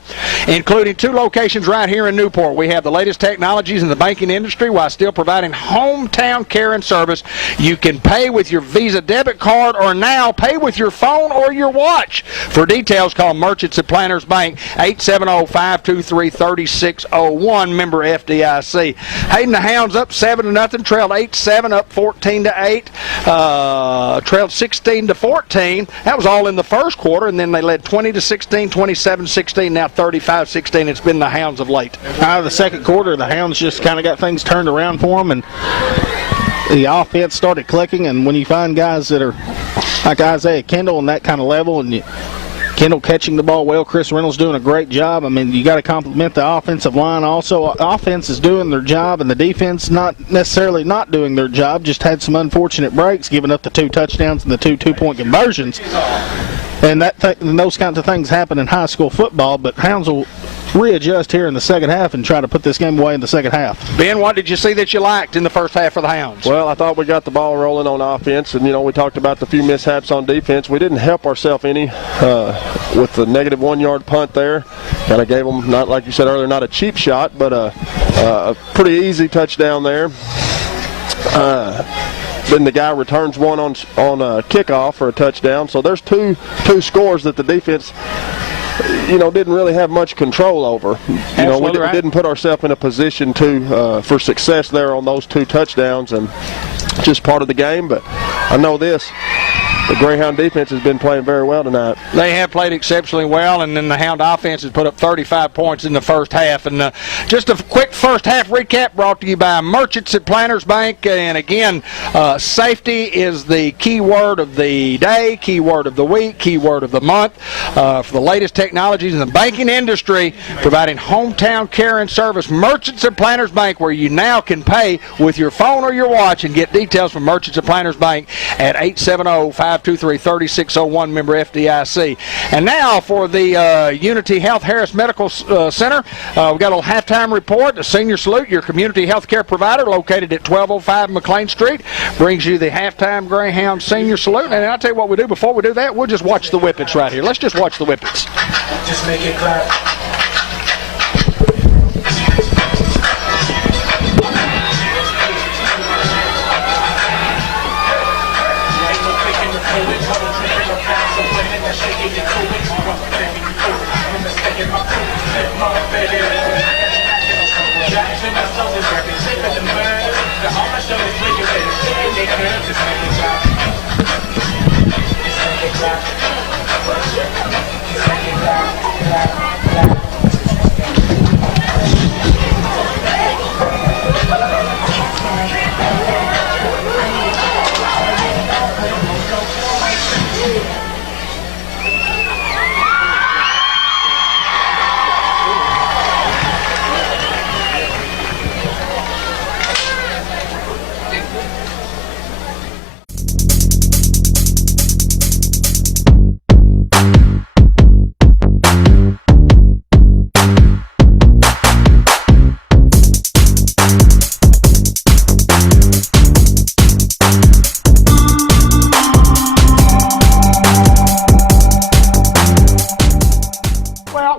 including 2 locations right here in Newport. We have the latest technologies in the banking industry while still providing hometown care and service. You can pay with your Visa debit card, or now pay with your phone or your watch. For details, call Merchants and Planters Bank, 870-523-3601, member FDIC. Hayden, the Hounds up 7-0, trailed 8-7, up 14-8, trailed 16-14. That was all in the first quarter, and then they led 20-16, 27-16, now 35-16. It's been the Hounds of late. Out of the second quarter, the Hounds just kind of got things turned around for them, and the offense started clicking. And when you find guys that are like Isaiah Kendall and that kind of level, and Kendall catching the ball well, Chris Reynolds doing a great job. I mean, you got to compliment the offensive line. Also, offense is doing their job, and the defense not necessarily not doing their job. Just had some unfortunate breaks, giving up the 2 touchdowns and the 2 two-point conversions. And those kinds of things happen in high school football, but Hounds will readjust here in the second half and try to put this game away in the second half. Ben, what did you see that you liked in the first half for the Hounds? Well, I thought we got the ball rolling on offense, and, we talked about the few mishaps on defense. We didn't help ourselves any with the negative 1-yard punt there. Kind of gave them, not like you said earlier, not a cheap shot, but a pretty easy touchdown there. Then the guy returns one on a kickoff for a touchdown. So there's two scores that the defense didn't really have much control over. We right. didn't put ourselves in a position to for success there on those 2 touchdowns, and just part of the game. But I know this. The Greyhound defense has been playing very well tonight. They have played exceptionally well, and then the Hound offense has put up 35 points in the first half. And just a quick first half recap brought to you by Merchants at Planters Bank. And again, safety is the key word of the day, key word of the week, key word of the month. For the latest technologies in the banking industry, providing hometown care and service, Merchants at Planters Bank, where you now can pay with your phone or your watch, and get details from Merchants at Planters Bank at 870-523-3601, member FDIC. And now for the Unity Health Harris Medical Center, we've got a little halftime report. The Senior Salute, your community health care provider, located at 1205 McLean Street, brings you the halftime Greyhound Senior Salute. And I'll tell you what we do before we do that. We'll just watch the Whippets right here. Let's just watch the Whippets. Just make it clap.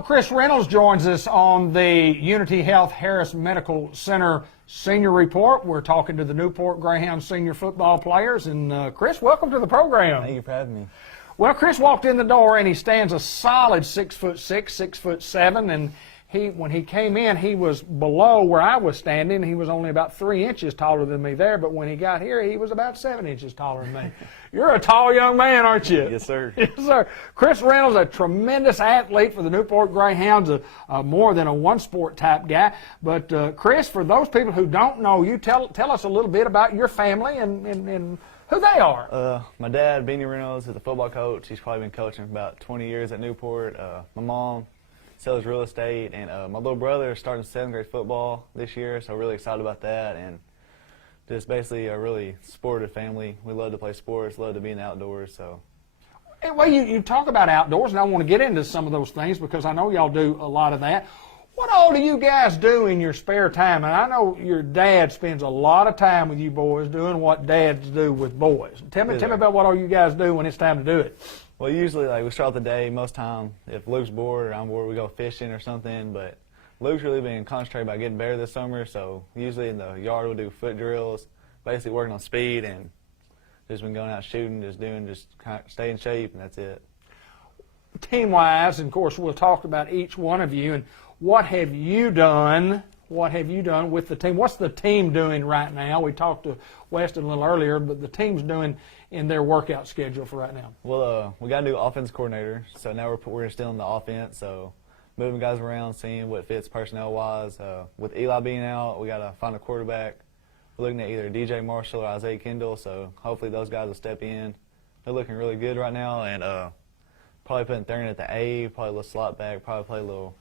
Chris Reynolds joins us on the Unity Health Harris Medical Center Senior Report. We're talking to the Newport Greyhounds senior football players. And Chris, welcome to the program. Thank you for having me. Well, Chris walked in the door and he stands a solid 6'6", 6'7", and when he came in, he was below where I was standing. He was only about 3 inches taller than me there, but when he got here, he was about 7 inches taller than me. You're a tall young man, aren't you? Yes, sir. Yes, sir. Chris Reynolds, a tremendous athlete for the Newport Greyhounds, more than a one-sport type guy. But, Chris, for those people who don't know you, tell us a little bit about your family and who they are. My dad, Beanie Reynolds, is a football coach. He's probably been coaching for about 20 years at Newport. My mom sells real estate, and my little brother is starting 7th grade football this year, so really excited about that. And just basically a really sportive family. We love to play sports, love to be in the outdoors. So. Well, you talk about outdoors, and I want to get into some of those things because I know y'all do a lot of that. What all do you guys do in your spare time? And I know your dad spends a lot of time with you boys doing what dads do with boys. Tell me about what all you guys do when it's time to do it. Well, usually, we start the day, most time, if Luke's bored or I'm bored, we go fishing or something. But Luke's really been concentrating about getting better this summer, so usually in the yard we'll do foot drills, basically working on speed, and just been going out shooting, just stay in shape, and that's it. Team-wise, and of course, we'll talk about each one of you, and what have you done with the team? What's the team doing right now? We talked to Weston a little earlier, but the team's doing in their workout schedule for right now. Well, we got a new offense coordinator, so now we're still in the offense, so moving guys around, seeing what fits personnel-wise. With Eli being out, we got to find a quarterback. We're looking at either DJ Marshall or Isaiah Kendall, so hopefully those guys will step in. They're looking really good right now, and probably putting Thurman at the A, probably a little slot back, probably play a little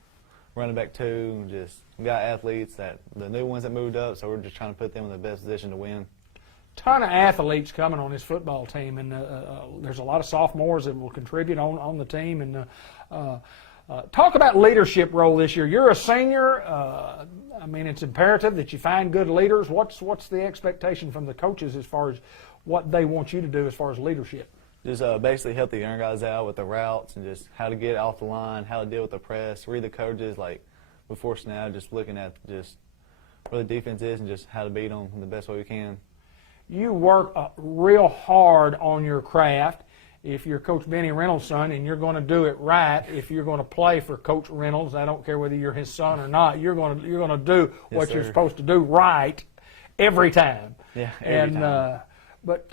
running back too. We got athletes, the new ones that moved up, so we're just trying to put them in the best position to win. Ton of athletes coming on this football team, and there's a lot of sophomores that will contribute on the team. And talk about leadership role this year. You're a senior. I mean, it's imperative that you find good leaders. What's the expectation from the coaches as far as what they want you to do as far as leadership? Just basically help the young guys out with the routes and just how to get off the line, how to deal with the press, read the coaches before snap, just looking at just where the defense is and just how to beat them in the best way we can. You work real hard on your craft, if you're Coach Benny Reynolds' son and you're going to do it right, if you're going to play for Coach Reynolds, I don't care whether you're his son or not, you're going to do what sir. you're supposed to do right every time. Yeah, every time. But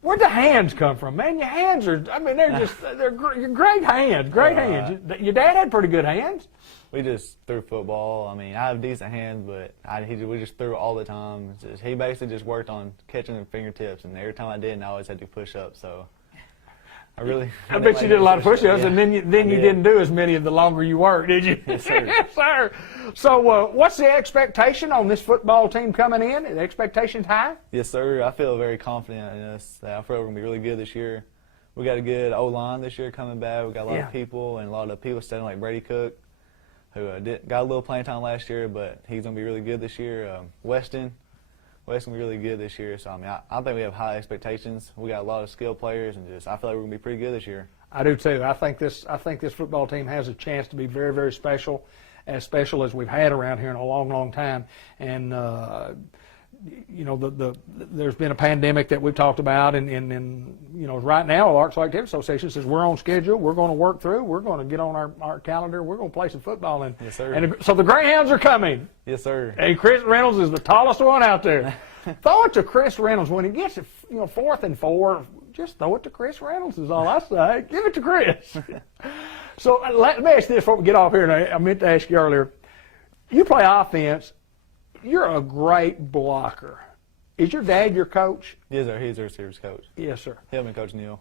where'd the hands come from, man? Your hands are, I mean, they're great hands, great hands. Your dad had pretty good hands. We just threw football. I mean, I have decent hands, but we just threw all the time. He basically just worked on catching the fingertips, and every time I did, I always had to push up. So I bet you did a lot of push-ups, and then you didn't do as many the longer you worked, did you? Yes, sir. Yes, sir. So what's the expectation on this football team coming in? Are the expectations high? Yes, sir. I feel very confident in us. I feel we're going to be really good this year. We got a good O-line this year coming back. We got a lot of people, and a lot of people studying like Brady Cook, who got a little playing time last year, but he's going to be really good this year. Weston's going to be really good this year. So, I mean, I think we have high expectations. We got a lot of skilled players, and I feel like we're going to be pretty good this year. I do too. I think this football team has a chance to be very, very special as we've had around here in a long, long time. And you know, there's been a pandemic that we've talked about, and you know, right now, the Arts Activity Association says we're on schedule. We're going to work through. We're going to get on our calendar. We're going to play some football. And yes, sir. And so the Greyhounds are coming. Yes, sir. And Chris Reynolds is the tallest one out there. Throw it to Chris Reynolds when he gets it. You know, 4th and 4. Just throw it to Chris Reynolds is all I say. Give it to Chris. So let me ask this before we get off here. And I meant to ask you earlier. You play offense. You're a great blocker. Is your dad your coach? Yes, sir. He's our receivers coach. Yes, sir. Him and Coach Neal.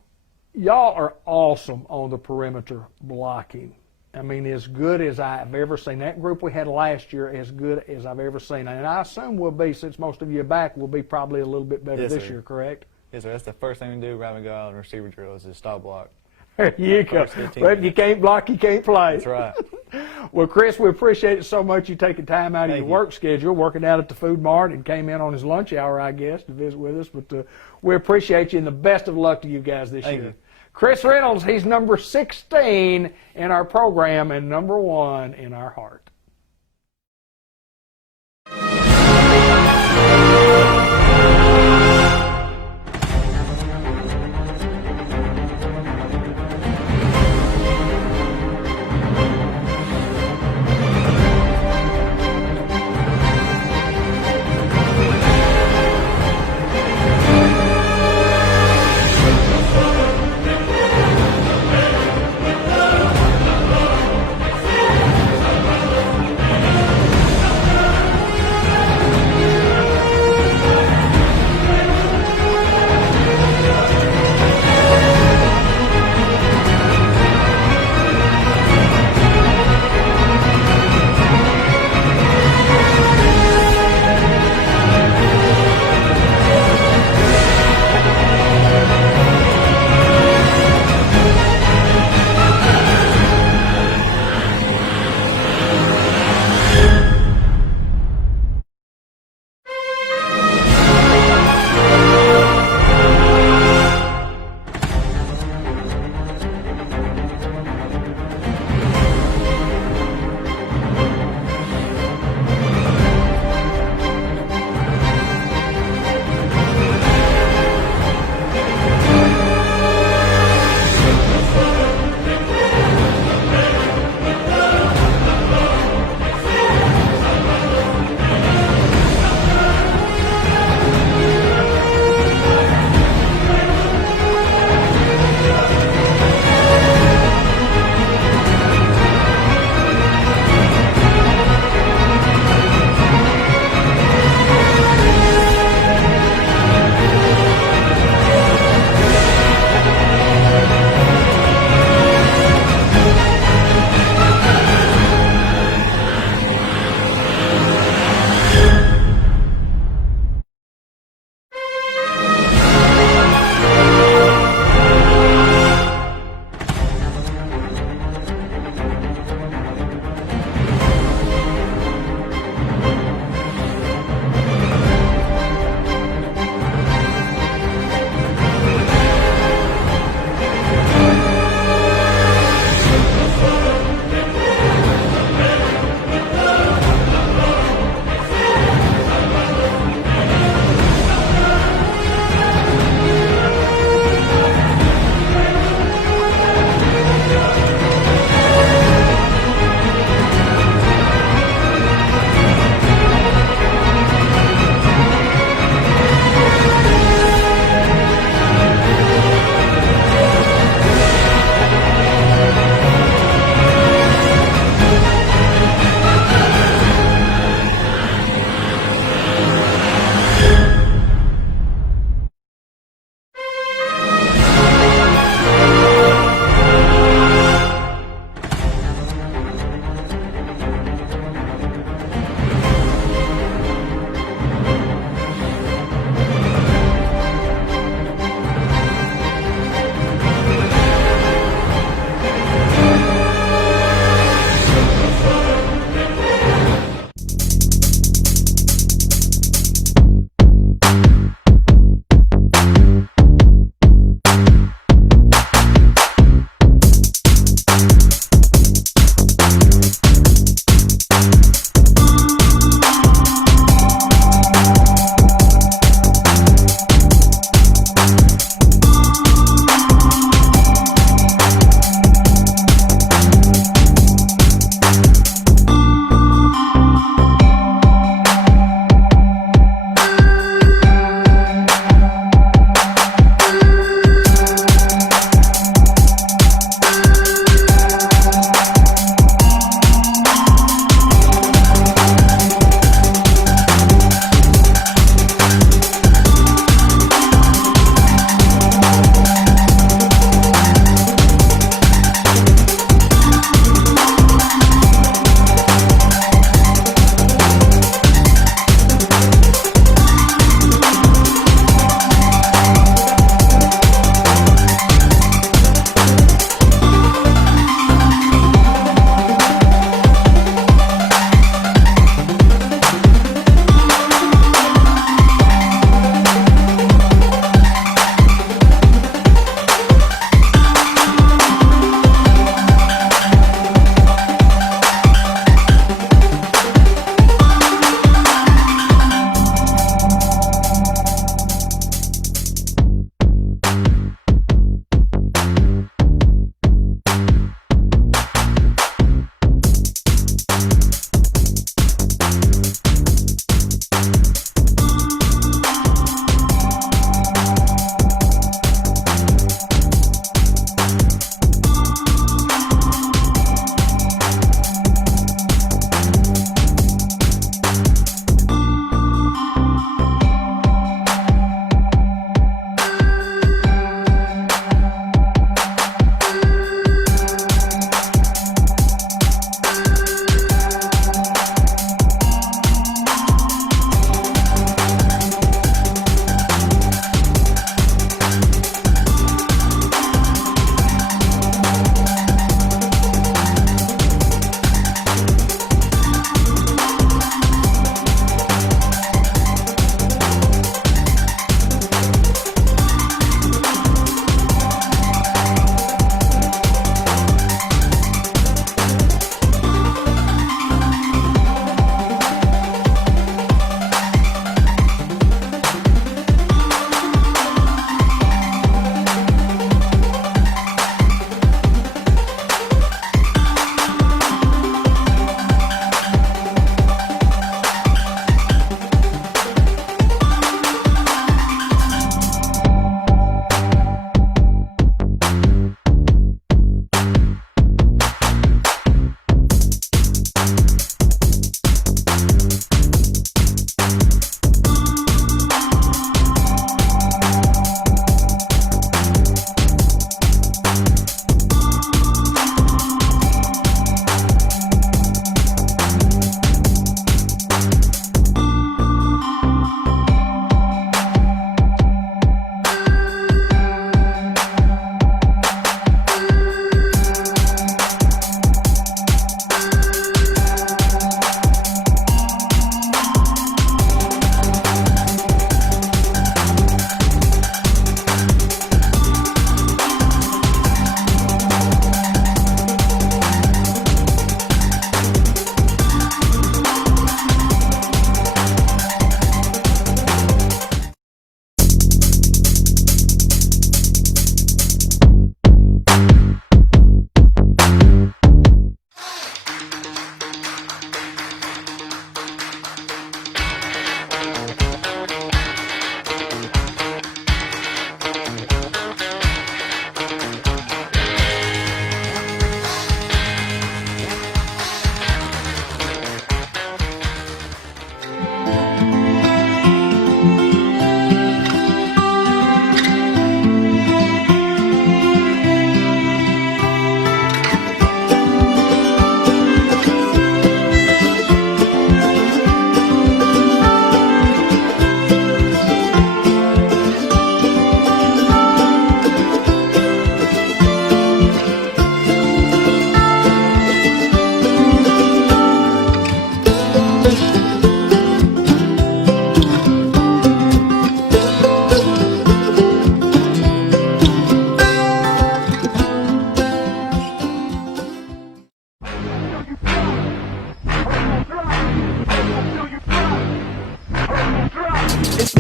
Y'all are awesome on the perimeter blocking. I mean, as good as I've ever seen. That group we had last year, as good as I've ever seen. And I assume we'll be, since most of you are back, we'll be probably a little bit better this year, correct? Yes, sir. That's the first thing we do right when we go out on receiver drills is stop block. There you go. Well, if you can't block, you can't play. That's right. Well, Chris, we appreciate it so much you taking time out of your work schedule, working out at the Food Mart, and came in on his lunch hour, I guess, to visit with us. But we appreciate you, and the best of luck to you guys this year. You. Chris Reynolds, he's number 16 in our program and number 1 in our heart.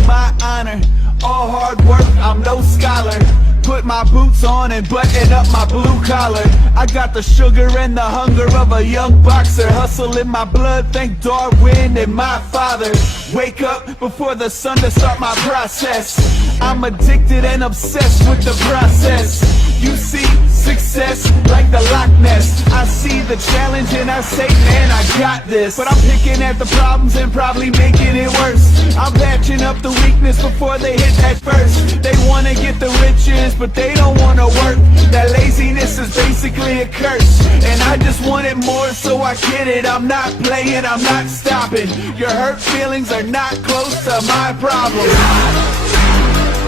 my honor. All hard work, I'm no scholar. Put my boots on and button up my blue collar. I got the sugar and the hunger of a young boxer. Hustle in my blood, thank Darwin and my father. Wake up before the sun to start my process. I'm addicted and obsessed with the process. You see success like the Loch Ness. I see the challenge and I say, man, I got this. But I'm picking at the problems and probably making it worse. I'm patching up the weakness before they hit that first. They wanna get the riches, but they don't wanna work. That laziness is basically a curse, and I just want it more, so I get it. I'm not playing, I'm not stopping. Your hurt feelings are not close to my problems.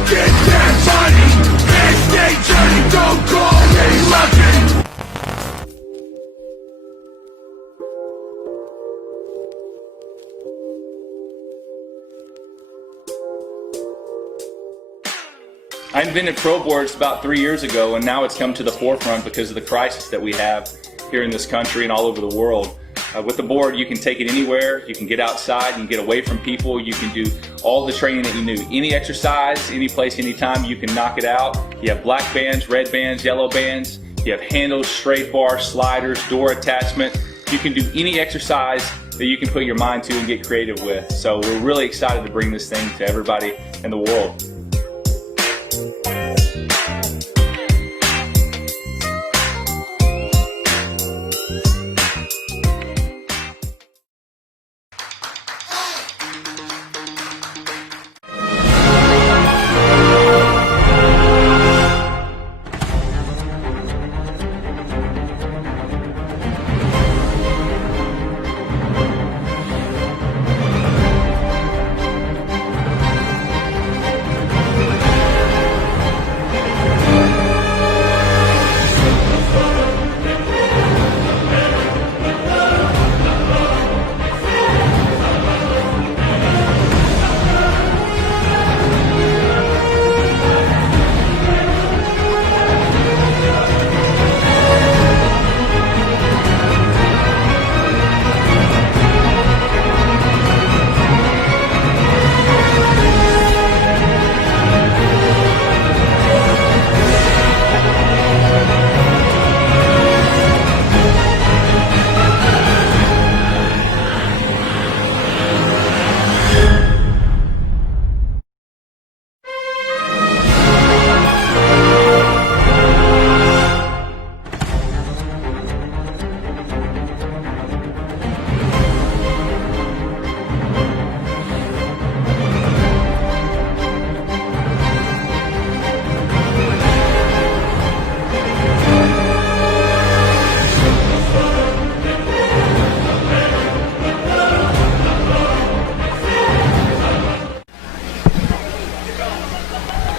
Get that money, next day journey, don't call me lucky. I invented Pro Boards about 3 years ago, and now it's come to the forefront because of the crisis that we have here in this country and all over the world. With the board, you can take it anywhere, you can get outside, you can get away from people, you can do all the training that you need. Any exercise, any place, anytime, you can knock it out. You have black bands, red bands, yellow bands, you have handles, straight bars, sliders, door attachment. You can do any exercise that you can put your mind to and get creative with. So we're really excited to bring this thing to everybody in the world.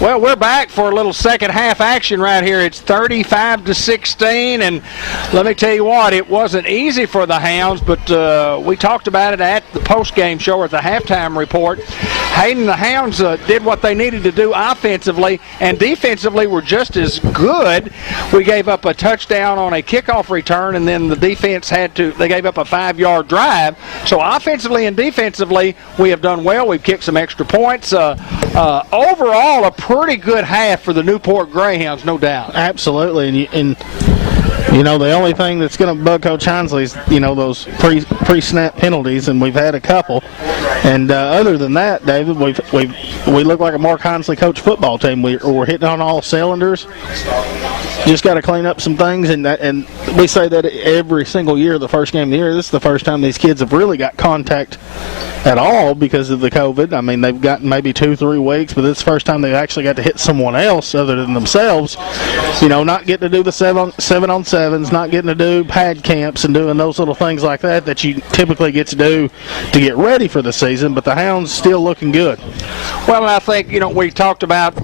Well, we're back for a little second half action right here. It's 35-16, and let me tell you what, it wasn't easy for the Hounds, but we talked about it at the post-game show or at the halftime report. Hayden, the Hounds did what they needed to do offensively, and defensively were just as good. We gave up a touchdown on a kickoff return, and then the defense they gave up a 5-yard drive. So offensively and defensively, we have done well. We've kicked some extra points. Overall, a pretty good half for the Newport Greyhounds, no doubt. Absolutely, and you know, the only thing that's going to bug Coach Hinsley is, you know, those pre-snap penalties, and we've had a couple. And other than that, David, we look like a Mark Hinsley coach football team. We're hitting on all cylinders. Just got to clean up some things, and we say that every single year, the first game of the year. This is the first time these kids have really got contact at all because of the COVID. I mean, they've gotten maybe 2-3 weeks, but this is the first time they've actually got to hit someone else other than themselves. You know, not getting to do the 7-on-7s, not getting to do pad camps and doing those little things like that you typically get to do to get ready for the season, but the Hounds still looking good. Well, I think, you know, we talked about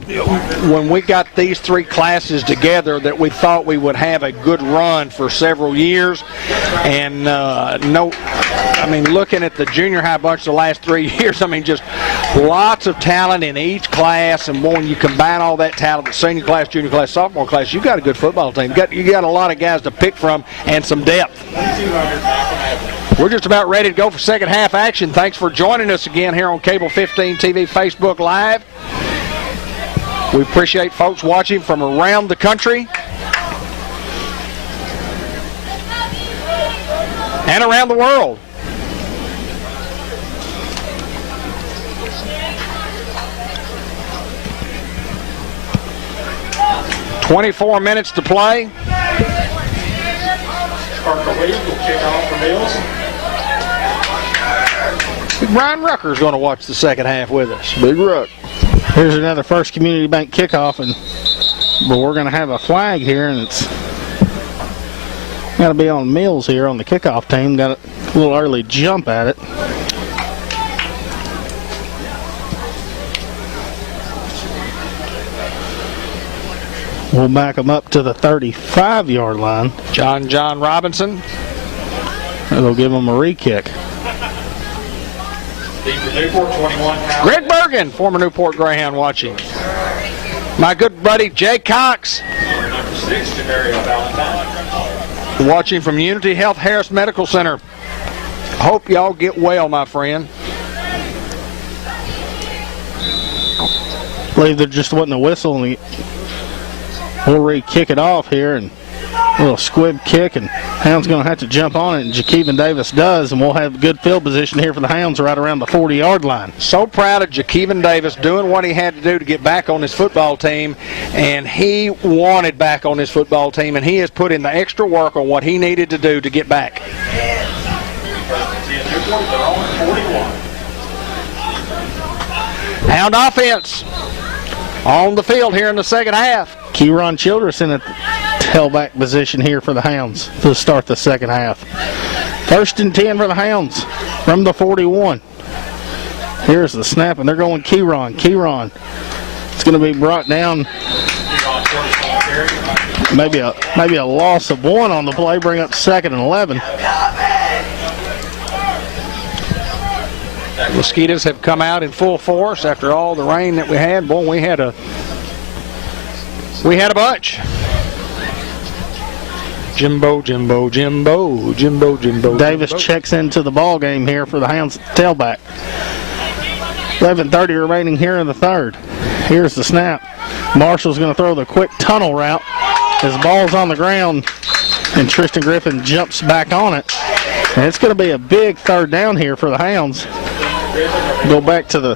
when we got these three classes together that we thought we would have a good run for several years, and looking at the junior high bunch the last 3 years, I mean, just Lots of talent in each class, and when you combine all that talent, the senior class, junior class, sophomore class, you've got a good football team. You got a lot of guys to pick from and some depth. We're just about ready to go for second half action. Thanks for joining us again here on Cable 15 TV Facebook Live. We appreciate folks watching from around the country and around the world. "24 minutes to play." Parker Williams will kick off for Mills. Ryan Rucker's going to watch the second half with us. Big Ruck. Here's another First Community Bank kickoff, but we're going to have a flag here, and it's got to be on Mills here on the kickoff team. Got a little early jump at it. We'll back them up to the 35-yard line. John Robinson. They'll give them a re-kick. Newport 21. Greg Bergen, former Newport Greyhound, watching. My good buddy Jay Cox, Number 6, Jamario Valentine. watching from Unity Health Harris Medical Center. Hope y'all get well, my friend. I believe there just wasn't a whistle, and we'll re-kick it off here, and a little squib kick, and Hound's going to have to jump on it, and Jakeevan Davis does, and we'll have good field position here for the Hounds right around the 40-yard line. So proud of Jakeevan Davis doing what he had to do to get back on his football team, and he wanted back on his football team, and he has put in the extra work on what he needed to do to get back. Hound offense on the field here in the second half. Kieron Childress in a tailback position here for the Hounds to start the second half. 1st and 10 for the Hounds from the 41. Here's the snap, and they're going Kieron. Kieron, it's going to be brought down. Maybe a loss of 1 on the play, bring up 2nd and 11. Mosquitoes have come out in full force after all the rain that we had. Boy, we had a bunch. Jimbo. Davis checks into the ball game here for the Hounds tailback. 11:30 remaining here in the third. Here's the snap. Marshall's going to throw the quick tunnel route. His ball's on the ground, and Tristan Griffin jumps back on it. And it's going to be a big third down here for the Hounds. Go back to the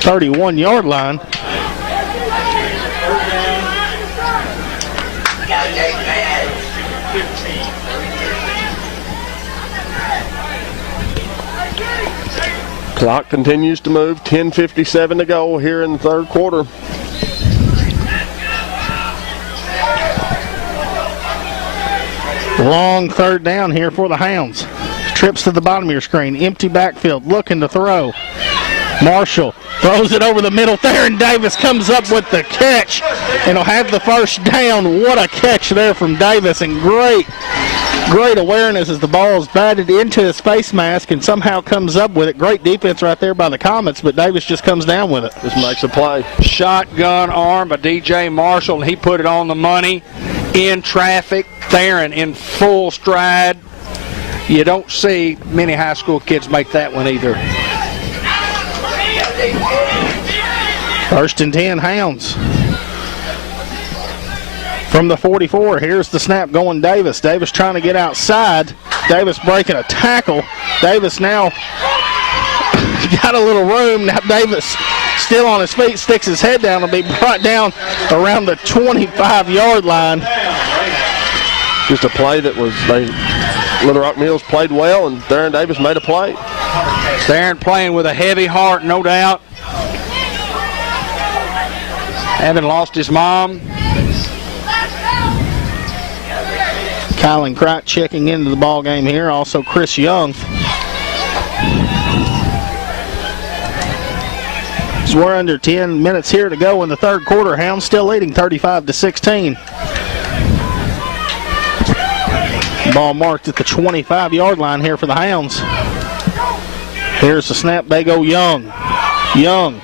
31-yard line. Clock continues to move. 10:57 to go here in the third quarter. Long third down here for the Hounds. Trips to the bottom of your screen. Empty backfield, looking to throw. Marshall throws it over the middle there, and Davis comes up with the catch, and he'll have the first down. What a catch there from Davis, and great awareness as the ball is batted into his face mask and somehow comes up with it. Great defense right there by the Comets, but Davis just comes down with it. Just makes a play. Shotgun arm by DJ Marshall, and he put it on the money in traffic. Theron in full stride. You don't see many high school kids make that one either. 1st and 10 Hounds. From the 44, here's the snap going Davis. Davis trying to get outside. Davis breaking a tackle. Davis now got a little room. Now Davis still on his feet, sticks his head down, and be brought down around the 25-yard line. Just a play that was, Little Rock Mills played well, and Theron Davis made a play. Theron playing with a heavy heart, no doubt. Having lost his mom. Kylan Cricht checking into the ball game here. Also Chris Young. So we're under 10 minutes here to go in the third quarter. Hounds still leading 35-16. Ball marked at the 25-yard line here for the Hounds. Here's the snap. They go Young. Young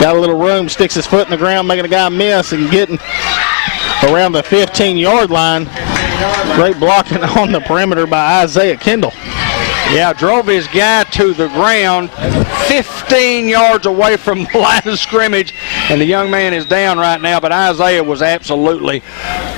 got a little room, sticks his foot in the ground, making a guy miss and getting around the 15-yard line. Great blocking on the perimeter by Isaiah Kendall. Yeah, drove his guy to the ground 15 yards away from the line of scrimmage, and the young man is down right now, but Isaiah was absolutely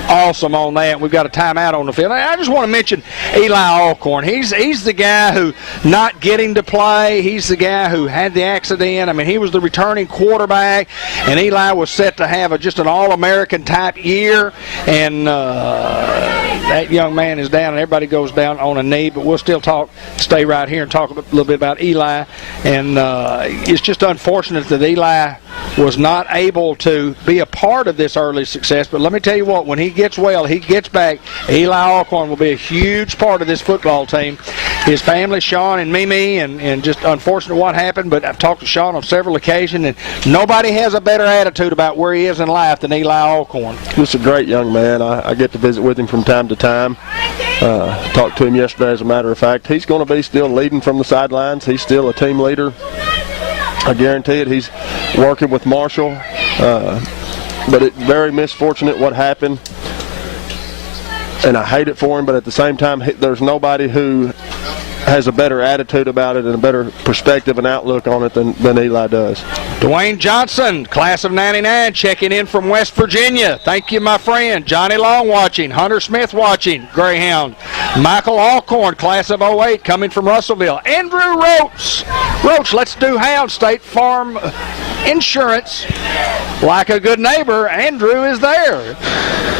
awesome on that. We've got a timeout on the field. I just want to mention Eli Alcorn. He's the guy who not getting to play. He's the guy who had the accident. I mean, he was the returning quarterback, and Eli was set to have just an All-American type year, and that young man is down, and everybody goes down on a knee, but we'll still stay right here and talk a little bit about Eli. And it's just unfortunate that Eli was not able to be a part of this early success. But let me tell you what, when he gets well, he gets back, Eli Alcorn will be a huge part of this football team. His family, Sean and Mimi, and just unfortunate what happened, but I've talked to Sean on several occasions, and nobody has a better attitude about where he is in life than Eli Alcorn. He's a great young man. I get to visit with him from time to time. Talked to him yesterday, as a matter of fact. He's going to be still leading from the sidelines. He's still a team leader. I guarantee it. He's working with Marshall. But it's very misfortunate what happened. And I hate it for him, but at the same time, there's nobody who has a better attitude about it and a better perspective and outlook on it than Eli does. Dwayne Johnson, class of 99, checking in from West Virginia. Thank you, my friend. Johnny Long watching. Hunter Smith watching. Greyhound. Michael Alcorn, class of 08, coming from Russellville. Andrew Roach. Roach, let's do Hound. State Farm Insurance. Like a good neighbor, Andrew is there.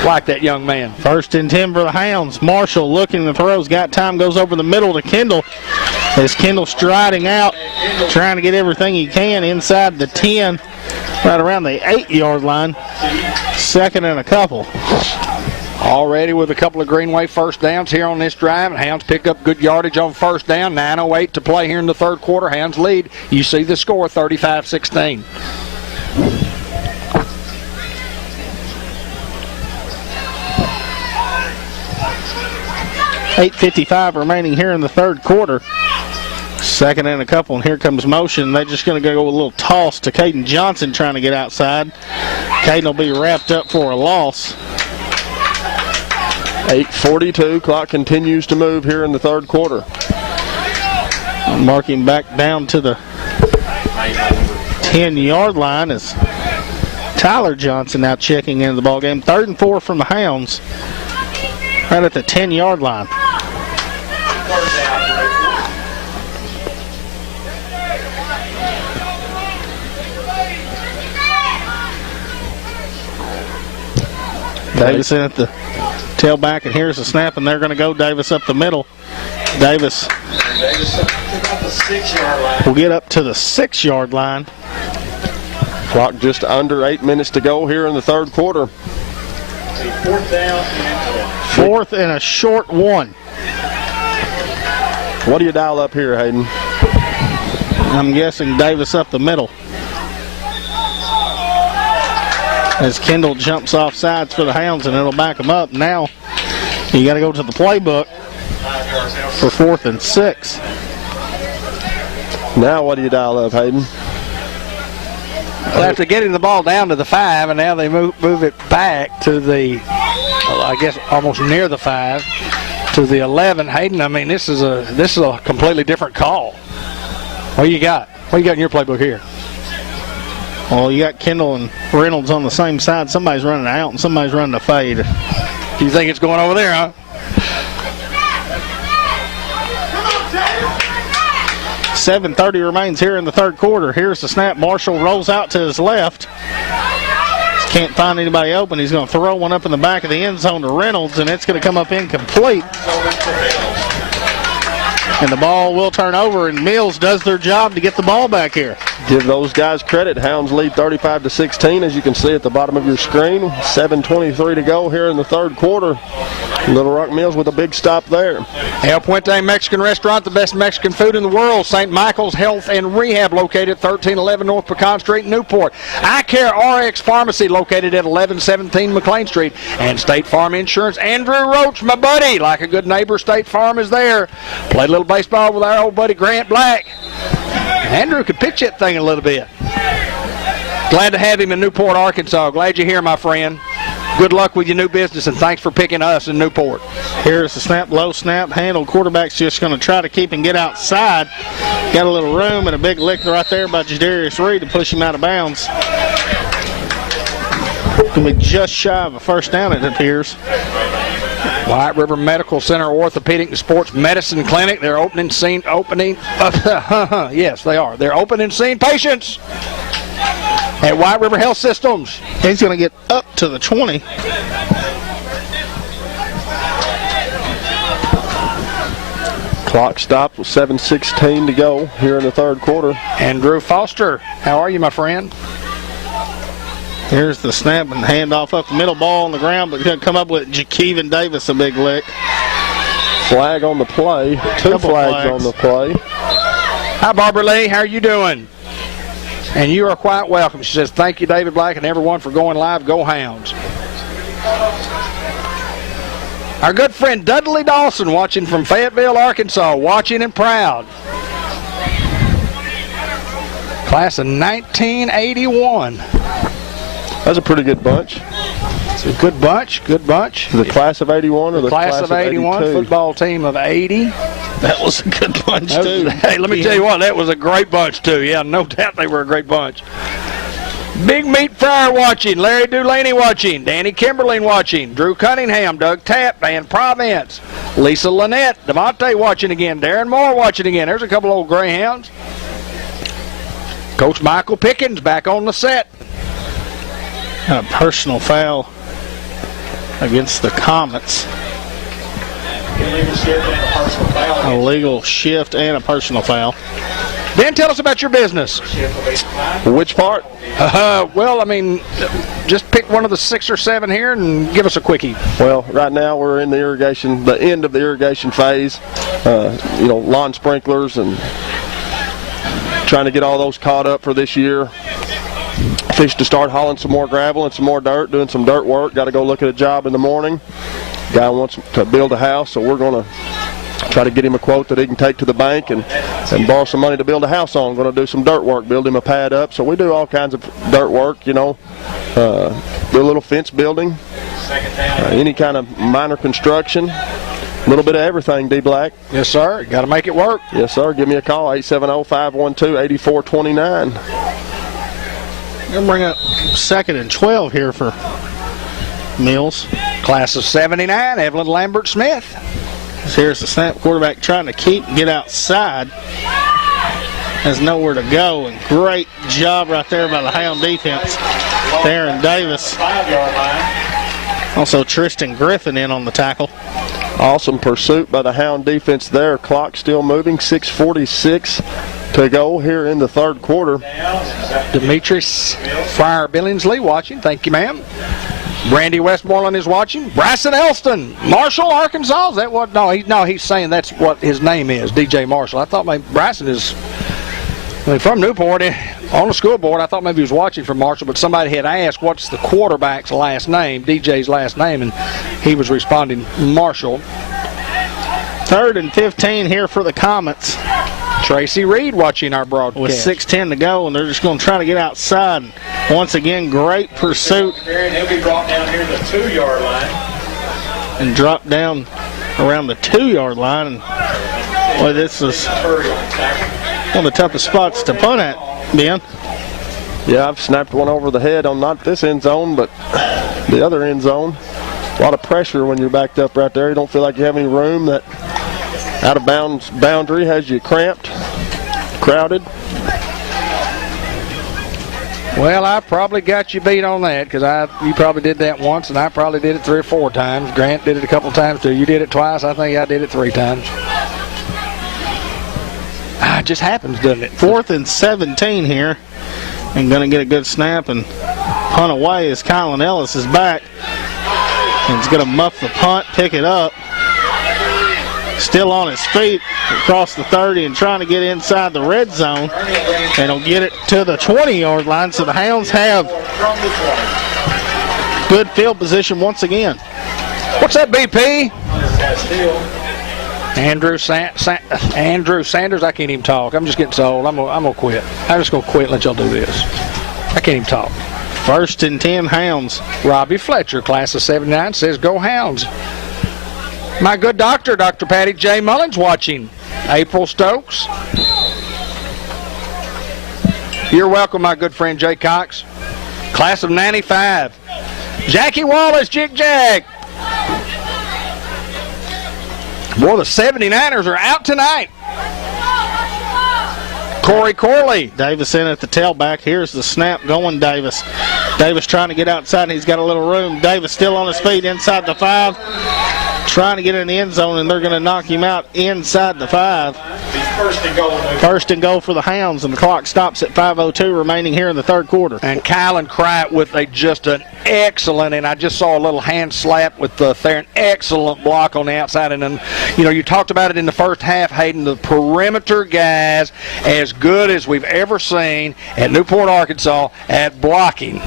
Like that young man. 1st and 10 for the Hounds. Marshall looking, the throw's got time, goes over the middle to Kendall. As Kendall striding out, trying to get everything he can inside the 10, right around the 8-yard line. 2nd and a couple. Already with a couple of Greenway first downs here on this drive, and Hounds pick up good yardage on first down. 9:08 to play here in the third quarter. Hounds lead. You see the score, 35-16. .8:55 remaining here in the third quarter. 2nd and a couple, and here comes motion. They're just going to go a little toss to Caden Johnson trying to get outside. Caden will be wrapped up for a loss. 8:42, clock continues to move here in the third quarter. Marking back down to the 10-yard line is Tyler Johnson now checking into the ballgame. 3rd and 4 from the Hounds, right at the 10-yard line. Davison at the tailback, and here's the snap, and they're going to go Davis up the middle. Davis will get up to the 6-yard line. Clock just under 8 minutes to go here in the third quarter. 4th down and 4th and a short 1. What do you dial up here, Hayden? I'm guessing Davis up the middle. As Kendall jumps off sides for the Hounds, and it'll back them up. Now you got to go to the playbook for 4th and 6. Now what do you dial up, Hayden? Well, after getting the ball down to the 5, and now they move it back to the, I guess, almost near the 5, to the 11. Hayden, I mean, this is a completely different call. What do you got? What do you got in your playbook here? Well, you got Kendall and Reynolds on the same side. Somebody's running out and somebody's running a fade. You think it's going over there, huh? 7:30 remains here in the third quarter. Here's the snap. Marshall rolls out to his left. Can't find anybody open. He's going to throw one up in the back of the end zone to Reynolds, and it's going to come up incomplete. And the ball will turn over, and Mills does their job to get the ball back here. Give those guys credit. Hounds lead 35-16, as you can see at the bottom of your screen. 7:23 to go here in the third quarter. Little Rock Mills with a big stop there. El Puente Mexican Restaurant, the best Mexican food in the world. St. Michael's Health and Rehab, located at 1311 North Pecan Street, Newport. Eye Care RX Pharmacy, located at 1117 McLean Street. And State Farm Insurance. Andrew Roach, my buddy. Like a good neighbor, State Farm is there. Played a little baseball with our old buddy Grant Black. Andrew could pitch that thing a little bit. Glad to have him in Newport, Arkansas. Glad you're here, my friend. Good luck with your new business, and thanks for picking us in Newport. Here's the snap, low snap handle. Quarterback's just going to try to keep him get outside. Got a little room and a big lick right there by Jadarius Reed to push him out of bounds. Going to be just shy of a first down, it appears. White River Medical Center Orthopedic and Sports Medicine Clinic. They're opening. Yes, they are. They're opening seeing patients at White River Health Systems. He's going to get up to the 20. Clock stopped with 7:16 to go here in the third quarter. Andrew Foster, how are you, my friend? Here's the snap and handoff up the middle, ball on the ground, but going to come up with Jakeevan Davis a big lick. Flag on the play. Two flags on the play. Hi, Barbara Lee. How are you doing? And you are quite welcome. She says, thank you, David Black, and everyone for going live. Go Hounds. Our good friend Dudley Dawson watching from Fayetteville, Arkansas, watching and proud. Class of 1981. That's a pretty good bunch. It's a good bunch, good bunch. The class of 81 or the class of 81, 82? Football team of 80. That was a good bunch, too. Hey, let me tell you what, that was a great bunch, too. Yeah, no doubt they were a great bunch. Big Meat Fryer watching, Larry Dulaney watching, Danny Kimberlin watching, Drew Cunningham, Doug Tapp, Dan Province, Lisa Lynette, Devontae watching again, Darren Moore watching again. There's a couple old Greyhounds. Coach Michael Pickens back on the set. A personal foul against the Comets. A legal shift and a personal foul. Dan, tell us about your business. Which part? Well, I mean, just pick one of the 6 or 7 here and give us a quickie. Well, right now we're in the end of the irrigation phase. Lawn sprinklers and trying to get all those caught up for this year. Fish to start hauling some more gravel and some more dirt, doing some dirt work. Got to go look at a job in the morning. Guy wants to build a house, so we're going to try to get him a quote that he can take to the bank and borrow some money to build a house on. Going to do some dirt work, build him a pad up. So we do all kinds of dirt work, do a little fence building, any kind of minor construction. A little bit of everything, D. Black. Yes, sir. Got to make it work. Yes, sir. Give me a call, 870-512-8429. Going to bring up 2nd and 12 here for Mills. Class of 79, Evelyn Lambert Smith. Here's the snap. Quarterback trying to get outside. Has nowhere to go, and great job right there by the Hound defense. Darren Davis. Also Tristan Griffin in on the tackle. Awesome pursuit by the Hound defense there. Clock still moving, 6:46 to go here in the third quarter. Demetrius Fryer Billingsley watching. Thank you, ma'am. Brandy Westmoreland is watching. Bryson Elston, Marshall, Arkansas. Is that what? No, he's saying that's what his name is, DJ Marshall. I thought maybe Bryson is from Newport on the school board. I thought maybe he was watching from Marshall, but somebody had asked what's the quarterback's last name, DJ's last name, and he was responding Marshall. 3rd and 15 here for the Comets. Tracy Reed watching our broadcast. With 6:10 to go, and they're just going to try to get outside. Once again, great pursuit. He'll be brought down here to the 2-yard line. And drop down around the 2-yard line. And, boy, this is one of the toughest spots to punt at, Ben. Yeah, I've snapped one over the head on not this end zone, but the other end zone. A lot of pressure when you're backed up right there. You don't feel like you have any room. That out of bounds boundary has you cramped, crowded. Well, I probably got you beat on that because you probably did that once, and I probably did it 3 or 4 times. Grant did it a couple times too. You did it twice. I think I did it 3 times. It just happens, doesn't it? 4th and 17 here, and going to get a good snap and punt away as Kylan Ellis is back. And he's going to muff the punt, pick it up. Still on his feet across the 30 and trying to get inside the red zone. And he'll get it to the 20-yard line. So the Hounds have good field position once again. What's that, BP? Andrew Sanders, I can't even talk. I'm just getting so old. I'm gonna quit. I'm just gonna quit and let y'all do this. I can't even talk. 1st and 10 Hounds. Robbie Fletcher, class of 79, says go Hounds. My good doctor, Dr. Patty J. Mullins, watching. April Stokes. You're welcome, my good friend Jay Cox. Class of 95. Jackie Wallace, Jig Jag. Boy, the 79ers are out tonight. Corey Corley. Davis in at the tailback. Here's the snap going Davis. Davis trying to get outside, and he's got a little room. Davis still on his feet inside the 5. Trying to get in the end zone, and they're going to knock him out inside the 5. First and goal. First and goal for the Hounds, and the clock stops at 5:02 remaining here in the 3rd quarter. And Kylan Kright with just an excellent, and I just saw a little hand slap with an excellent block on the outside. And then, you talked about it in the first half, Hayden, the perimeter guys, as good as we've ever seen at Newport, Arkansas, at blocking.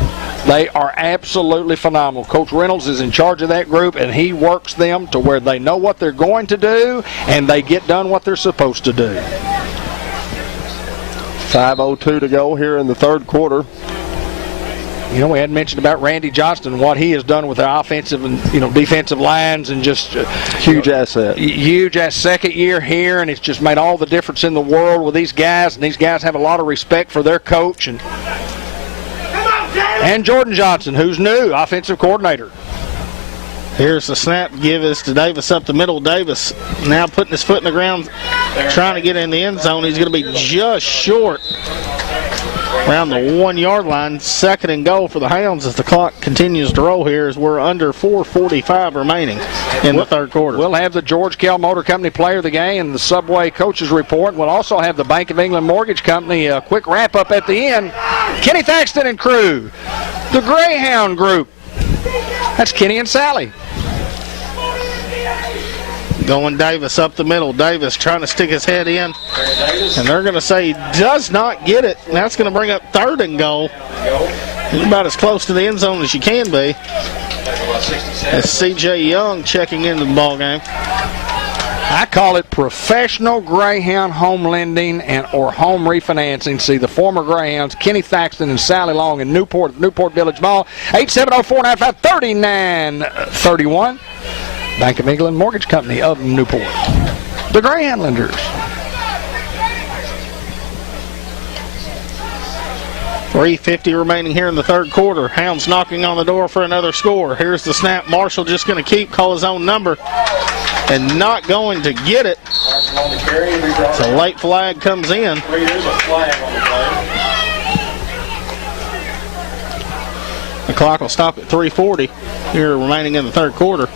They are absolutely phenomenal. Coach Reynolds is in charge of that group, and he works them to where they know what they're going to do, and they get done what they're supposed to do. 5:02 to go here in the 3rd quarter. We had mentioned about Randy Johnston, what he has done with their offensive and defensive lines, and just huge asset. Huge as 2nd year here, and it's just made all the difference in the world with these guys. And these guys have a lot of respect for their coach and Jordan Johnson, who's new offensive coordinator. Here's the snap. Give us to Davis up the middle. Davis now putting his foot in the ground, trying to get in the end zone. He's going to be just short around the 1-yard line. 2nd and goal for the Hounds as the clock continues to roll here, as we're under 4:45 remaining in the 3rd quarter. We'll have the George Kell Motor Company player of the game and the Subway coaches report. We'll also have the Bank of England Mortgage Company a quick wrap-up at the end. Kenny Thaxton and crew, the Greyhound group. That's Kenny and Sally. Going Davis up the middle. Davis trying to stick his head in. And they're going to say he does not get it. And that's going to bring up 3rd and goal. He's about as close to the end zone as you can be. As C.J. Young checking into the ball game. I call it professional Greyhound home lending or home refinancing. See the former Greyhounds, Kenny Thaxton and Sally Long in Newport Village Mall. 870-495-3931. Bank of England Mortgage Company of Newport. The Greyhound lenders. 3:50 remaining here in the 3rd quarter. Hounds knocking on the door for another score. Here's the snap. Marshall just going to call his own number and not going to get it. So late flag comes in. The clock will stop at 3:40 here remaining in the 3rd quarter.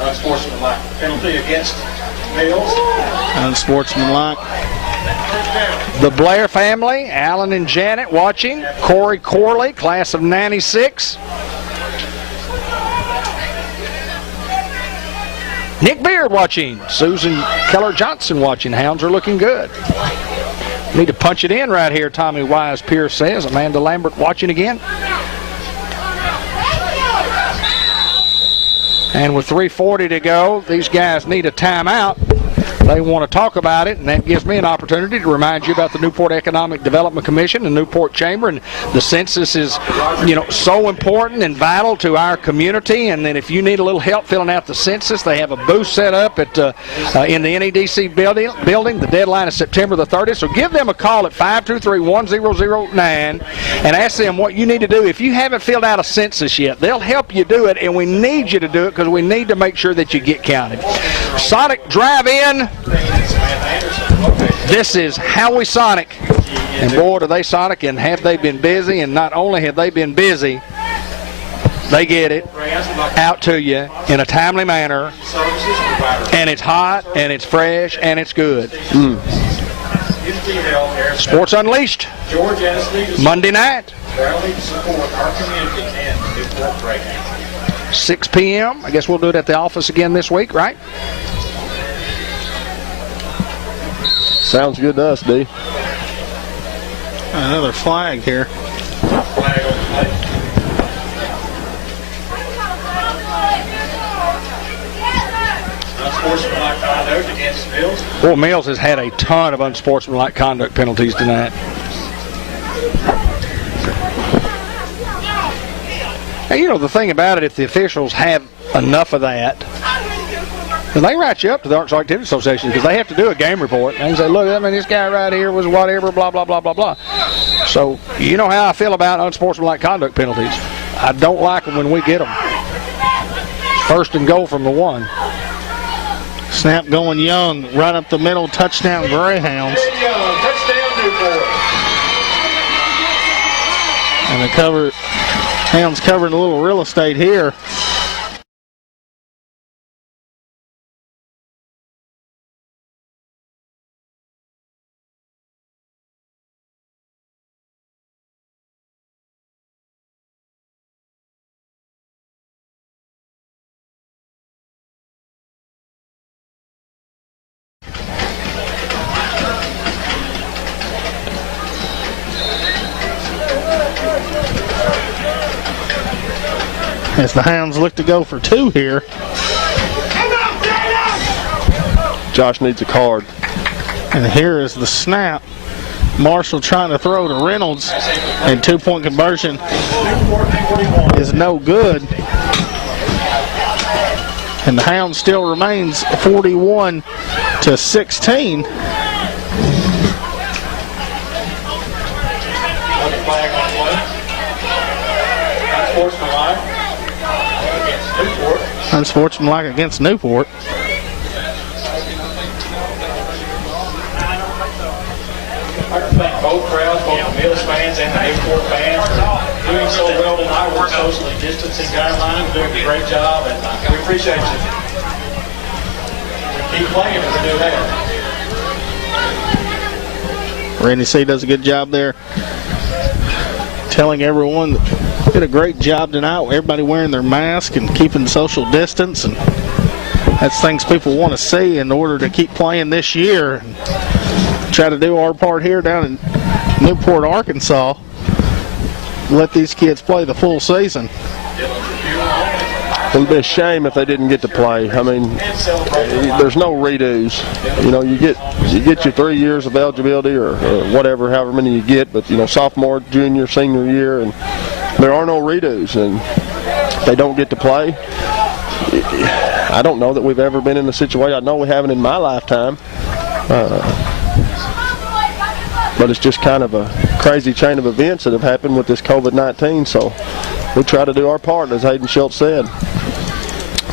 Unsportsmanlike penalty against Mills. Unsportsmanlike. The Blair family, Alan and Janet watching. Corey Corley, class of 96. Nick Beard watching. Susan Keller Johnson watching. Hounds are looking good. Need to punch it in right here, Tommy Wise Pierce says. Amanda Lambert watching again. And with 3:40 to go, these guys need a timeout. They want to talk about it, and that gives me an opportunity to remind you about the Newport Economic Development Commission and Newport Chamber. And the census is, so important and vital to our community. And then if you need a little help filling out the census, they have a booth set up at in the NEDC building. The deadline is September the 30th. So give them a call at 523-1009 and ask them what you need to do. If you haven't filled out a census yet, they'll help you do it, and we need you to do it because we need to make sure that you get counted. Sonic Drive-In. This is Howie Sonic, and boy, do they Sonic, and have they been busy. And not only have they been busy, they get it out to you in a timely manner, and it's hot, and it's fresh, and it's good. Sports Unleashed, Monday night, 6 p.m. I guess we'll do it at the office again this week, right? Sounds good to us, D. Another flag here. Flag unsportsmanlike conduct against Mills. Well, Mills has had a ton of unsportsmanlike conduct penalties tonight. And, you know, the thing about it, if the officials have enough of that, and they write you up to the Arkansas Activity Association because they have to do a game report. And they say, look, I mean, this guy right here was whatever, blah, blah, blah, blah, blah. So, you know how I feel about unsportsmanlike conduct penalties. I don't like them when we get them. First and goal from the 1. Snap going Young, right up the middle, touchdown Greyhounds. Touchdown Newport. And the Hounds covering a little real estate here. As the Hounds look to go for 2 here. Josh needs a card. And here is the snap. Marshall trying to throw to Reynolds, and 2-point conversion is no good. And the Hounds still remains 41-16. Flag on play. Unsportsmanlike against Newport. Unsportsmanlike against Newport. I can thank both crowds, both the Mills fans and the Newport fans, for doing so well tonight. We're socially distancing guidelines, doing a great job, and we appreciate you. Keep playing if we do that. Randy C. does a good job there, telling everyone that did a great job tonight. Everybody wearing their mask and keeping social distance, and that's things people want to see in order to keep playing this year. And try to do our part here down in Newport, Arkansas. Let these kids play the full season. It would be a shame if they didn't get to play. I mean, there's no redos. You know, you get your 3 years of eligibility or whatever, however many you get, but, you know, sophomore, junior, senior year, and there are no redos, and they don't get to play. I don't know that we've ever been in a situation. I know we haven't in my lifetime. But it's just kind of a crazy chain of events that have happened with this COVID-19, so we try to do our part, as Hayden Schultz said.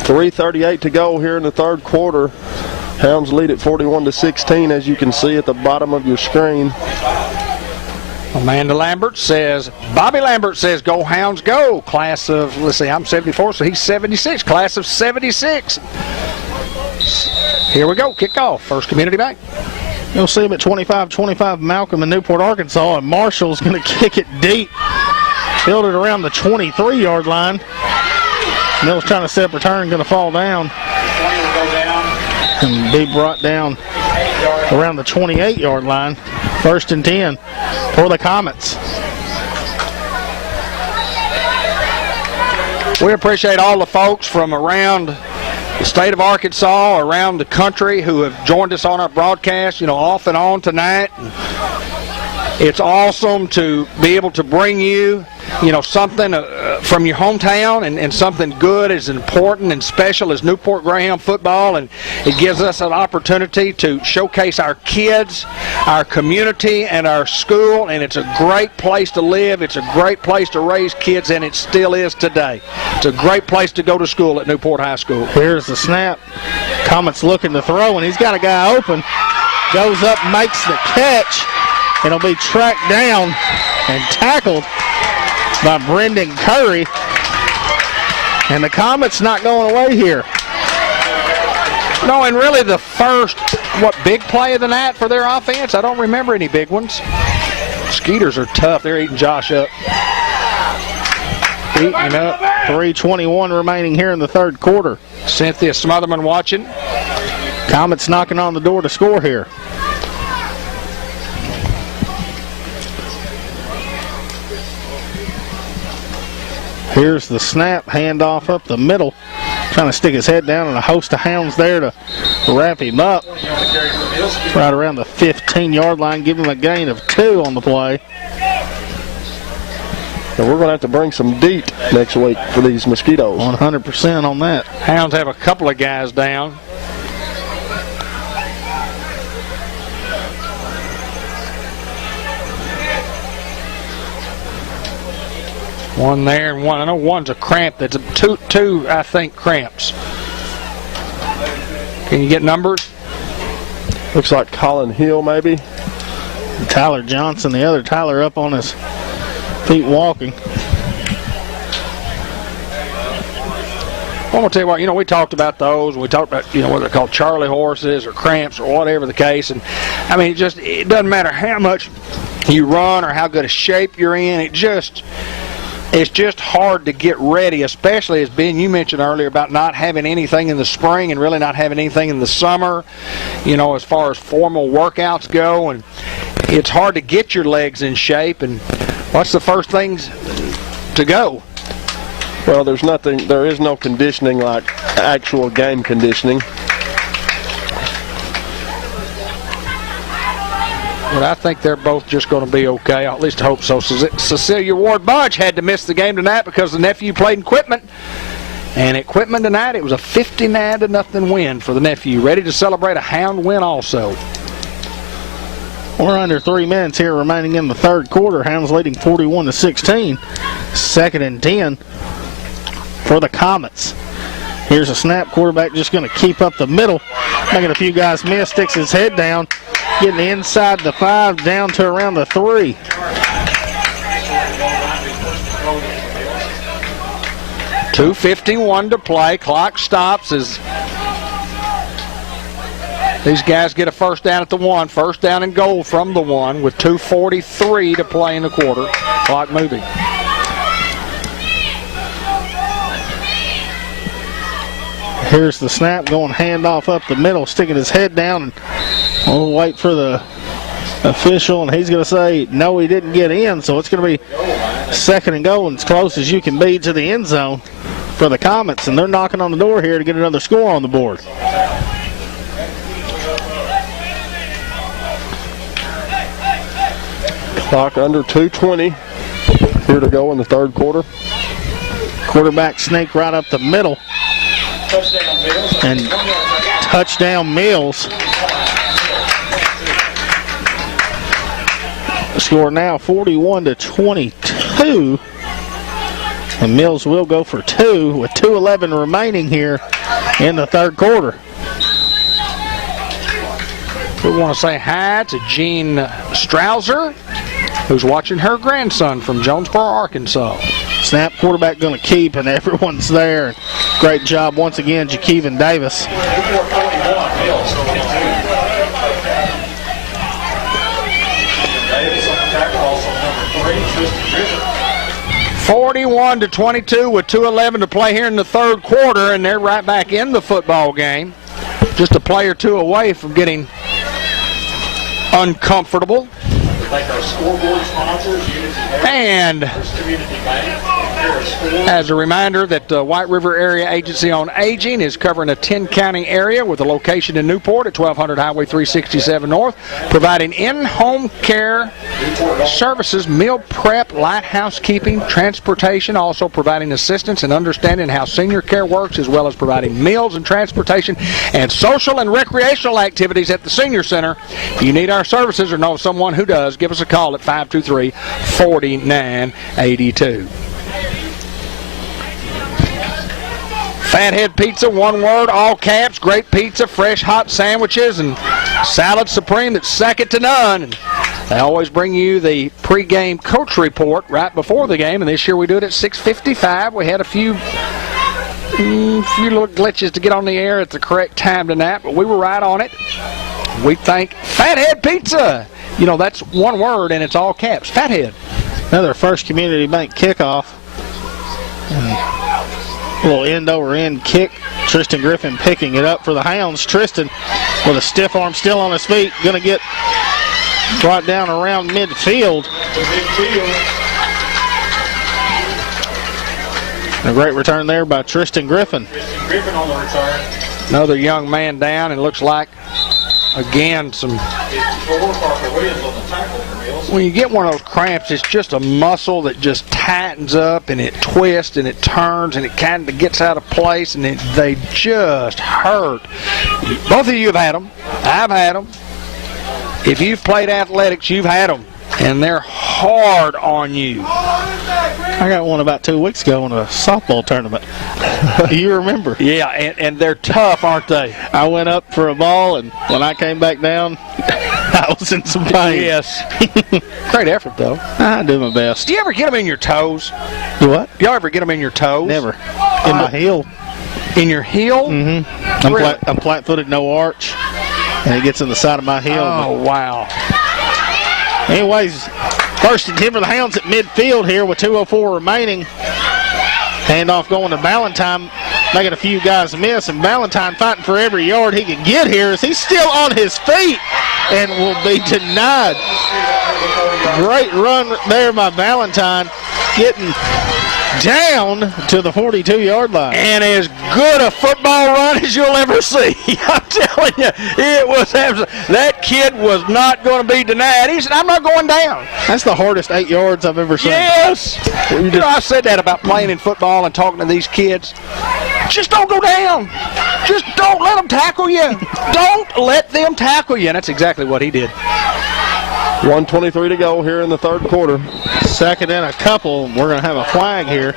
3:38 to go here in the third quarter. Hounds lead at 41-16, as you can see at the bottom of your screen. Amanda Lambert says, Bobby Lambert says, go Hounds go. Class of, let's see, I'm 74, so he's 76. Class of 76. Here we go, kick off. First Community Bank. You'll see him at 25-25 Malcom in Newport, Arkansas, and Marshall's going to kick it deep. Field it around the 23-yard line. Mills trying to set up return, going to fall down. And be brought down around the 28-yard line. First and 10 for the Comets. We appreciate all the folks from around the state of Arkansas, around the country, who have joined us on our broadcast, you know, off and on tonight. It's awesome to be able to bring you, you know, something from your hometown and something good as important and special as Newport Greyhound football, and it gives us an opportunity to showcase our kids, our community, and our school, and it's a great place to live. It's a great place to raise kids, and it still is today. It's a great place to go to school at Newport High School. Here's the snap. Comets looking to throw, and he's got a guy open. Goes up, makes the catch, and he'll be tracked down and tackled by Brendan Curry. And the Comets not going away here. No, and really the first, big play of the night for their offense? I don't remember any big ones. Skeeters are tough. They're eating Josh up. Eating up. 3:21 remaining here in the third quarter. Cynthia Smotherman watching. Comets knocking on the door to score here. Here's the snap, handoff up the middle. trying to stick his head down, and a host of hounds there to wrap him up. Right around the 15-yard line, give him a gain of 2 on the play. And we're going to have to bring some DEET next week for these mosquitoes. 100% on that. Hounds have a couple of guys down. One there and one. I know one's a cramp. That's two, I think, cramps. Can you get numbers? Looks like Colin Hill, maybe. Tyler Johnson, the other Tyler, up on his feet walking. I'm going to tell you what, we talked about those, and we talked about, what they're called, Charlie horses or cramps or whatever the case. And, I mean, it doesn't matter how much you run or how good a shape you're in. It's just hard to get ready, especially as Ben, you mentioned earlier about not having anything in the spring and really not having anything in the summer, as far as formal workouts go. And it's hard to get your legs in shape. And what's the first things to go? Well, there is no conditioning like actual game conditioning. But I think they're both just going to be okay. I at least hope so. Cecilia Ward Bunch had to miss the game tonight because the nephew played in Quitman. And at Quitman tonight, it was a 59-0 win for the nephew. Ready to celebrate a hound win also. We're under 3 minutes here remaining in the third quarter. Hounds leading 41-16. 2nd and 10 for the Comets. Here's a snap. Quarterback just going to keep up the middle. Making a few guys miss. Sticks his head down. Getting inside the 5 down to around the 3. .251 to play. Clock stops as these guys get a first down at the 1. First down and goal from the 1 with 2:43 to play in the quarter. Clock moving. Here's the snap, going handoff up the middle, sticking his head down, and we'll wait for the official, and he's going to say, no, he didn't get in, so it's going to be 2nd and goal, and as close as you can be to the end zone for the Comets, and they're knocking on the door here to get another score on the board. Clock under 2:20 here to go in the third quarter. Quarterback sneak right up the middle. And touchdown Mills. The score now 41-22. And Mills will go for 2 with 2:11 remaining here in the third quarter. We want to say hi to Jean Strouser, who's watching her grandson from Jonesboro, Arkansas. Snap, quarterback going to keep, and everyone's there. Great job once again, Jakeevan Davis. 41-22 with 2:11 to play here in the third quarter, and they're right back in the football game. Just a play or two away from getting uncomfortable. And as a reminder that the White River Area Agency on Aging is covering a 10-county area with a location in Newport at 1200 Highway 367 North, providing in-home care services, meal prep, light housekeeping, transportation, also providing assistance and understanding how senior care works, as well as providing meals and transportation and social and recreational activities at the Senior Center. If you need our services or know someone who does, give us a call at 523-4982. Fathead Pizza, one word, all caps, great pizza, fresh hot sandwiches, and salad supreme that's second to none. And they always bring you the pregame coach report right before the game, and this year we do it at 6:55. We had a few little glitches to get on the air at the correct time tonight, but we were right on it. We thank Fathead Pizza. You know, that's one word, and it's all caps, Fathead. Another First Community Bank kickoff. A little end-over-end kick. Tristan Griffin picking it up for the Hounds. Tristan with a stiff arm still on his feet. Going to get brought down around midfield. A great return there by Tristan Griffin. Griffin on the return. Another young man down, and looks like, again, some. Parker Williams on the tackle for Mills. When you get one of those cramps, it's just a muscle that just tightens up and it twists and it turns and it kind of gets out of place, and they just hurt. Both of you have had them. I've had them. If you've played athletics, you've had them, and they're hard on you. I got one about 2 weeks ago in a softball tournament. You remember? Yeah, and they're tough, aren't they? I went up for a ball, and when I came back down, I was in some pain. Yes. Great effort, though. I do my best. Do you ever get them in your toes? You what? Do y'all ever get them in your toes? Never. In my heel. In your heel? Mm-hmm. I'm flat-footed, no arch, and it gets in the side of my heel. Oh, wow. Anyways, first and 10 for the Hounds at midfield here with 2:04 remaining. Handoff going to Valentine, making a few guys miss, and Valentine fighting for every yard he can get here as he's still on his feet and will be denied. Great run there by Valentine, getting down to the 42-yard line. And as good a football run as you'll ever see. I'm telling you, it was that kid was not going to be denied. He said, I'm not going down. That's the hardest 8 yards I've ever seen. Yes. You know, I said that about playing in football and talking to these kids. Just don't go down. Just don't let them tackle you. Don't let them tackle you. And that's exactly what he did. 1:23 to go here in the third quarter. Second and a couple. We're going to have a flag here.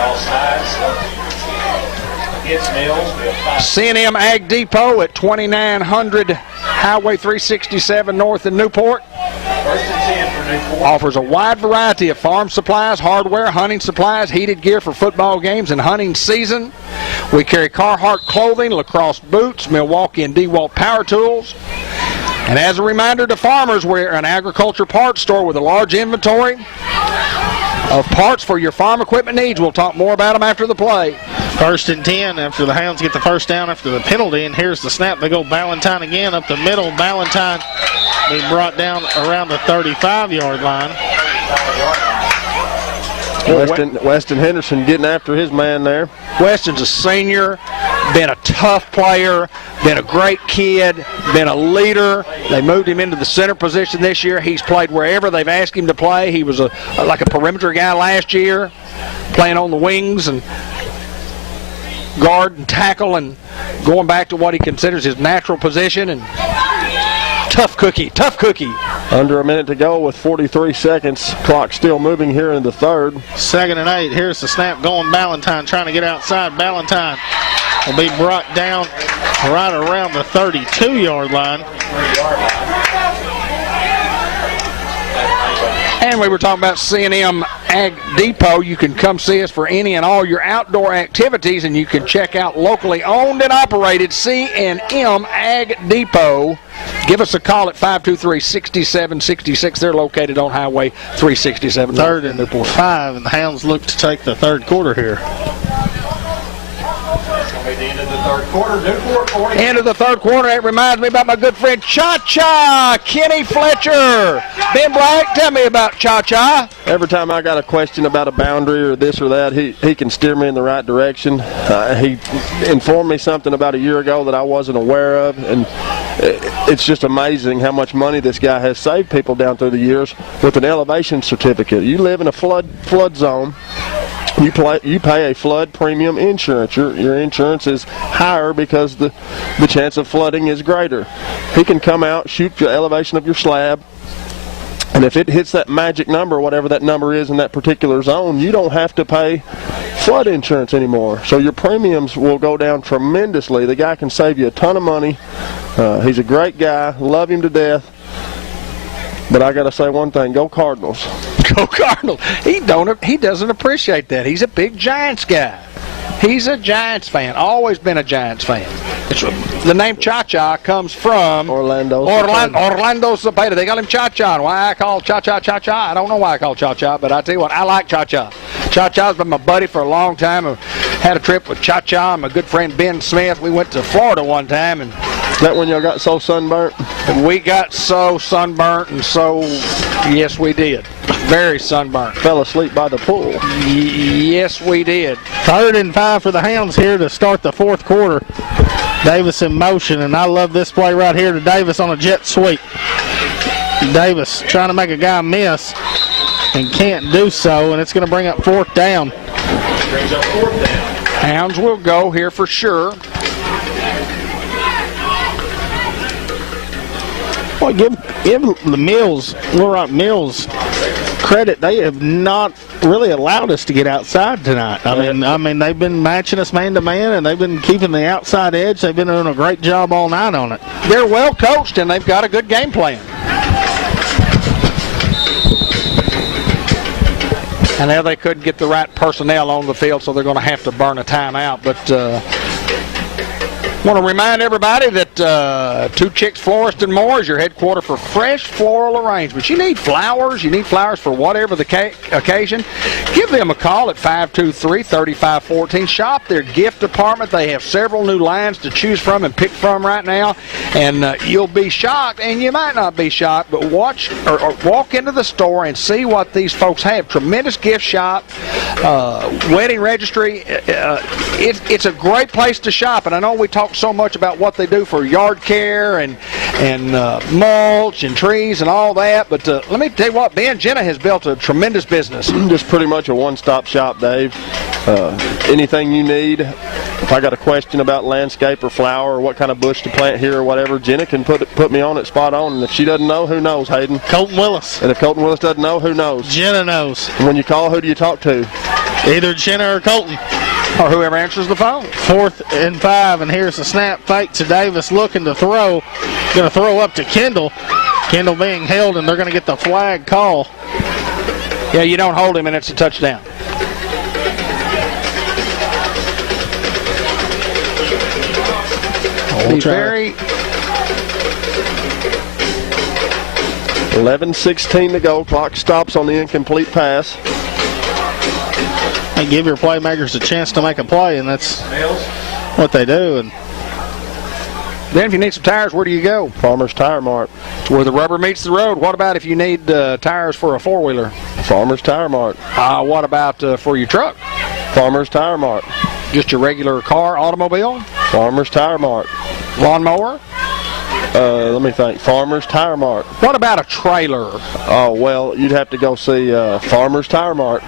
All sides. Against Mills. C&M Ag Depot at 2900 Highway 367 north in Newport. First and 10 for Newport. Offers a wide variety of farm supplies, hardware, hunting supplies, heated gear for football games and hunting season. We carry Carhartt clothing, lacrosse boots, Milwaukee and DeWalt power tools. And as a reminder to farmers, we're an agriculture parts store with a large inventory of parts for your farm equipment needs. We'll talk more about them after the play. First and 10 after the Hounds get the first down after the penalty, and here's the snap. They go Valentine again up the middle. Valentine being brought down around the 35-yard line. Weston Henderson getting after his man there. Weston's a senior, been a tough player, been a great kid, been a leader. They moved him into the center position this year. He's played wherever they've asked him to play. He was like a perimeter guy last year, playing on the wings and guard and tackle and going back to what he considers his natural position. And tough cookie. Under a minute to go with 43 seconds. Clock still moving here in the third. Second and 8. Here's the snap going Valentine trying to get outside. Valentine will be brought down right around the 32-yard line. And we were talking about C&M Ag Depot. You can come see us for any and all your outdoor activities, and you can check out locally owned and operated C&M Ag Depot. Give us a call at 523-6766. They're located on Highway 367. Third and 5, and the Hounds look to take the third quarter here. End of the third quarter. Newport 40. End of the third quarter. It reminds me about my good friend Cha-Cha, Kenny Fletcher. Ben Black, tell me about Cha-Cha. Every time I got a question about a boundary or this or that, he can steer me in the right direction. He informed me something about a year ago that I wasn't aware of, and it's just amazing how much money this guy has saved people down through the years with an elevation certificate. You live in a flood zone. You pay a flood premium insurance. Your insurance is higher because the chance of flooding is greater. He can come out, shoot the elevation of your slab, and if it hits that magic number, whatever that number is in that particular zone, you don't have to pay flood insurance anymore. So your premiums will go down tremendously. The guy can save you a ton of money. He's a great guy. Love him to death. But I got to say one thing, go Cardinals. Go Cardinals. He doesn't appreciate that. He's a big Giants guy. He's a Giants fan. Always been a Giants fan. The name Cha-Cha comes from Orlando Cepeda. They got him Cha-Cha. Why I call Cha-Cha Cha-Cha? I don't know why I call Cha-Cha, but I tell you what, I like Cha-Cha. Cha-Cha's been my buddy for a long time. I had a trip with Cha-Cha and my good friend Ben Smith. We went to Florida one time, and is that when y'all got so sunburnt? We got so sunburnt, and so, yes, we did. Very sunburnt. Fell asleep by the pool. Yes, we did. 3rd and 5 for the Hounds here to start the 4th quarter. Davis in motion, and I love this play right here to Davis on a jet sweep. Davis trying to make a guy miss and can't do so, and it's going to bring up 4th down. Brings up 4th down. Hounds will go here for sure. Well, give the Mills, Little Rock Mills, credit. They have not really allowed us to get outside tonight. I mean, they've been matching us man to man, and they've been keeping the outside edge. They've been doing a great job all night on it. They're well coached, and they've got a good game plan. And now they couldn't get the right personnel on the field, so they're going to have to burn a timeout. But want to remind everybody that Two Chicks Florist and More is your headquarter for fresh floral arrangements. You need flowers for whatever the occasion. Give them a call at 523-3514. Shop their gift department. They have several new lines to choose from and pick from right now. And you'll be shocked, and you might not be shocked, but watch or walk into the store and see what these folks have. Tremendous gift shop, wedding registry. It's a great place to shop, and I know we talk so much about what they do for yard care and mulch and trees and all that, but let me tell you what, Ben Jenna has built a tremendous business. Just pretty much a one-stop shop, Dave. Anything you need. If I got a question about landscape or flower or what kind of bush to plant here or whatever, Jenna can put me on it spot on. And if she doesn't know, who knows, Hayden? Colton Willis. And if Colton Willis doesn't know, who knows? Jenna knows. And when you call, who do you talk to? Either Jenna or Colton. Or whoever answers the phone. 4th and 5, and here's a snap fake to Davis looking to throw. Going to throw up to Kendall. Kendall being held, and they're going to get the flag call. Yeah, you don't hold him, and it's a touchdown. We'll try. Very 11:16 to go. Clock stops on the incomplete pass. They give your playmakers a chance to make a play, and that's what they do. And then if you need some tires, where do you go? Farmer's Tire Mart. It's where the rubber meets the road. What about if you need tires for a four-wheeler? Farmer's Tire Mart. What about for your truck? Farmer's Tire Mart. Just your regular car, automobile? Farmer's Tire Mart. Lawnmower? Let me think. Farmer's Tire Mart. What about a trailer? Oh, well, you'd have to go see Farmer's Tire Mart.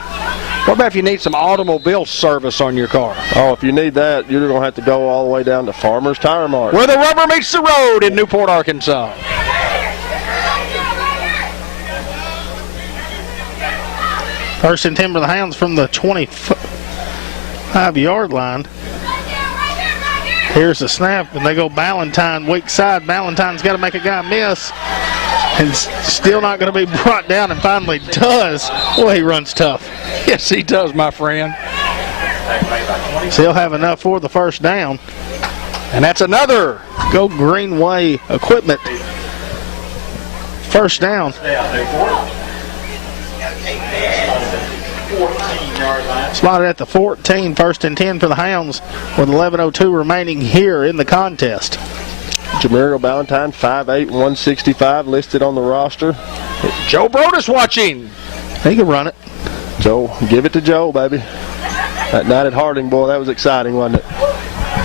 What about if you need some automobile service on your car? Oh, if you need that, you're going to have to go all the way down to Farmer's Tire Mart. Where the rubber meets the road in Newport, Arkansas. First and 10 for the Hounds from the 25-yard line. Here's the snap, and they go Ballantyne, weak side. Ballantyne's got to make a guy miss, and still not going to be brought down, and finally does. Boy, he runs tough. Yes, he does, my friend. He'll have enough for the first down. And that's another. Go Greenway equipment. First down. Slotted at the 14, first and 10 for the Hounds with 11:02 remaining here in the contest. Jamario Ballantyne, 5'8", 165, listed on the roster. Joe Brodus watching. He can run it. Joe, give it to Joe, baby. That night at Harding, boy, that was exciting, wasn't it?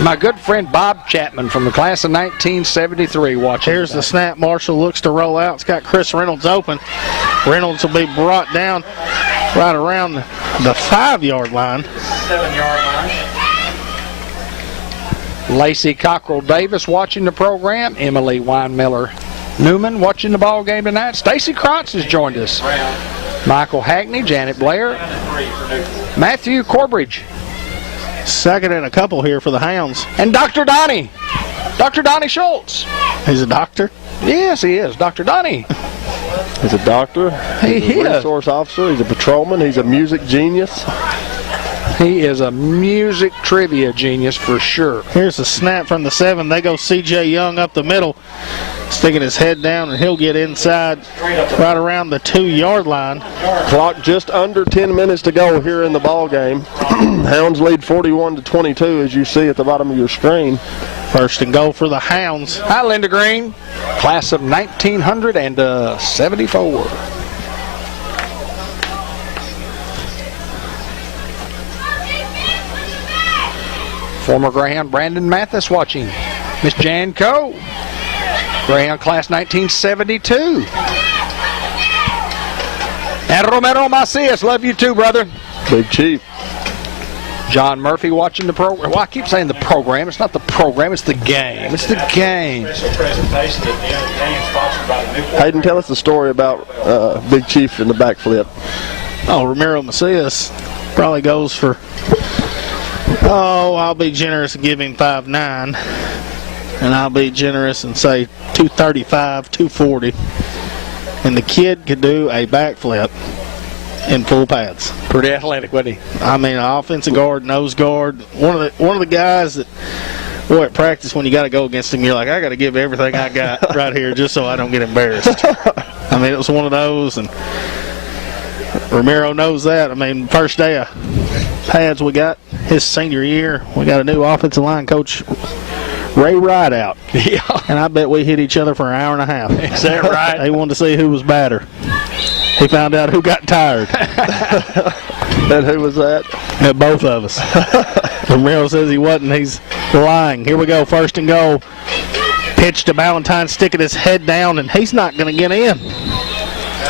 My good friend Bob Chapman from the class of 1973 watching. Here's the snap. Marshall looks to roll out. It's got Chris Reynolds open. Reynolds will be brought down right around the 5-yard line. 7-yard line. Lacey Cockrell-Davis watching the program. Emily Weinmiller Newman watching the ball game tonight. Stacy Krotz has joined us. Michael Hackney, Janet Blair, Matthew Corbridge. Second and a couple here for the Hounds. And Dr. Donnie Schultz. He's a doctor? Yes, he is. Dr. Donnie. He's a doctor. He's He a is. resource officer. He's a patrolman. He's a music genius. He is a music trivia genius for sure. Here's the snap from the 7. They go C.J. Young up the middle, sticking his head down, and he'll get inside right around the 2-yard line. Clock just under 10 minutes to go here in the ball game. Hounds lead 41-22, as you see at the bottom of your screen. First and goal for the Hounds. Hi, Linda Green. Class of 1974. Former Greyhound Brandon Mathis watching. Miss Jan Coe, Greyhound class 1972. And Romero Macias, love you too, brother. Big Chief. John Murphy watching the program. Well, I keep saying the program. It's not the program, it's the game. It's the game. Special presentation at the end of the game sponsored by the Newport. Hayden, tell us the story about Big Chief in the backflip. Oh, Romero Macias probably goes for, I'll be generous and give him 5'9", and I'll be generous and say 235, 240. And the kid could do a backflip in full pads. Pretty athletic, wasn't he? I mean, offensive guard, nose guard. One of the guys that, boy, at practice when you got to go against him, you're like, I got to give everything I got right here just so I don't get embarrassed. I mean, it was one of those, and Romero knows that. I mean, first day of pads we got his senior year, we got a new offensive line coach, Ray Rideout. Yeah. And I bet we hit each other for an hour and a half. Is that right? He wanted to see who was badder. He found out who got tired. And who was that? Both of us. Romero says he wasn't. He's lying. Here we go. First and goal. Pitch to Ballantyne, sticking his head down, and he's not going to get in.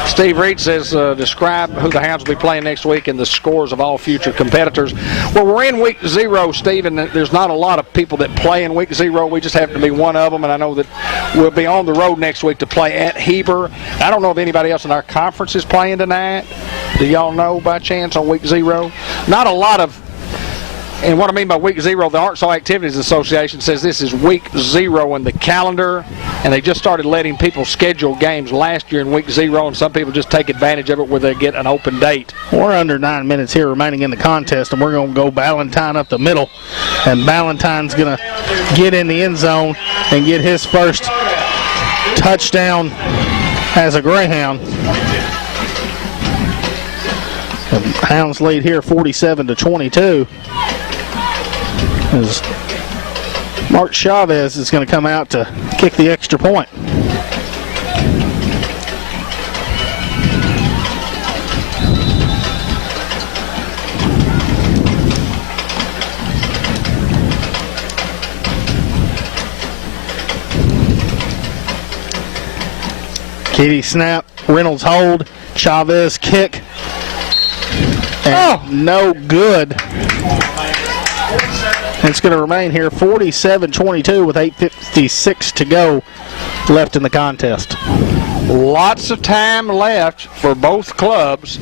Steve Reed says, describe who the Hounds will be playing next week and the scores of all future competitors. Well, we're in week 0, Steve, and there's not a lot of people that play in week 0. We just happen to be one of them, and I know that we'll be on the road next week to play at Heber. I don't know if anybody else in our conference is playing tonight. Do y'all know by chance on week 0? Not a lot of. And what I mean by week 0, the Arkansas Activities Association says this is week 0 in the calendar, and they just started letting people schedule games last year in week 0, and some people just take advantage of it where they get an open date. We're under 9 minutes here remaining in the contest, and we're going to go Ballantyne up the middle, and Ballantyne's going to get in the end zone and get his first touchdown as a Greyhound. The Hounds lead here 47-22. As Mark Chavez is going to come out to kick the extra point. Kitty snap, Reynolds hold, Chavez kick. And no good. It's going to remain here 47-22 with 8:56 to go left in the contest. Lots of time left for both clubs,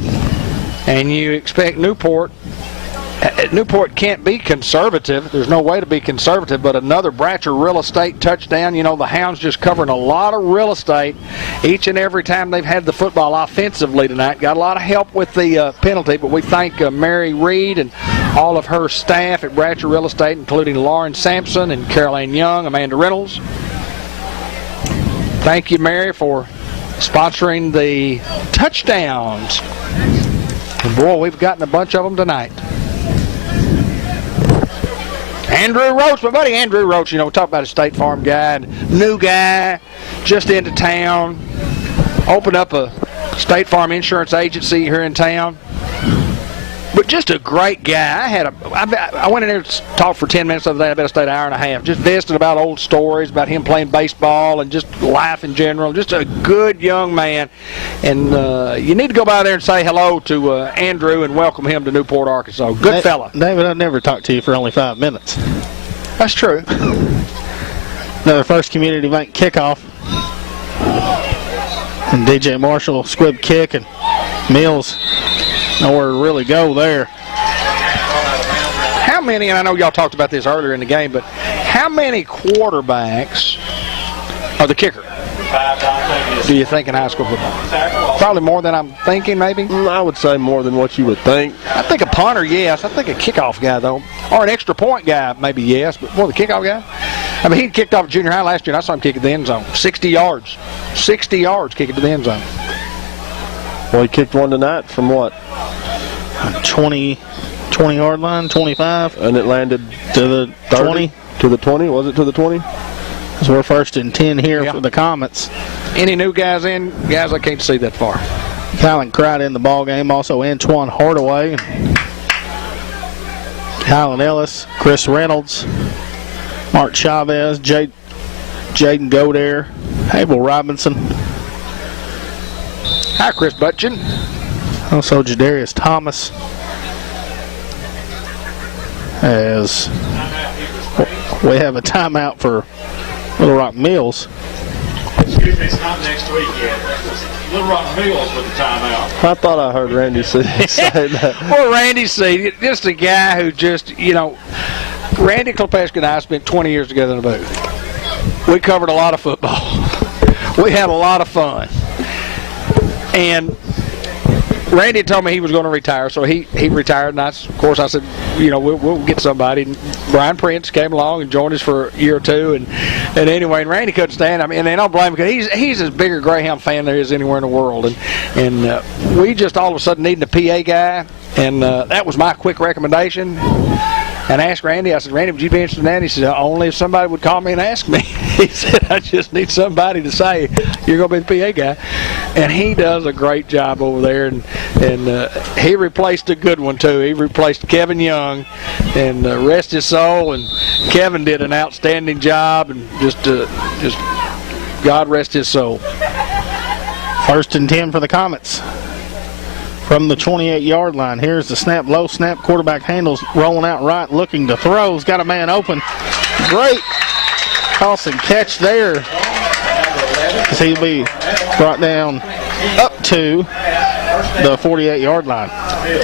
and you expect Newport. Newport can't be conservative. There's no way to be conservative, but another Bratcher real estate touchdown. You know, the Hounds just covering a lot of real estate each and every time they've had the football offensively tonight. Got a lot of help with the penalty, but we thank Mary Reed and all of her staff at Bratcher Real Estate, including Lauren Sampson and Caroline Young, Amanda Reynolds. Thank you, Mary, for sponsoring the touchdowns. And boy, we've gotten a bunch of them tonight. Andrew Roach, my buddy Andrew Roach, you know, we talk about a State Farm guy, new guy, just into town, opened up a State Farm insurance agency here in town. But just a great guy. I went in there to talk for 10 minutes the other day. I bet I stayed an hour and a half. Just visited about old stories, about him playing baseball and just life in general. Just a good young man. And you need to go by there and say hello to Andrew and welcome him to Newport, Arkansas. Good fella. David, I've never talked to you for only 5 minutes. That's true. Another First Community Bank kickoff. And DJ Marshall squib kick, and Mills nowhere to really go there. How many, and I know y'all talked about this earlier in the game, but how many quarterbacks are the kicker? Do you think in high school football? Probably more than I'm thinking, maybe? I would say more than what you would think. I think a punter, yes. I think a kickoff guy, though. Or an extra point guy, maybe, yes. But more the kickoff guy? I mean, he kicked off at junior high last year, and I saw him kick at the end zone. 60 yards. 60 yards kicking to the end zone. Well, he kicked one tonight from what? 20-yard line, 25. And it landed to the 30? 20. To the 20? Was it to the 20? So we're first and 10 here for the Comets. Any new guys in? Guys, I can't see that far. Colin Cried in the ball game. Also Antoine Hardaway. Kylan Ellis, Chris Reynolds, Mart Chavez, Jaden Godare, Abel Robinson. Hi, Chris Butchin. Also Jadarius Thomas. As we have a timeout for Little Rock Mills. Excuse me, it's not next week yet. Little Rock Mills with the timeout. I thought I heard Randy say that. Well, Randy C., just a guy who just, you know, Randy Klepeska and I spent 20 years together in the booth. We covered a lot of football. We had a lot of fun. And Randy told me he was going to retire, so he retired, and of course I said, you know, we'll get somebody. And Brian Prince came along and joined us for a year or two, and anyway, and Randy couldn't stand him, and I don't blame him because he's as big a Greyhound fan there is anywhere in the world, and we just all of a sudden needed a PA guy, and that was my quick recommendation. And I asked Randy, I said, Randy, would you be interested in that? And he said, only if somebody would call me and ask me. He said, I just need somebody to say, you're going to be the PA guy. And he does a great job over there. And he replaced a good one, too. He replaced Kevin Young, and rest his soul. And Kevin did an outstanding job, and just God rest his soul. 1st and 10 for the Comets. From the 28-yard line, here's the snap, low snap, quarterback handles, rolling out right, looking to throw. He's got a man open. Great toss and catch there. He'll be brought down up to the 48-yard line.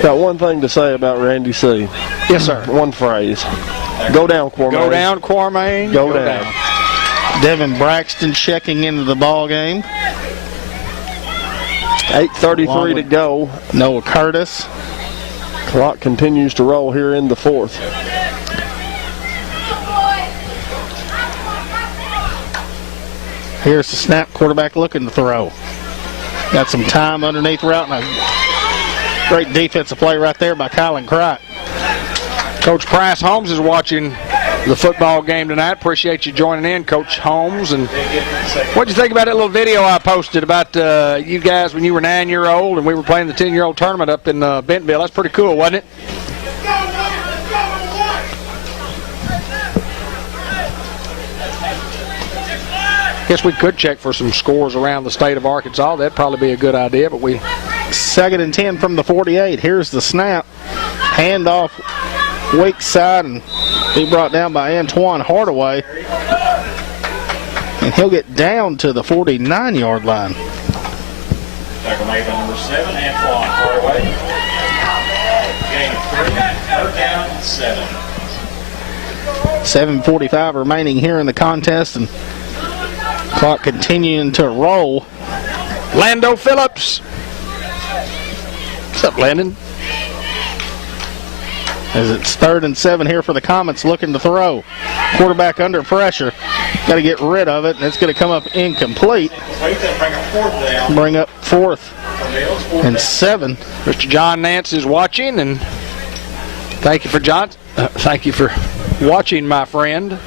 Got one thing to say about Randy C. Yes, sir. One phrase. Go down, Quarmaine. Go down, Quarmaine. Go down. Devin Braxton checking into the ball game. 8:33 to go. Noah Curtis. Clock continues to roll here in the 4th. Here's the snap, quarterback looking to throw. Got some time underneath route, and a great defensive play right there by Colin Cricht. Coach Price Holmes is watching the football game tonight. Appreciate you joining in, Coach Holmes. And what'd you think about that little video I posted about you guys when you were 9-year-old and we were playing the 10-year-old tournament up in Bentonville? That's pretty cool, wasn't it? Guess we could check for some scores around the state of Arkansas. That'd probably be a good idea, but we... 2nd and 10 from the 48. Here's the snap. Handoff weak side, and he brought down by Antoine Hardaway. And he'll get down to the 49-yard line. Tackle made by number 7, Antoine Hardaway. Gain of 3, 3rd down, 7. 7:45 remaining here in the contest, and clock continuing to roll. Lando Phillips. What's up, Landon? As it's 3rd and 7 here for the Comets, looking to throw. Quarterback under pressure. Got to get rid of it, and it's going to come up incomplete. Bring up 4th and 7. Mr. John Nance is watching, and thank you for thank you for watching, my friend.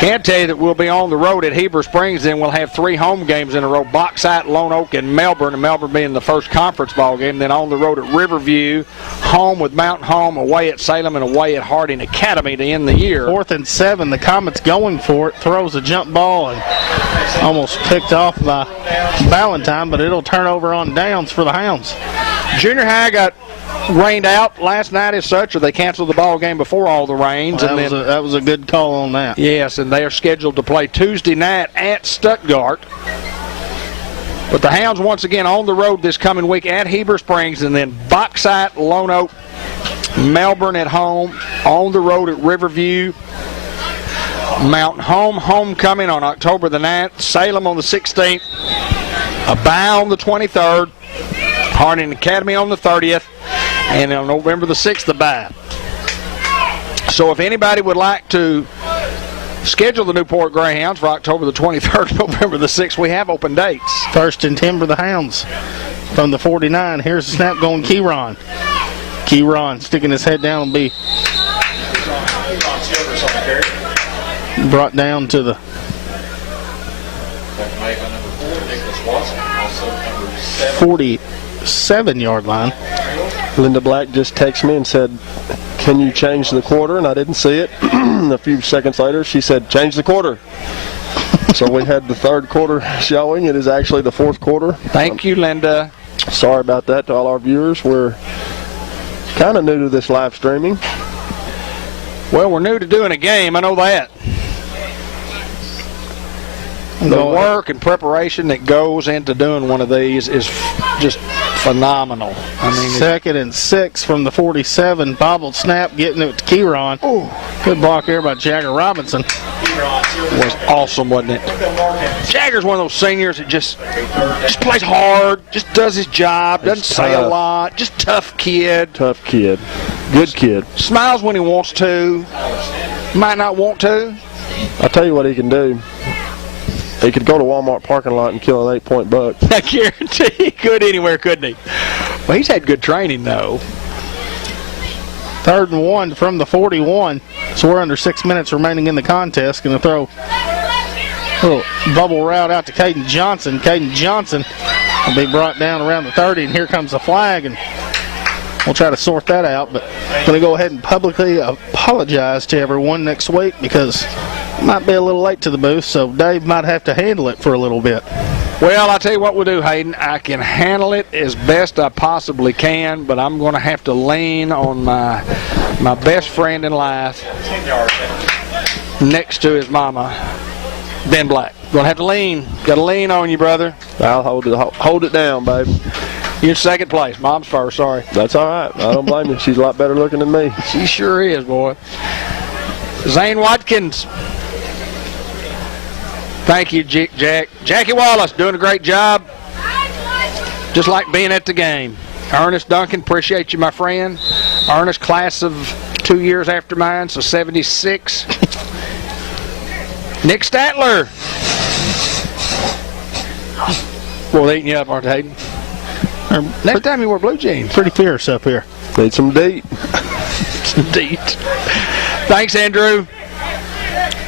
Can't tell you that we'll be on the road at Heber Springs, then we'll have 3 home games in a row: Bauxite, Lone Oak, and Melbourne being the first conference ball game. Then on the road at Riverview, home with Mountain Home, away at Salem, and away at Harding Academy to end the year. 4th and 7, the Comets going for it, throws a jump ball and almost picked off by Valentine, but it'll turn over on downs for the Hounds. Junior high got rained out last night as such, or they canceled the ball game before all the rains. That was a good call on that. Yes, and they are scheduled to play Tuesday night at Stuttgart. But the Hounds once again on the road this coming week at Heber Springs, and then Bauxite, Lone Oak, Melbourne at home, on the road at Riverview, Mountain Home homecoming on October the 9th, Salem on the 16th, a bye on the 23rd, Harding Academy on the 30th, and on November the 6th, the bye. So if anybody would like to schedule the Newport Greyhounds for October the 23rd, November the 6th, we have open dates. 1st and 10 for the Hounds from the 49. Here's the snap going Keyron. Keyron sticking his head down and be brought down to the made by number 4, Nicholas Watson, also number 47-yard line. Linda Black just texted me and said, "Can you change the quarter?" And I didn't see it. A few seconds later, she said, "Change the quarter." So we had the third quarter showing. It is actually the fourth quarter. Thank you, Linda. Sorry about that to all our viewers. We're kind of new to this live streaming. Well, we're new to doing a game. I know that. The work and preparation that goes into doing one of these is just phenomenal. I mean, 2nd and 6 from the 47. Bobbled snap, getting it to Keyron. Ooh. Good block there by Jagger Robinson. Was awesome, wasn't it? Jagger's one of those seniors that just plays hard, just does his job, doesn't say a lot, just tough kid. Tough kid. Good kid. Smiles when he wants to, might not want to. I'll tell you what he can do. He could go to Walmart parking lot and kill an 8-point buck. I guarantee he could anywhere, couldn't he? Well, he's had good training, though. 3rd and 1 from the 41. So we're under 6 minutes remaining in the contest. Going to throw a little bubble route out to Caden Johnson. Caden Johnson will be brought down around the 30, and here comes the flag, and we'll try to sort that out. But I'm going to go ahead and publicly apologize to everyone next week because it might be a little late to the booth, so Dave might have to handle it for a little bit. Well, I'll tell you what we'll do, Hayden. I can handle it as best I possibly can, but I'm going to have to lean on my best friend in life next to his mama, Ben Black. Going to have to lean. Got to lean on you, brother. I'll hold it down, baby. You're in 2nd place. Mom's first, sorry. That's all right. I don't blame you. She's a lot better looking than me. She sure is, boy. Zane Watkins. Thank you, Jack. Jackie Wallace doing a great job. Just like being at the game. Ernest Duncan, appreciate you, my friend. Ernest, class of 2 years after mine, so 76. Nick Statler. Well, they're eating you up, aren't they, Hayden? Next time you wear blue jeans. Pretty fierce up here. Need some deet. Some deet. Thanks, Andrew.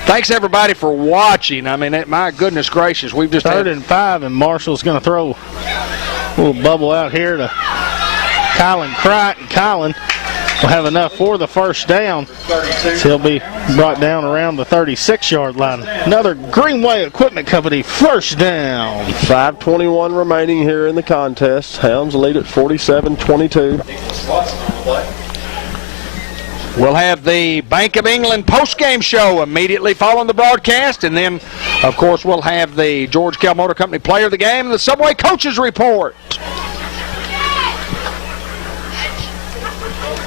Thanks, everybody, for watching. I mean, my goodness gracious, we've just 3rd and 5, and Marshall's going to throw a little bubble out here to Kylan Cricht. And Kylan will have enough for the first down. So he'll be brought down around the 36-yard line. Another Greenway Equipment Company first down. 5:21 remaining here in the contest. Hounds lead at 47-22. We'll have the Bank of England post-game show immediately following the broadcast, and then, of course, we'll have the George Kell Motor Company Player of the Game and the Subway Coaches Report.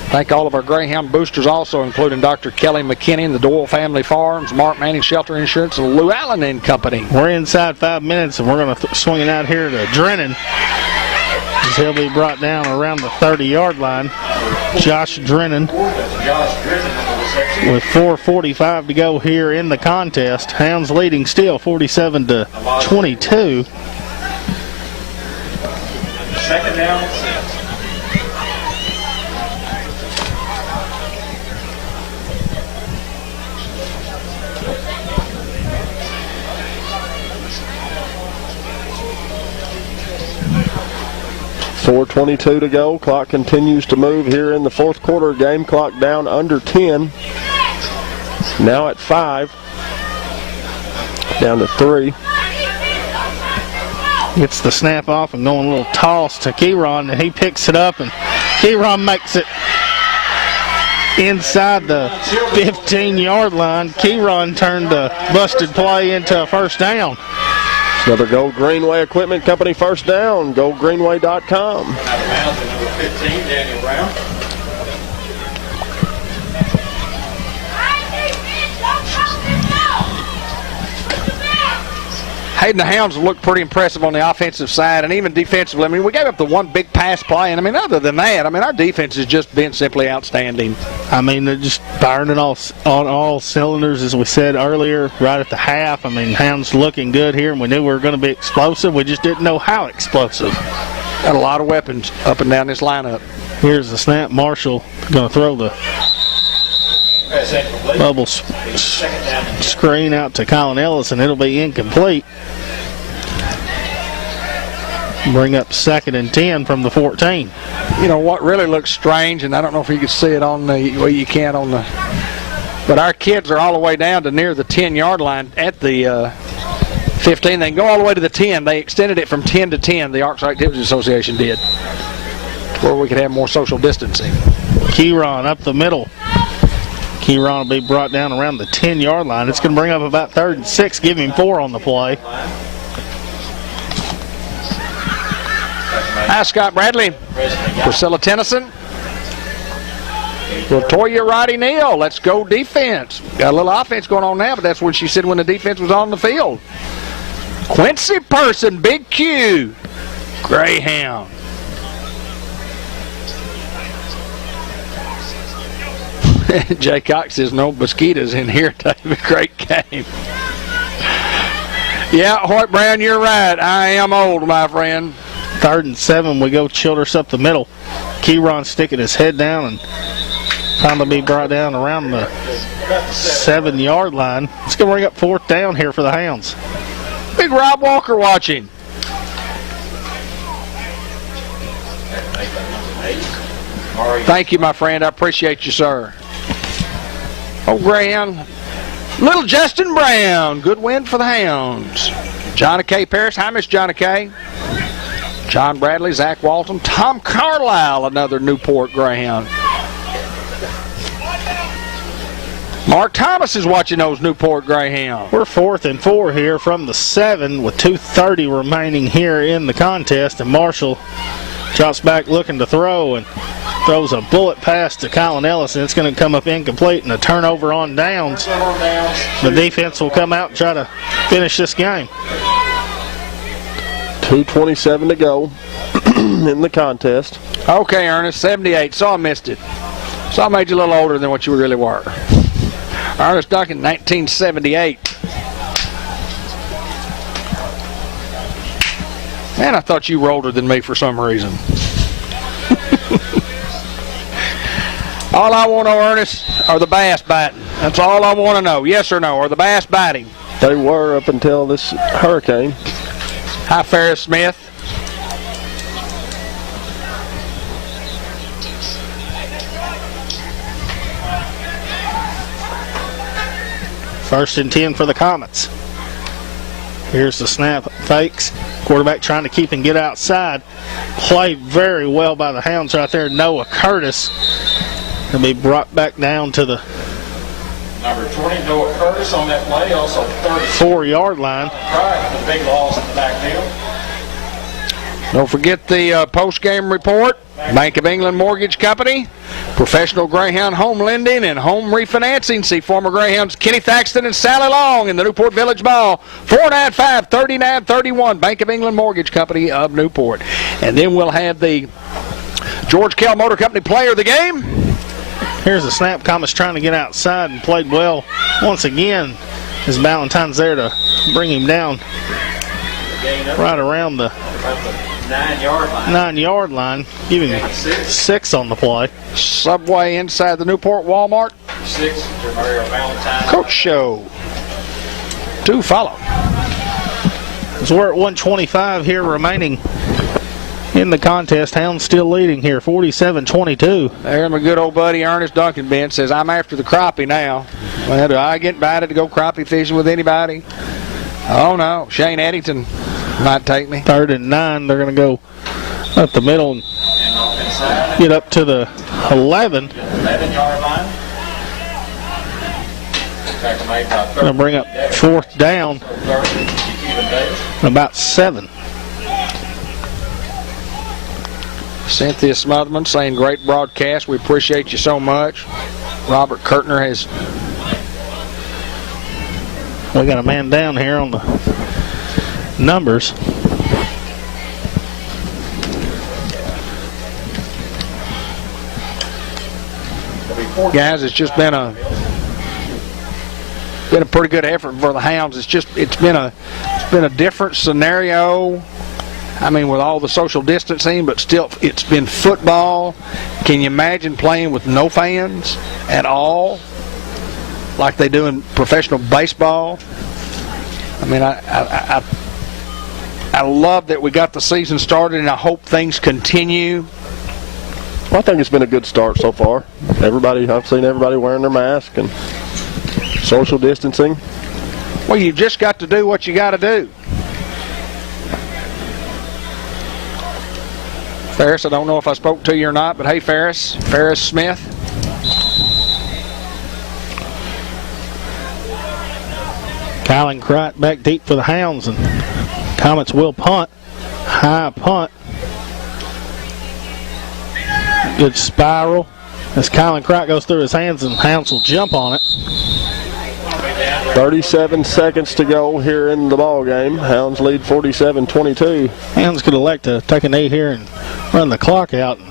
Thank all of our Greyhound boosters also, including Dr. Kelly McKinney and the Doyle Family Farms, Mart Manning Shelter Insurance, and Lou Allen and Company. We're inside 5 minutes, and we're going to swing it out here to Drennan. He'll be brought down around the 30-yard line. Josh Drennan with 4:45 to go here in the contest. Hounds leading still 47-22. 2nd down and 6. 4:22 to go. Clock continues to move here in the fourth quarter. Game clock down under 10. Now at 5. Down to 3. Gets the snap off and going a little toss to Keyron, and he picks it up, and Keyron makes it inside the 15-yard line. Keyron turned the busted play into a first down. Another Gold Greenway Equipment Company first down. GoldGreenway.com. Number 15, Daniel Brown. Hayden, the Hounds looked pretty impressive on the offensive side and even defensively. I mean, we gave up the one big pass play, and I mean, other than that, I mean, our defense has just been simply outstanding. I mean, they're just firing it on all cylinders, as we said earlier, right at the half. I mean, Hounds looking good here, and we knew we were going to be explosive. We just didn't know how explosive. Got a lot of weapons up and down this lineup. Here's the snap. Marshall going to throw the bubble screen out to Colin Ellis, and it'll be incomplete. Bring up 2nd and 10 from the 14. You know what really looks strange, and I don't know if you can see it on the well, you can't on the. But our kids are all the way down to near the 10-yard line at the 15. They can go all the way to the 10. They extended it from 10 to 10. The Arts Activities Association did, to where we could have more social distancing. Keyron up the middle. Keyron will be brought down around the 10-yard line. It's going to bring up about 3rd and 6. Give him 4 on the play. Hi, Scott Bradley. Priscilla Tennyson. Latoya Roddy Neal. Let's go defense. Got a little offense going on now, but that's what she said when the defense was on the field. Quincy Person, Big Q. Greyhound. Jay Cox says no mosquitoes in here. A great game. Yeah, Hoyt Brown, you're right. I am old, my friend. 3rd and 7. We go Childress up the middle. Keyron sticking his head down and finally be brought down around the 7-yard line. It's going to bring up 4th down here for the Hounds. Big Rob Walker watching. Thank you, my friend. I appreciate you, sir. Oh, Greyhound. Little Justin Brown. Good win for the Hounds. Johnny K. Parrish. Hi, Miss Johnny K. John Bradley, Zach Walton. Tom Carlisle, another Newport Greyhound. Mark Thomas is watching those Newport Greyhounds. We're 4th and 4 here from the 7 with 2:30 remaining here in the contest. And Marshall drops back looking to throw and throws a bullet pass to Colin Ellis, and it's going to come up incomplete and a turnover on downs. The defense will come out and try to finish this game. 2:27 to go in the contest. Okay, Ernest, 78. So I missed it. So I made you a little older than what you really were. Ernest Duncan, 1978. Man, I thought you were older than me for some reason. All I want to know, Ernest, are the bass biting. That's all I want to know. Yes or no? Are the bass biting? They were up until this hurricane. Hi, Ferris Smith. First and 10 for the Comets. Here's the snap, fakes. Quarterback trying to keep and get outside. Played very well by the Hounds right there. Noah Curtis will be brought back down to the Number 20, Noah Curtis on that play, also 4-yard line. Right, the big loss in the backfield. Don't forget the post-game report. Bank of England Mortgage Company, Professional Greyhound Home Lending and Home Refinancing. See former Greyhounds Kenny Thaxton and Sally Long in the Newport Village Ball. 495-3931, Bank of England Mortgage Company of Newport. And then we'll have the George Kell Motor Company Player of the Game. Here's the snap. Comets trying to get outside and played well once again. As Valentine's there to bring him down right around the 9-yard line. Give him 6 on the play. Subway inside the Newport Walmart. 6 to Mario Valentine. Coach Show. 2 follow. So we're at 125 here remaining in the contest. Hounds still leading here, 47-22. There, my good old buddy Ernest Duncan Ben says, I'm after the crappie now. Well, do I get invited to go crappie fishing with anybody? Oh, no. Shane Addington might take me. 3rd and 9. They're going to go up the middle and get up to the 11. 11-yard line. Going to bring up 4th down. About 7. Cynthia Smotherman saying, great broadcast. We appreciate you so much. Robert Kurtner has... We got a man down here on the numbers. Guys, it's just been a pretty good effort for the Hounds. It's been a different scenario. I mean, with all the social distancing, but still, it's been football. Can you imagine playing with no fans at all, like they do in professional baseball? I mean, I love that we got the season started, and I hope things continue. Well, I think it's been a good start so far. I've seen everybody wearing their mask and social distancing. Well, you've just got to do what you got to do. Ferris, I don't know if I spoke to you or not, but hey, Ferris Smith. Kylan Cricht back deep for the Hounds, and Comets will punt. High punt. Good spiral as Kylan Cricht goes through his hands, and Hounds will jump on it. 37 seconds to go here in the ball game. Hounds lead 47-22. Hounds could elect to take a knee here and run the clock out and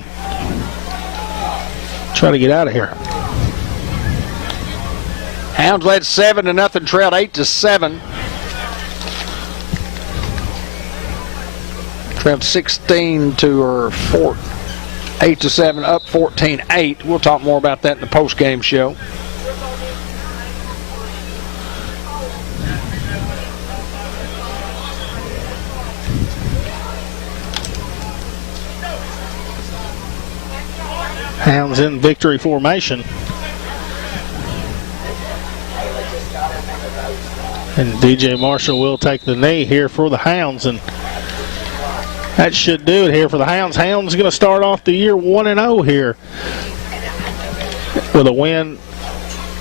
try to get out of here. Hounds led 7-0, trailed 8-7. Trailed 8-7, up 14-8. We'll talk more about that in the post-game show. Hounds in victory formation. And DJ Marshall will take the knee here for the Hounds, and that should do it here for the Hounds. Hounds going to start off the year 1-0 here with a win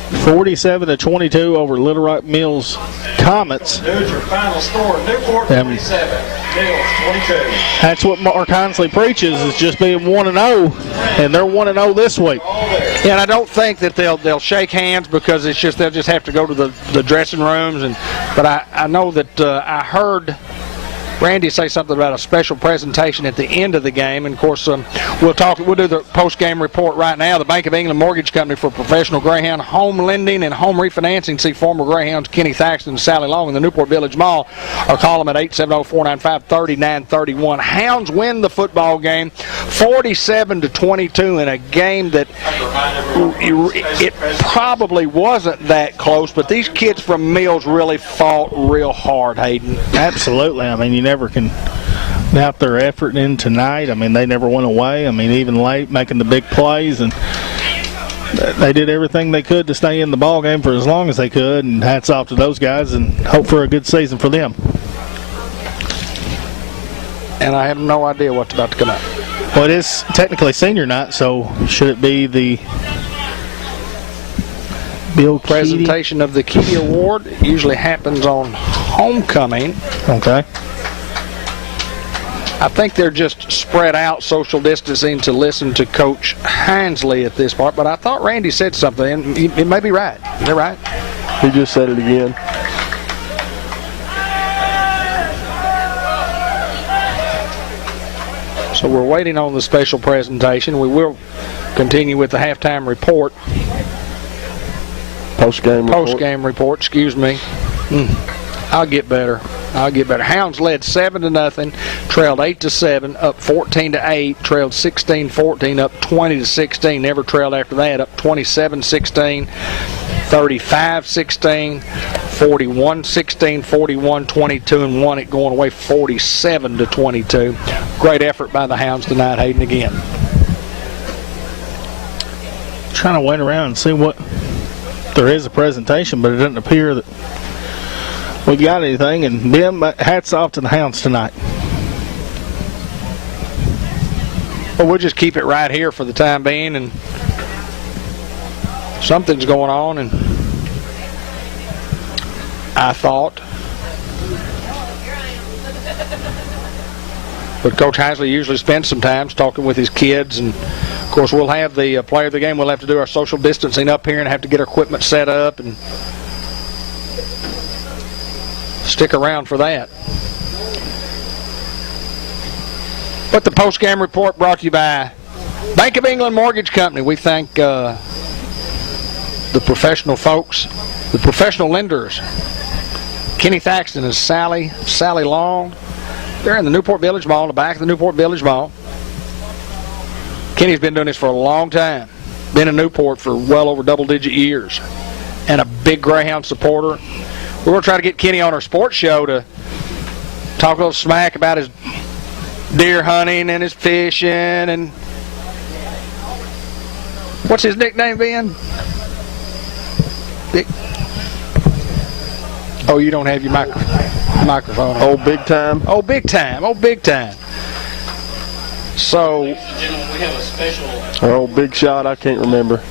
47-22 over Little Rock Mills Comets. Here's your final score. Newport 47, Mills 22. That's what Mark Hinsley preaches, is just being 1-0, and they're 1-0 this week. Yeah, and I don't think that they'll shake hands, because it's just they'll just have to go to the dressing rooms. But I know that I heard Randy say something about a special presentation at the end of the game, and of course we'll do the post-game report right now. The Bank of England Mortgage Company for Professional Greyhound Home Lending and Home Refinancing. See former Greyhounds Kenny Thaxton and Sally Long in the Newport Village Mall, or call them at 870-495-3931. Hounds win the football game 47-22 in a game that it probably wasn't that close, but these kids from Mills really fought real hard, Hayden. Absolutely. I mean, you never can doubt their effort in tonight. I mean, they never went away. I mean, even late, making the big plays, and they did everything they could to stay in the ball game for as long as they could, and hats off to those guys, and hope for a good season for them. And I have no idea what's about to come up. Well, it is technically senior night, so should it be the Bill presentation of the Key Award? It usually happens on homecoming. Okay. I think they're just spread out, social distancing, to listen to Coach Hinsley at this part. But I thought Randy said something, and he may be right. They're right. He just said it again. So we're waiting on the special presentation. We will continue with the halftime report. Post-game report, excuse me. I'll get better. Hounds led 7-0, trailed 8-7, up 14-8, trailed 16-14, up 20-16, never trailed after that, up 27-16, 35-16, 41-16, 41-22, and won it going away 47-22. Great effort by the Hounds tonight, Hayden, again. Trying to wait around and see what there is a presentation, but it doesn't appear that we've got anything. And Ben, hats off to the Hounds tonight. Well, we'll just keep it right here for the time being, and something's going on, and I thought. But Coach Hinsley usually spends some time talking with his kids, and of course we'll have the player of the game. We'll have to do our social distancing up here and have to get our equipment set up, and stick around for that. But the post-game report brought to you by Bank of England Mortgage Company. We thank the professional folks, the professional lenders, Kenny Thaxton and Sally Long. They're in the Newport Village Mall, in the back of the Newport Village Mall. Kenny's been doing this for a long time. Been in Newport for well over double-digit years. And a big Greyhound supporter. We're going to try to get Kenny on our sports show to talk a little smack about his deer hunting and his fishing and what's his nickname, Ben? Oh, you don't have your microphone on. Old big time. Oh, big time. Oh, big time. So, Ladies and gentlemen, we have a special Oh, big shot. I can't remember.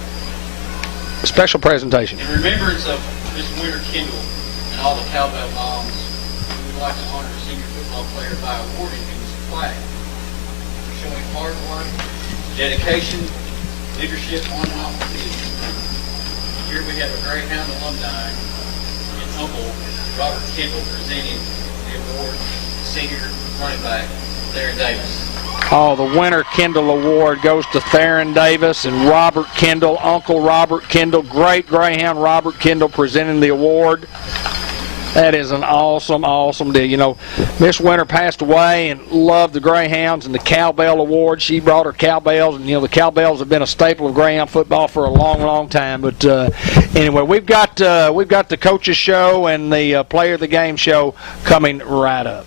special presentation. in remembrance of Miss Winter Kendall and all the cowbell moms. We would like to honor a senior football player by awarding him this flag for showing hard work, dedication, leadership on and off the field. Here we have a Greyhound alumni and humble Robert Kendall presenting the award to senior running back Darren Davis. Oh, the Winter Kendall Award goes to Theron Davis and Robert Kendall, Uncle Robert Kendall, great Greyhound Robert Kendall presenting the award. That is an awesome, awesome deal. You know, Miss Winter passed away and loved the Greyhounds and the Cowbell Award. She brought her cowbells, and, you know, the cowbells have been a staple of Greyhound football for a long, long time. But anyway, we've got the coaches show and the player of the game show coming right up.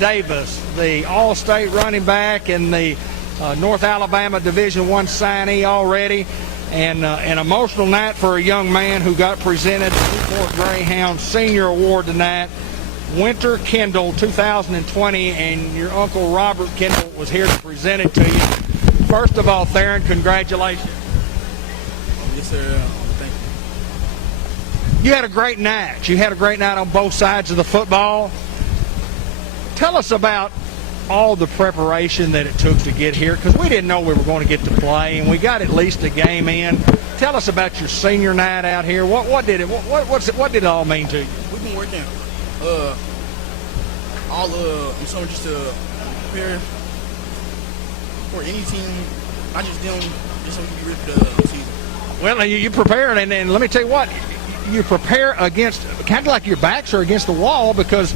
Davis, the All-State running back and the North Alabama Division I signee already, and an emotional night for a young man who got presented the Newport Greyhounds Senior Award tonight. Winter Kendall 2020, and your uncle Robert Kendall was here to present it to you. First of all, Theron, congratulations. Yes, sir. Thank you. You had a great night. You had a great night on both sides of the football. Tell us about all the preparation that it took to get here, because we didn't know we were going to get to play, and we got at least a game in. Tell us about your senior night out here. What did it all mean to you? We've been working I'm showing just to prepare for any team, not just them, just so we can be ready for the season. Well, you prepared, and let me tell you what, you prepare against, kind of like your backs are against the wall, because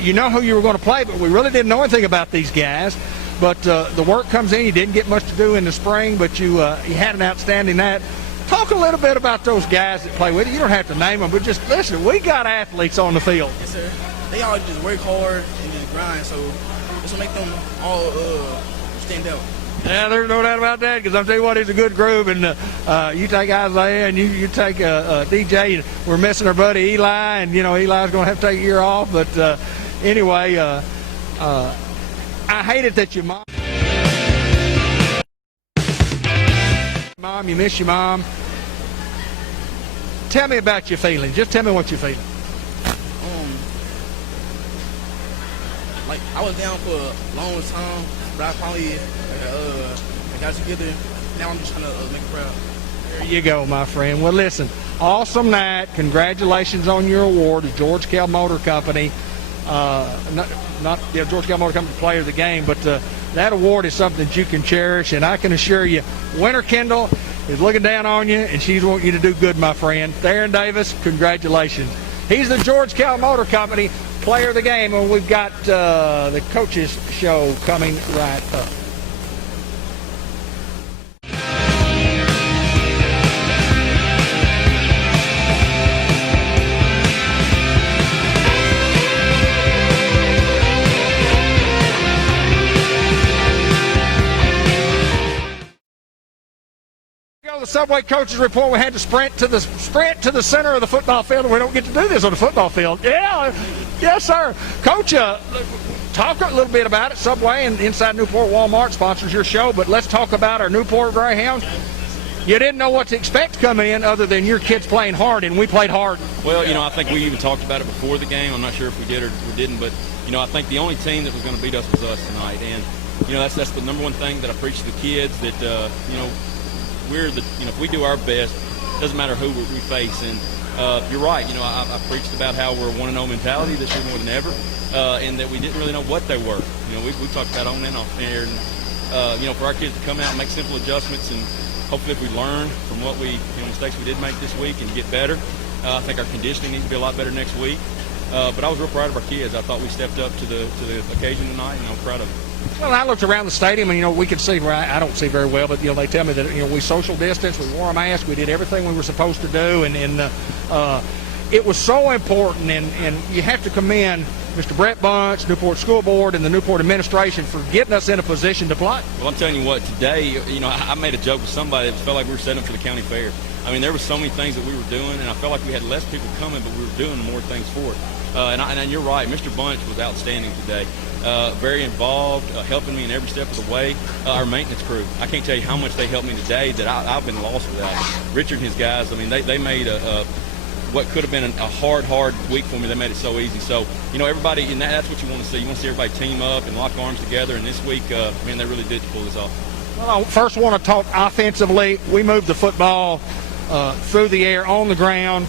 you know who you were going to play, but we really didn't know anything about these guys. But the work comes in. You didn't get much to do in the spring, but you had an outstanding night. Talk a little bit about those guys that play with you. You don't have to name them, but just listen, we got athletes on the field. Yes, sir. They all just work hard and just grind, so this will make them all stand out. Yeah, there's no doubt about that, because I'm telling you what, it's a good group, and you take Isaiah and you take DJ, and we're missing our buddy Eli, and, Eli's going to have to take a year off, but anyway, I hate it that your mom, you miss your mom. Tell me about your feelings. Just tell me what you're feeling. Like, I was down for a long time, but I finally got together. Now I'm just trying to make it proud. There you go, my friend. Well, listen, awesome night. Congratulations on your award, the George Kell Motor Company. George Kell Motor Company Player of the Game, but that award is something that you can cherish, and I can assure you, Winter Kendall is looking down on you, and she's wanting you to do good, my friend. Theron Davis, congratulations. He's the George Kell Motor Company Player of the Game, and we've got the coaches show coming right up. The Subway Coaches Report. We had to sprint to the center of the football field, and we don't get to do this on the football field. Yeah, yes, sir. Coach, talk a little bit about it. Subway and Inside Newport Walmart sponsors your show, but let's talk about our Newport Greyhounds. You didn't know what to expect to come in other than your kids playing hard, and we played hard. Well, I think we even talked about it before the game. I'm not sure if we did or we didn't, but, I think the only team that was going to beat us was us tonight. And, that's the number one thing that I preach to the kids, that, we're if we do our best, it doesn't matter who we face. And you're right. I preached about how we're a 1-0 mentality this year more than ever, and that we didn't really know what they were. We talked about on and off air, and for our kids to come out and make simple adjustments, and hopefully if we learn from what mistakes we did make this week and get better. I think our conditioning needs to be a lot better next week. But I was real proud of our kids. I thought we stepped up to the occasion tonight, and I was proud of them. Well, I looked around the stadium, and we could see where I don't see very well, but they tell me that we social distance, we wore a mask, we did everything we were supposed to do, and it was so important. And you have to commend Mr. Brett Bunch, Newport School Board, and the Newport administration for getting us in a position to play. Well, I'm telling you what, today, I made a joke with somebody that felt like we were setting up for the county fair. I mean, there were so many things that we were doing, and I felt like we had less people coming, but we were doing more things for it. And you're right, Mr. Bunch was outstanding today. Very involved, helping me in every step of the way. Our maintenance crew, I can't tell you how much they helped me today that I've been lost without. Richard and his guys, they made what could have been a hard week for me. They made it so easy. So, everybody, and that's what you want to see. You want to see everybody team up and lock arms together. And this week, they really did pull this off. Well, I first want to talk offensively. We moved the football through the air, on the ground.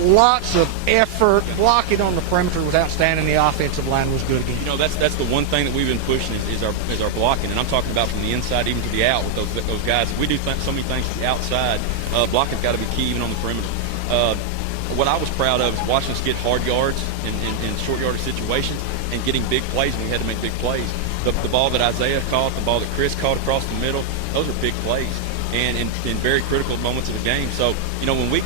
Lots of effort. Blocking on the perimeter was outstanding. The offensive line was good again. That's the one thing that we've been pushing is our blocking, and I'm talking about from the inside even to the out with those guys. If we do so many things to the outside, blocking's got to be key even on the perimeter. What I was proud of is watching us get hard yards in short yardage situations and getting big plays when we had to make big plays. The ball that Isaiah caught, the ball that Chris caught across the middle, those are big plays. And in very critical moments of the game. So, when we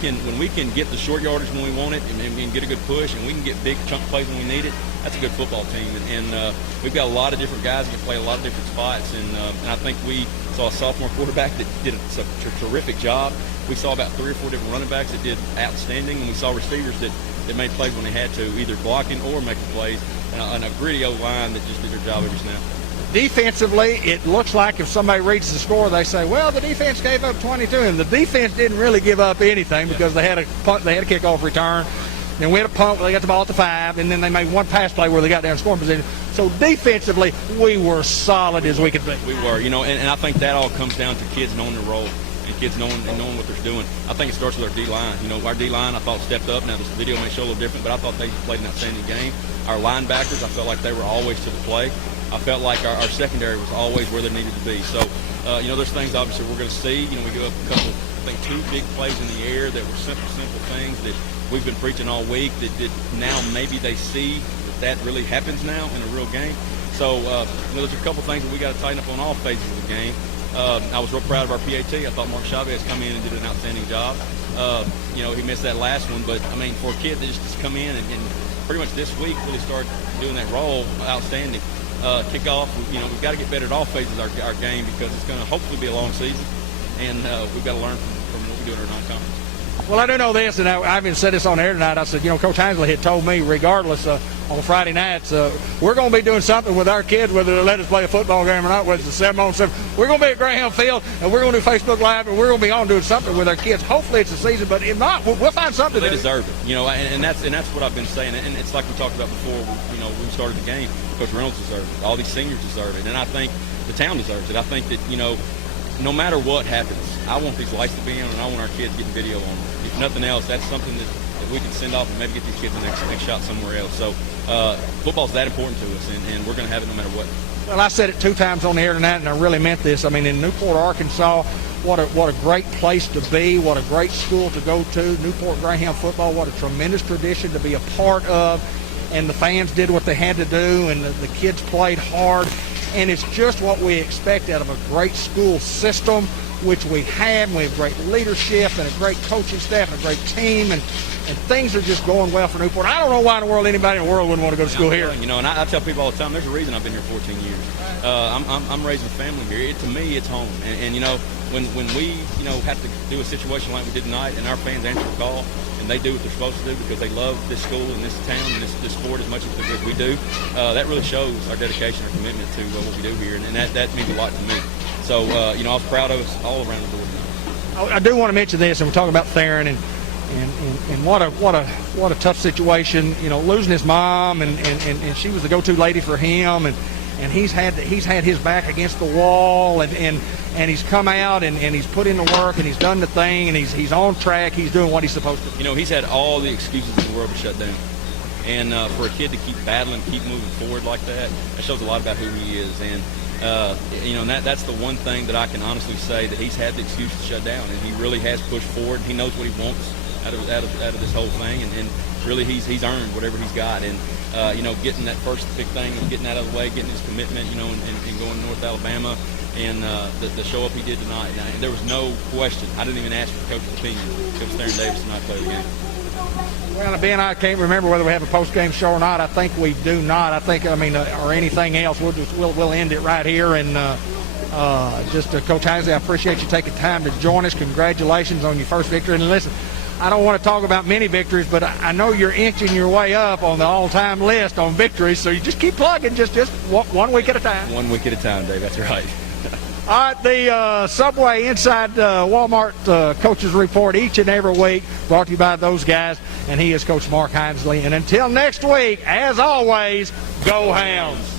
can get the short yardage when we want it and get a good push, and we can get big chunk plays when we need it, that's a good football team. And we've got a lot of different guys that can play a lot of different spots. And I think we saw a sophomore quarterback that did a terrific job. We saw about 3 or 4 different running backs that did outstanding, and we saw receivers that made plays when they had to, either blocking or making plays, and a gritty old line that just did their job every snap. Defensively, it looks like if somebody reads the score, they say, well, the defense gave up 22, and the defense didn't really give up anything because they had a punt, they had a kickoff return, then we had a punt where they got the ball at the 5, and then they made one pass play where they got down scoring position. So defensively, we were solid as we could be. We were, and I think that all comes down to kids knowing their role and kids knowing what they're doing. I think it starts with our D-line. Our D-line, I thought, stepped up. Now, this video may show a little different, but I thought they played an outstanding game. Our linebackers, I felt like they were always to the play. I felt like our secondary was always where they needed to be. So, there's things obviously we're going to see. We go up a couple, I think 2 big plays in the air that were simple things that we've been preaching all week that now maybe they see that really happens now in a real game. So there's a couple things that we got to tighten up on all phases of the game. I was real proud of our PAT. I thought Mark Chavez come in and did an outstanding job. He missed that last one, but I mean, for a kid that just come in and pretty much this week really start doing that role, outstanding. Kickoff, we've got to get better at all phases of our game because it's going to hopefully be a long season, and we've got to learn from what we do in our non-conference. Well, I do know this, and I even said this on air tonight. I said, Coach Hinesley had told me, regardless, on Friday nights, we're going to be doing something with our kids, whether they let us play a football game or not, whether it's a 7-on-7. We're going to be at Greyhound Field, and we're going to do Facebook Live, and we're going to be on doing something with our kids. Hopefully it's a season, but if not, we'll find something. They deserve it, and that's what I've been saying. And it's like we talked about before, we started the game. Coach Reynolds deserves it. All these seniors deserve it, and I think the town deserves it. I think that, no matter what happens, I want these lights to be on, and I want our kids getting video on them. If nothing else, that's something that we can send off and maybe get these kids the next shot somewhere else. So football's that important to us, and we're going to have it no matter what. Well, I said it 2 times on the air tonight, and I really meant this. I mean, in Newport, Arkansas, what a great place to be, what a great school to go to. Newport Greyhound football, what a tremendous tradition to be a part of. And the fans did what they had to do, and the kids played hard. And it's just what we expect out of a great school system, which we have. We have great leadership and a great coaching staff and a great team, and things are just going well for Newport. I don't know why in the world anybody in the world wouldn't want to go to school here. And I tell people all the time, there's a reason I've been here 14 years. I'm raising a family here. To me, it's home. And when we have to do a situation like we did tonight, and our fans answer the call, and they do what they're supposed to do because they love this school and this town and this sport as much as we do, that really shows our dedication, our commitment to what we do here, and that means a lot to me. So, I was proud of us all around the board. I do want to mention this, and we're talking about Theron, and what a tough situation. Losing his mom, and she was the go-to lady for him, and he's had his back against the wall, and he's come out and he's put in the work and he's done the thing and he's on track. He's doing what he's supposed to do. He's had all the excuses in the world to shut down. And for a kid to keep battling, keep moving forward like that shows a lot about who he is. And that's the one thing that I can honestly say, that he's had the excuse to shut down, and he really has pushed forward. He knows what he wants out of this whole thing, and really he's earned whatever he's got. And getting that first big thing, getting that out of the way, getting his commitment, and going to North Alabama, and the show up he did tonight. And there was no question. I didn't even ask for the coach's opinion. Coach Theron Davis tonight played the game. Well, Ben, I can't remember whether we have a post-game show or not. I think we do not. Or anything else. We'll end it right here. And Coach Hinesley, I appreciate you taking time to join us. Congratulations on your first victory. And listen, I don't want to talk about many victories, but I know you're inching your way up on the all-time list on victories. So you just keep plugging, just 1 week at a time. 1 week at a time, Dave. That's right. All right, the Subway Inside Walmart Coaches Report each and every week, brought to you by those guys, and he is Coach Mark Hinesley. And until next week, as always, go Hounds.